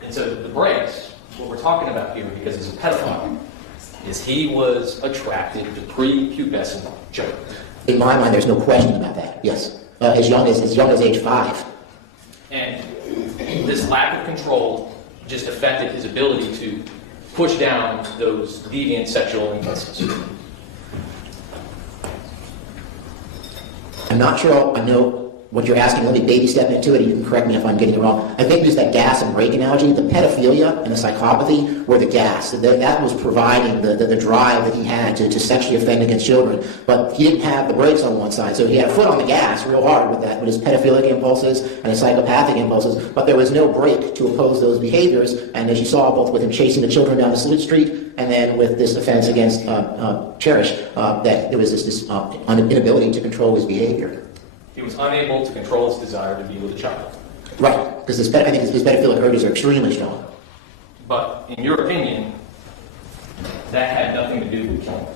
And so the brakes, what we're talking about here, because he's a pedophile, is he was attracted to prepubescent children. In my mind, there's no question about that. Yes, as young as age 5. And this lack of control just affected his ability to push down those deviant sexual impulses. I'm not sure I know what you're asking. Let me baby step into it. You can correct me if I'm getting it wrong. I think there's that gas and brake analogy. The pedophilia and the psychopathy were the gas. That was providing the drive that he had to sexually offend against children. But he didn't have the brakes on one side. So he had a foot on the gas real hard with that, with his pedophilic impulses and his psychopathic impulses. But there was no brake to oppose those behaviors. And as you saw, both with him chasing the children down the street and then with this offense against Cherish, that there was this inability to control his behavior. He was unable to control his desire to be with a child. Right, because I think his pedophilic urges are extremely strong. But in your opinion, that had nothing to do with killing.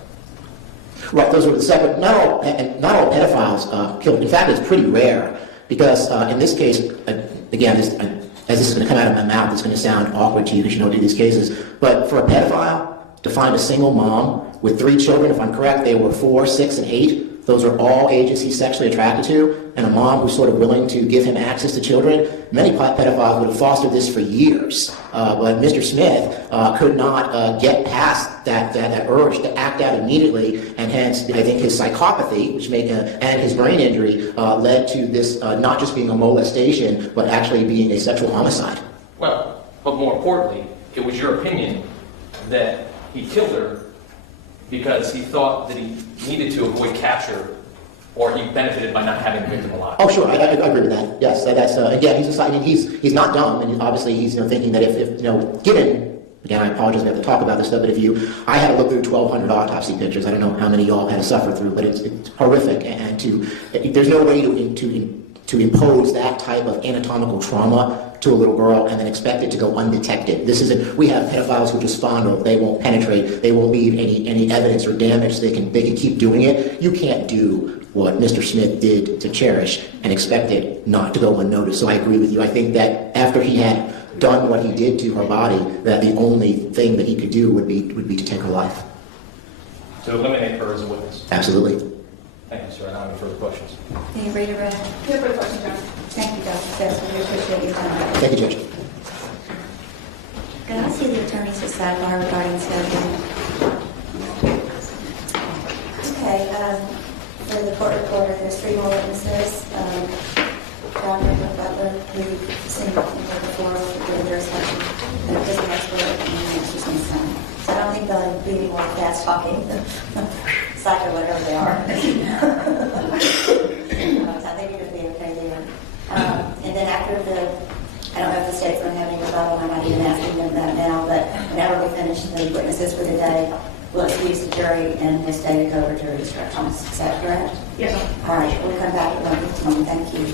Right, those were separate. Not all pedophiles kill. In fact, it's pretty rare because in this case, again, as this is going to come out of my mouth, it's going to sound awkward to you because you don't do these cases. But for a pedophile to find a single mom with 3 children, if I'm correct, they were 4, 6, and 8. Those are all ages he's sexually attracted to, and a mom who's sort of willing to give him access to children. Many pedophiles would have fostered this for years, but Mr. Smith could not get past that urge to act out immediately, and hence I think his psychopathy, and his brain injury led to this not just being a molestation, but actually being a sexual homicide. Well, but more importantly, it was your opinion that he killed her because he thought that he needed to avoid capture, or he benefited by not having the victim alive. Oh, sure, I agree with that. Yes, that's again, he's not dumb, and obviously he's thinking that if given, again, I apologize, we have to talk about this stuff, but I had to look through 1,200 autopsy pictures. I don't know how many y'all had to suffer through, but it's horrific, and there's no way to impose that type of anatomical trauma to a little girl and then expect it to go undetected. We have pedophiles who just fondle, they won't penetrate, they won't leave any evidence or damage, they can keep doing it. You can't do what Mr. Smith did to Cherish and expect it not to go unnoticed. So I agree with you. I think that after he had done what he did to her body, that the only thing that he could do would be to take her life. To eliminate her as a witness. Absolutely. Thank you, sir. I don't have any further questions. Any redirect? No further questions, John. Thank you, Dr. Fetzer. We appreciate your time. Thank you, Judge. Can I see the attorney's sidebar regarding scheduling? Okay, for the court reporter, there's 3 more witnesses. Dr. Butler, who seen before during their session, and a physical expert, and she's going to sign. So I don't think they'll be any more fast talking, psych or whatever they are. So I think you're going to be okay there. And then after I don't know if the state's going to have any rebuttal, I'm not even asking them that now, but whenever we finish the witnesses for the day, we'll excuse the jury and Ms. David go over jury instructions. Is that correct? Yes, ma'am. All right, we'll come back at 1:15. Thank you.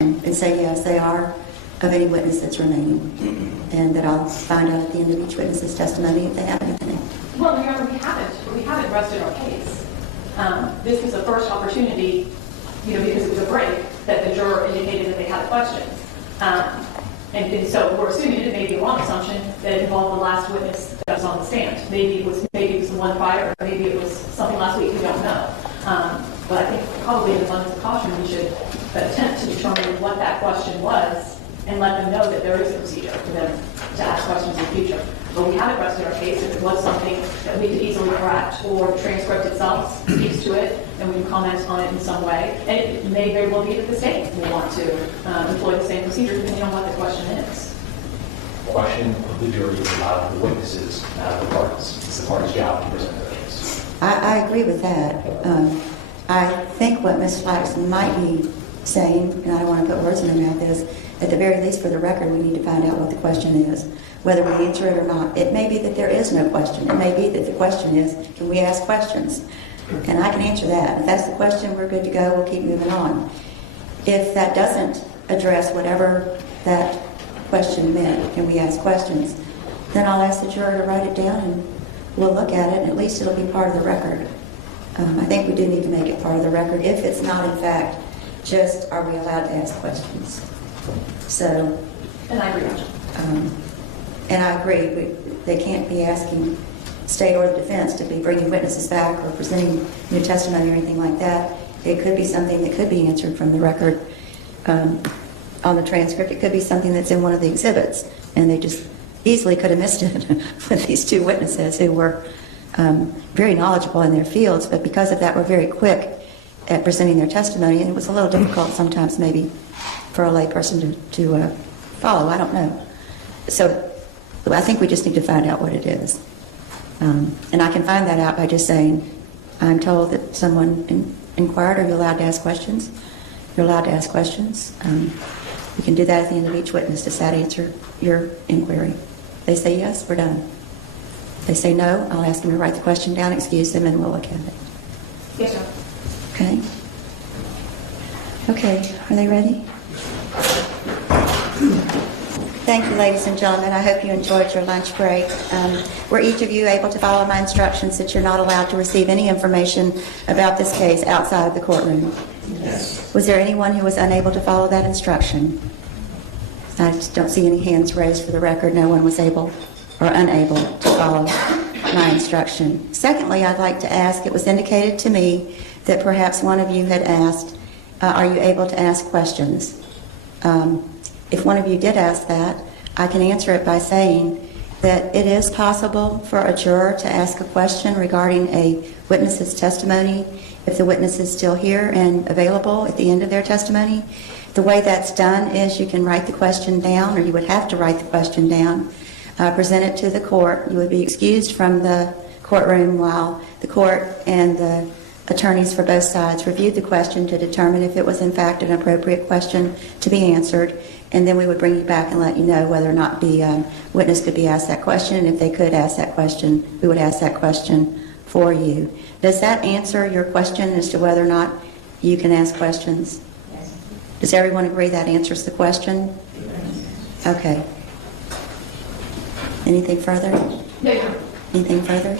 And say yes, they are of any witness that's remaining, and that I'll find out at the end of each witness's testimony if they have anything. Well, Your Honor, we haven't rested our case. This was the first opportunity, because it was a break, that the juror indicated that they had a question. And so we're assuming it may be a wrong assumption that it involved the last witness that was on the stand. Maybe it was the one prior, or maybe it was something last week, we don't know. But I think probably in abundance of caution, we should attempt to determine what that question was and let them know that there is a procedure for them to ask questions in the future. But we haven't rested our case. If it was something that we could easily correct, or the transcript itself speaks to it, and we can comment on it in some way. And it may very well be that the state will want to employ the same procedure depending on what the question is. Question of the jury is about the witnesses, not the parties. It's the party's job to present their case. I agree with that. I think what Ms. Flax might be saying, and I don't want to put words in her mouth, is at the very least for the record, we need to find out what the question is, whether we answer it or not. It may be that there is no question. It may be that the question is, can we ask questions? And I can answer that. If that's the question, we're good to go. We'll keep moving on. If that doesn't address whatever that question meant, can we ask questions, then I'll ask the juror to write it down and we'll look at it, and at least it'll be part of the record. I think we do need to make it part of the record if it's not, in fact, just are we allowed to ask questions. So, And I agree. and I agree, they can't be asking state or the defense to be bringing witnesses back or presenting new testimony or anything like that. It could be something that could be answered from the record on the transcript. It could be something that's in one of the exhibits, and they just easily could have missed it with these 2 witnesses who were very knowledgeable in their fields, but because of that were very quick at presenting their testimony, and it was a little difficult sometimes maybe for a lay person to follow. I don't know. So I think we just need to find out what it is. And I can find that out by just saying, I'm told that someone inquired, are you allowed to ask questions? You're allowed to ask questions. We can do that at the end of each witness. Does that answer your inquiry? They say yes, we're done. They say no, I'll ask them to write the question down, excuse them, and we'll look at it. Yes, sir. Okay? Okay, are they ready? Thank you, ladies and gentlemen. I hope you enjoyed your lunch break. Were each of you able to follow my instructions that you're not allowed to receive any information about this case outside of the courtroom? Yes. Was there anyone who was unable to follow that instruction? I don't see any hands raised for the record. No one was able or unable to follow my instruction. Secondly, I'd like to ask, it was indicated to me that perhaps one of you had asked, are you able to ask questions? If one of you did ask that, I can answer it by saying that it is possible for a juror to ask a question regarding a witness's testimony if the witness is still here and available at the end of their testimony. The way that's done is you can write the question down, or you would have to write the question down, present it to the court. You would be excused from the courtroom while the court and the attorneys for both sides reviewed the question to determine if it was in fact an appropriate question to be answered, and then we would bring you back and let you know whether or not the witness could be asked that question, and if they could ask that question, we would ask that question for you. Does that answer your question as to whether or not you can ask questions? Yes. Does everyone agree that answers the question? Yes. Okay. Anything further? No. Anything further?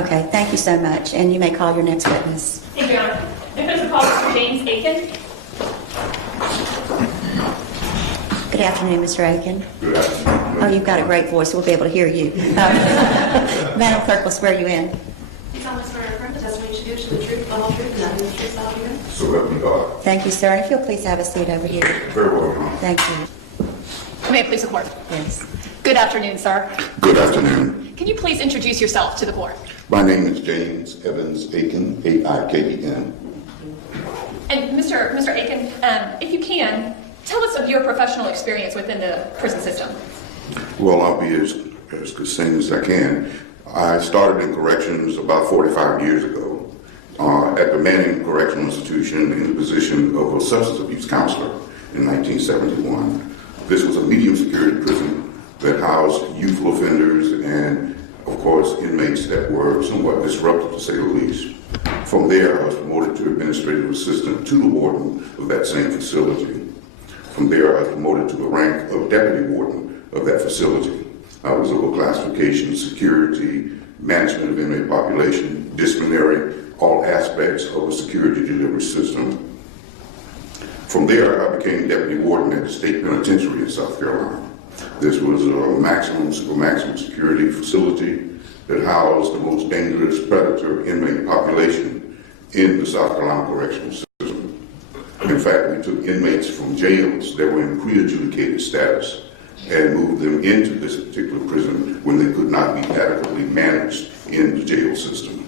Okay, thank you so much. And you may call your next witness. Thank you, Your Honor. I'm going to call Mr. James Aiken. Good afternoon, Mr. Aiken. Good afternoon. Oh, you've got a great voice. We'll be able to hear you. Madam Clerk will swear you in. You solemnly swear to affirm the testimony you should give to the truth, the whole truth, and nothing but the truth, so help you God? So help me God. Thank you, sir. And if you'll please have a seat over here. Very well, Your Honor. Thank you. May it please the court. Yes. Good afternoon, sir. Good afternoon. Can you please introduce yourself to the court? My name is James Evans Aiken, A-I-K-E-N. And Mr. Aiken, if you can, tell us of your professional experience within the prison system. Well, I'll be as succinct as I can. I started in corrections about 45 years ago at the Manning Correctional Institution in the position of a substance abuse counselor in 1971. This was a medium security prison that housed youthful offenders and, of course, inmates that were somewhat disruptive, to say the least. From there, I was promoted to administrative assistant to the warden of that same facility. From there, I was promoted to the rank of deputy warden of that facility. I was over classification, security, management of inmate population, disciplinary, all aspects of the security delivery system. From there, I became deputy warden at the state penitentiary in South Carolina. This was a maximum security facility that housed the most dangerous predator inmate population in the South Carolina correctional system. In fact, we took inmates from jails that were in pre-adjudicated status and moved them into this particular prison when they could not be adequately managed in the jail system.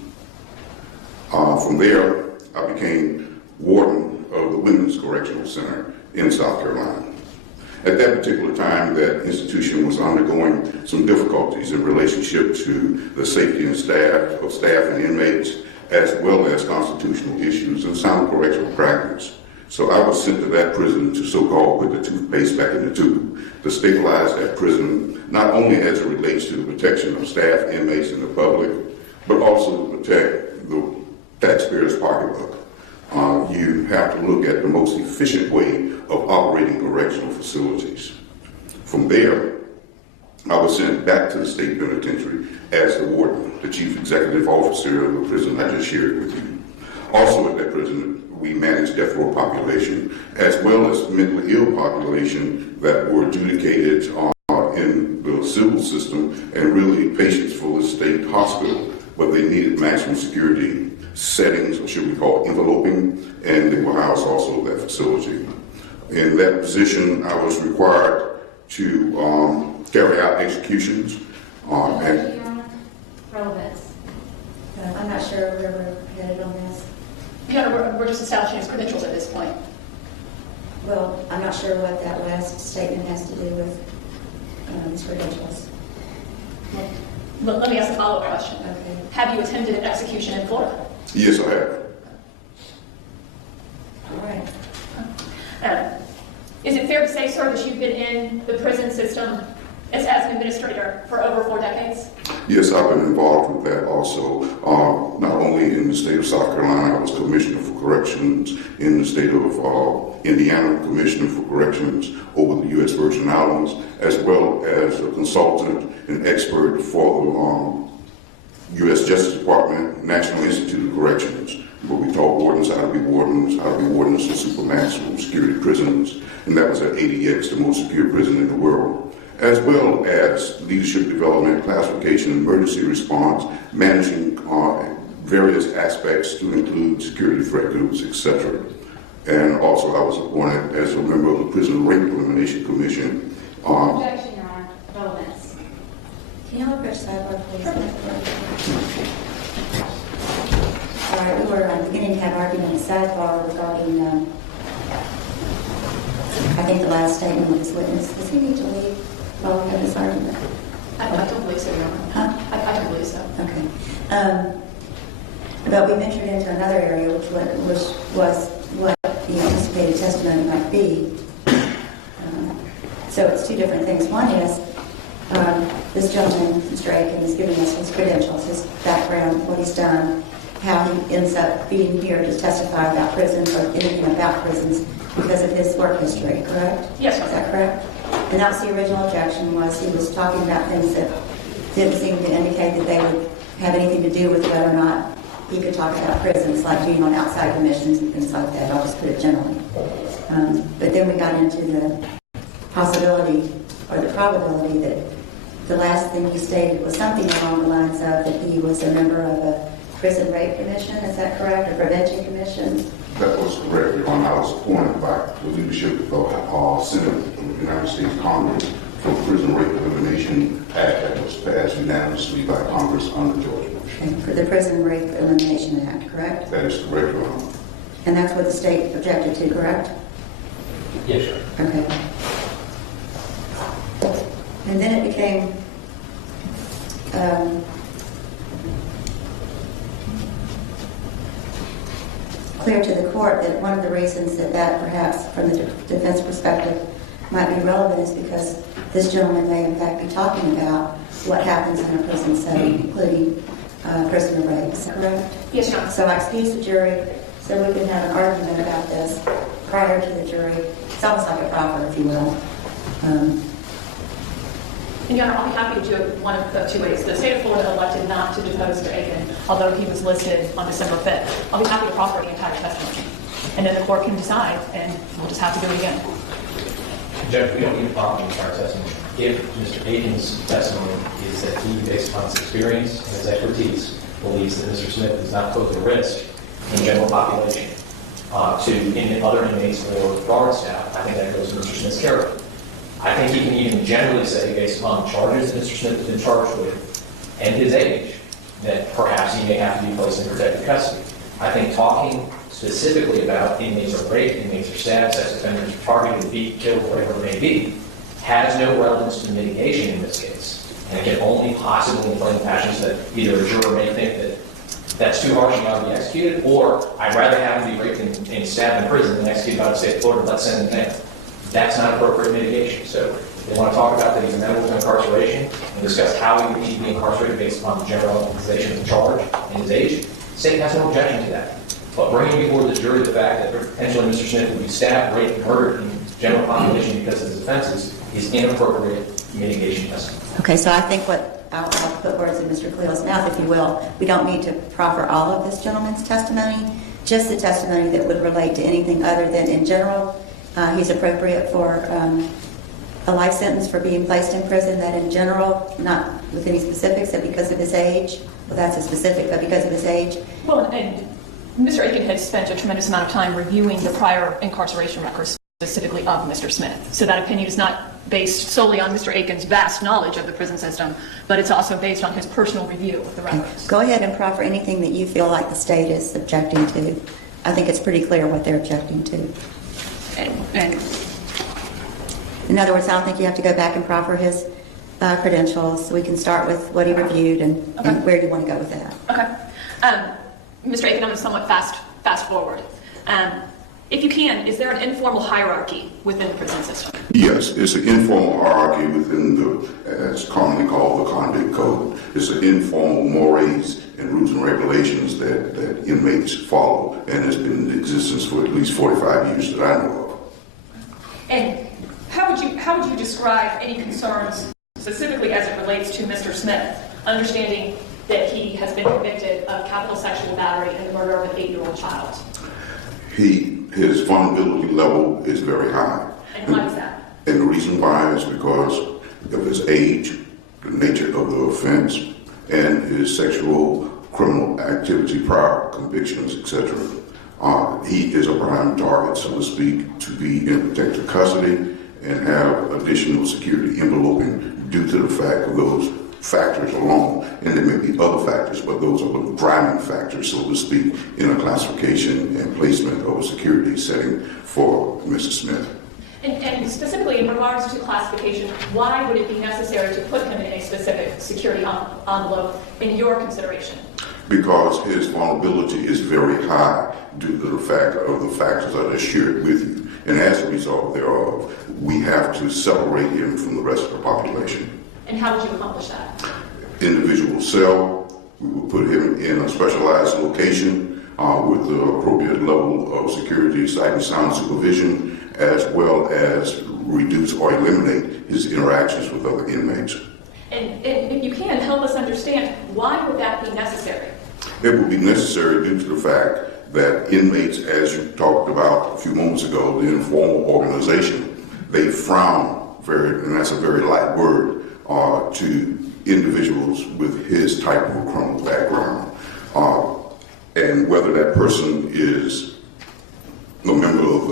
From there, I became warden of the Women's Correctional Center in South Carolina. At that particular time, that institution was undergoing some difficulties in relationship to the safety and staff and inmates, as well as constitutional issues and sound correctional practice. So I was sent to that prison to so-called put the toothpaste back in the tube, to stabilize that prison, not only as it relates to the protection of staff, inmates, and the public, but also to protect the taxpayers' pocketbook. You have to look at the most efficient way of operating correctional facilities. From there, I was sent back to the state penitentiary as the warden, the chief executive officer of the prison I just shared with you. Also at that prison, we managed death row population, as well as mentally ill population that were adjudicated in the civil system and really patients for the state hospital, but they needed maximum security settings, or should we call it enveloping, and they were housed also at that facility. In that position, I was required to carry out executions. Relevance. I'm not sure where we're headed on this. Yeah, we're just establishing his credentials at this point. Well, I'm not sure what that last statement has to do with his credentials. Well, let me ask a follow-up question. Okay. Have you attended an execution in Florida? Yes, I have. All right. Is it fair to say, sir, that you've been in the prison system as an administrator for over 4 decades? Yes, I've been involved with that also. Not only in the state of South Carolina, I was commissioner for corrections in the state of Indiana, commissioner for corrections over the U.S. Virgin Islands, as well as a consultant and expert for the U.S. Justice Department, National Institute of Corrections, where we taught wardens how to be wardens in super maximum security prisons, and that was at ADX, the most secure prison in the world. as well as leadership development, classification, emergency response, managing various aspects to include security threat groups, etc. And also I was appointed as a member of the Prison Rape Elimination Commission. Objection, Your Honor. Relevance. Can you approach sidebar, please? All right, we were beginning to have argument in sidebar regarding, I think the last statement of this witness. Does he need to leave while we have this argument? I don't believe so, Your Honor. Huh? I don't believe so. Okay. But we ventured into another area, which was what the anticipated testimony might be. So it's two different things. One is this gentleman, Mr. Aiken, is giving us his credentials, his background, what he's done, how he ends up being here to testify about prisons or anything about prisons because of his work history, correct? Yes, Is that correct? And that was the original objection, was he was talking about things that didn't seem to indicate that they would have anything to do with whether or not he could talk about prisons, like being on outside commissions and things like that. I'll just put it generally. But then we got into the possibility or the probability that the last thing he stated was something along the lines of that he was a member of a prison rape commission. Is that correct? A prevention commission? That was correct, Your Honor. I was appointed by the leadership of the Senate of the United States Congress for Prison Rape Elimination Act that was passed unanimously by Congress under Georgia Bush. Okay, for the Prison Rape Elimination Act, correct? That is correct, Your Honor. And that's what the state objected to, correct? Yes, sir. Okay. And then it became clear to the court that one of the reasons that perhaps from the defense perspective might be relevant is because this gentleman may in fact be talking about what happens in a prison setting, including prisoner rape. Is that correct? Yes, Your Honor. So I excuse the jury so we can have an argument about this prior to the jury. It's almost like a proffer, if you will. And Your Honor, I'll be happy to do it one of the two ways. The state of Florida elected not to depose Mr. Aiken, although he was listed on December 5th. I'll be happy to proffer the entire testimony. And then the court can decide, and we'll just have to do it again. Judge, we don't need to proffer the entire testimony. If Mr. Aiken's testimony is that he, based upon his experience and his expertise, believes that Mr. Smith does not pose a risk in the general population to other inmates or guard staff, I think that goes to Mr. Smith's character. I think he can even generally say, based upon charges that Mr. Smith has been charged with and his age, that perhaps he may have to be placed in protective custody. I think talking specifically about inmates are raped, inmates are stabbed, sex offenders are targeted, beat, killed, whatever it may be, has no relevance to mitigation in this case. And it can only possibly inflame passions that either a juror may think that that's too harsh and ought to be executed, or I'd rather have him be raped and stabbed in prison than executed by the state of Florida, let's send him there. That's not appropriate mitigation. So if they want to talk about that he's amenable to incarceration and discuss how he would be incarcerated based upon the generalization of the charge and his age, the state has no objection to that. But bringing before the jury the fact that potentially Mr. Smith would be stabbed, raped, and murdered in the general population because of his offenses is inappropriate mitigation testimony. Okay, so I think I'll put words in Mr. Cleo's mouth, if you will. We don't need to proffer all of this gentleman's testimony, just the testimony that would relate to anything other than in general. He's appropriate for a life sentence for being placed in prison, that in general, not with any specifics, that because of his age, well, that's a specific, but because of his age. Well, and Mr. Aiken has spent a tremendous amount of time reviewing the prior incarceration records, specifically of Mr. Smith. So that opinion is not based solely on Mr. Aiken's vast knowledge of the prison system, but it's also based on his personal review of the records. Go ahead and proffer anything that you feel like the state is objecting to. I think it's pretty clear what they're objecting to. And in other words, I don't think you have to go back and proffer his credentials. We can start with what he reviewed and, okay. and where do you want to go with that? Okay. Mr. Aiken, I'm going to somewhat fast forward. If you can, is there an informal hierarchy within the prison system? Yes, it's an informal hierarchy within the, as commonly called the convict code. It's an informal mores and rules and regulations that inmates follow, and has been in existence for at least 45 years that I know of. And how would you describe any concerns, specifically as it relates to Mr. Smith, understanding that he has been convicted of capital sexual battery and the murder of an 8-year-old child? His vulnerability level is very high. And why is that? And the reason why is because of his age, the nature of the offense, and his sexual criminal activity, prior convictions, etc. He is a prime target, so to speak, to be in protective custody and have additional security enveloping due to the fact of those factors alone. And there may be other factors, but those are the driving factors, so to speak, in a classification and placement of a security setting for Mr. Smith. And specifically in regards to classification, why would it be necessary to put him in a specific security envelope in your consideration? Because his vulnerability is very high due to the fact of the factors that are shared with you. And as a result thereof, we have to separate him from the rest of the population. And how would you accomplish that? Individual cell, we will put him in a specialized location with the appropriate level of security, sight and sound supervision, as well as reduce or eliminate his interactions with other inmates. And if you can, help us understand, why would that be necessary? It would be necessary due to the fact that inmates, as you talked about a few moments ago, the informal organization, they frown and that's a very light word, to individuals with his type of criminal background. And whether that person is a member of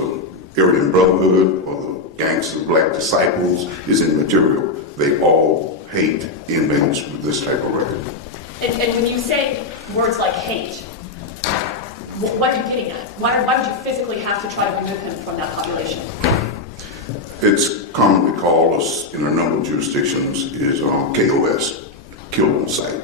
the Aryan Brotherhood or the Gangs of Black Disciples is immaterial. They all hate inmates with this type of record. And when you say words like hate, what are you getting at? Why would you physically have to try to remove him from that population? It's commonly called, in a number of jurisdictions, is KOS, kill on sight.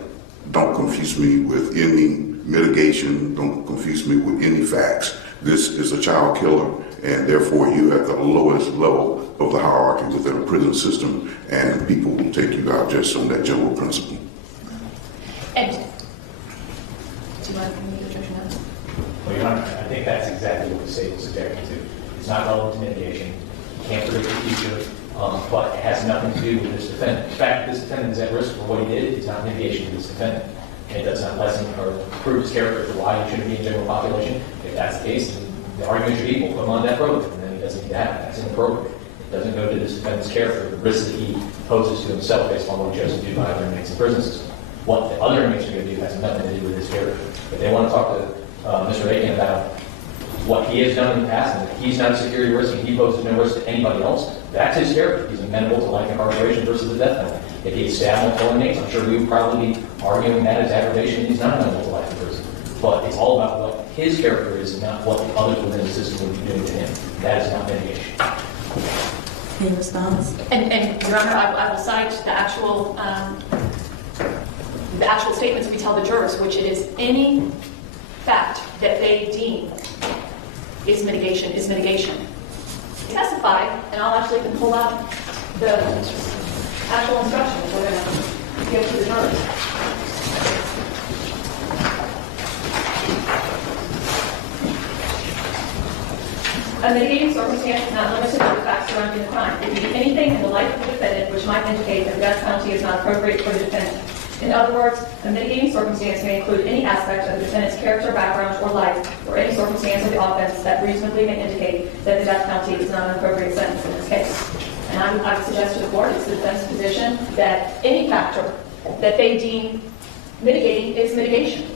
Don't confuse me with any mitigation. Don't confuse me with any facts. This is a child killer, and therefore you at the lowest level of the hierarchy within a prison system, and people will take you out just on that general principle. And do you want me to address that? Well, Your Honor, I think that's exactly what the state is objecting to. It's not relevant to mitigation. You can't predict the future, but it has nothing to do with this defendant. In fact, this defendant is at risk for what he did. It's not mitigation to this defendant. And it does not lessen or prove his character for why he shouldn't be in general population. If that's the case, then the argument should be, we'll put him on that road, and then he doesn't need to have it. That's inappropriate. It doesn't go to this defendant's character, the risk that he poses to himself based on what he chose to do by other inmates in the prison system. What the other inmates are going to do has nothing to do with his character. If they want to talk to Mr. Bacon about what he has done in the past, and that he's not a security risk and he poses no risk to anybody else, that's his character. He's amenable to life incarceration versus the death penalty. If he had stabbed multiple inmates, I'm sure we would probably be arguing that as aggravation. He's not amenable to life in prison. But it's all about what his character is and not what the others within the system would be doing to him. That is not mitigation. Any response? And Your Honor, I will cite the actual statements we tell the jurors, which it is any fact that they deem is mitigation, is mitigation. Testify, and I'll actually can pull out the actual instructions we're going to give to the jurors. A mitigating circumstance is not limited to the facts surrounding the crime. It can be anything in the life of the defendant which might indicate that the death penalty is not appropriate for the defendant. In other words, a mitigating circumstance may include any aspect of the defendant's character, background, or life, or any circumstance of the offense that reasonably may indicate that the death penalty is not an appropriate sentence in this case. And I would suggest to the court, it's the defense's position that any factor that they deem mitigating is mitigation.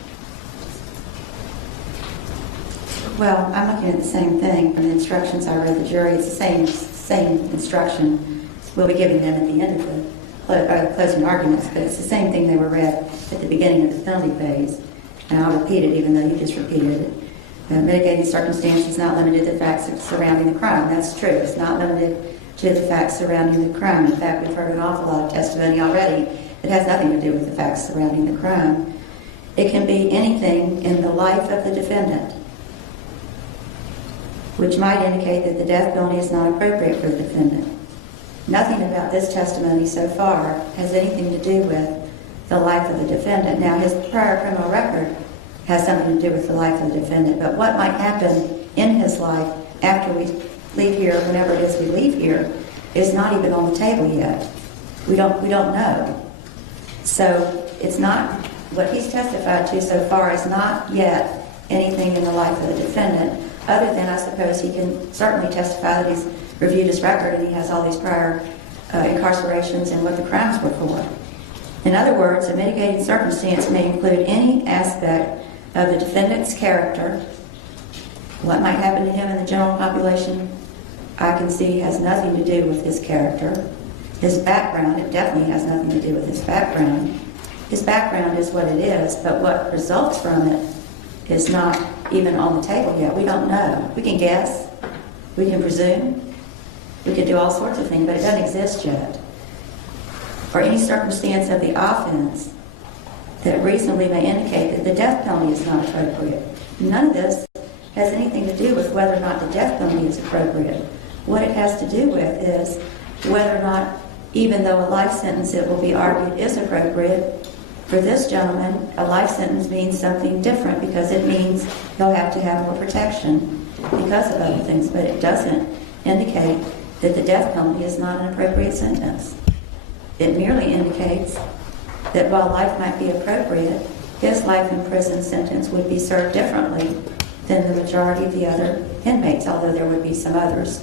Well, I'm looking at the same thing from the instructions I read the jury. It's the same instruction we'll be giving them at the end of the closing arguments, but it's the same thing they were read at the beginning of the penalty phase. And I'll repeat it even though you just repeated it. Mitigating circumstance is not limited to the facts surrounding the crime. That's true. It's not limited to the facts surrounding the crime. In fact, we've heard an awful lot of testimony already that has nothing to do with the facts surrounding the crime. It can be anything in the life of the defendant which might indicate that the death penalty is not appropriate for the defendant. Nothing about this testimony so far has anything to do with the life of the defendant. Now, his prior criminal record has something to do with the life of the defendant, but what might happen in his life after we leave here, whenever it is we leave here, is not even on the table yet. We don't know. So it's not, what he's testified to so far is not yet anything in the life of the defendant, other than I suppose he can certainly testify that he's reviewed his record and he has all these prior incarcerations and what the crimes were for. In other words, a mitigating circumstance may include any aspect of the defendant's character. What might happen to him in the general population, I can see has nothing to do with his character. His background, it definitely has nothing to do with his background. His background is what it is, but what results from it is not even on the table yet. We don't know. We can guess. We can presume. We can do all sorts of things, but it doesn't exist yet. Or any circumstance of the offense that reasonably may indicate that the death penalty is not appropriate. None of this has anything to do with whether or not the death penalty is appropriate. What it has to do with is whether or not, even though a life sentence, it will be argued, is appropriate, for this gentleman, a life sentence means something different because it means he'll have to have more protection because of other things, but it doesn't indicate that the death penalty is not an appropriate sentence. It merely indicates that while life might be appropriate, his life in prison sentence would be served differently than the majority of the other inmates, although there would be some others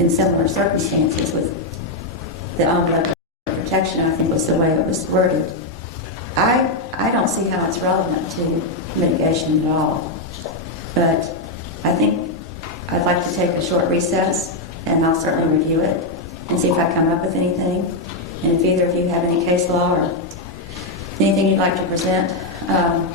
in similar circumstances with the envelope of protection, I think was the way it was worded. I don't see how it's relevant to mitigation at all. But I think I'd like to take a short recess, and I'll certainly review it and see if I come up with anything. And if either of you have any case law or anything you'd like to present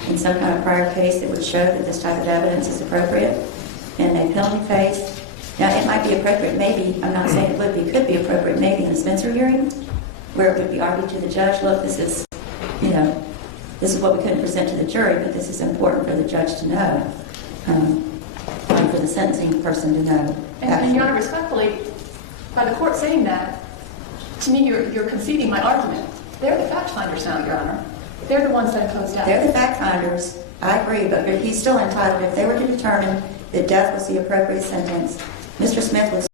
in some kind of prior case that would show that this type of evidence is appropriate in a penalty phase. Now, it might be appropriate, maybe, I'm not saying it would be, could be appropriate maybe in a Spencer hearing, where it would be argued to the judge, look, this is, this is what we couldn't present to the jury, but this is important for the judge to know, and for the sentencing person to know. And Your Honor, respectfully, by the court saying that, to me, you're conceding my argument. They're the fact finders now, Your Honor. They're the ones that imposed death. They're the fact finders. I agree, but he's still entitled. If they were to determine that death was the appropriate sentence, Mr. Smith would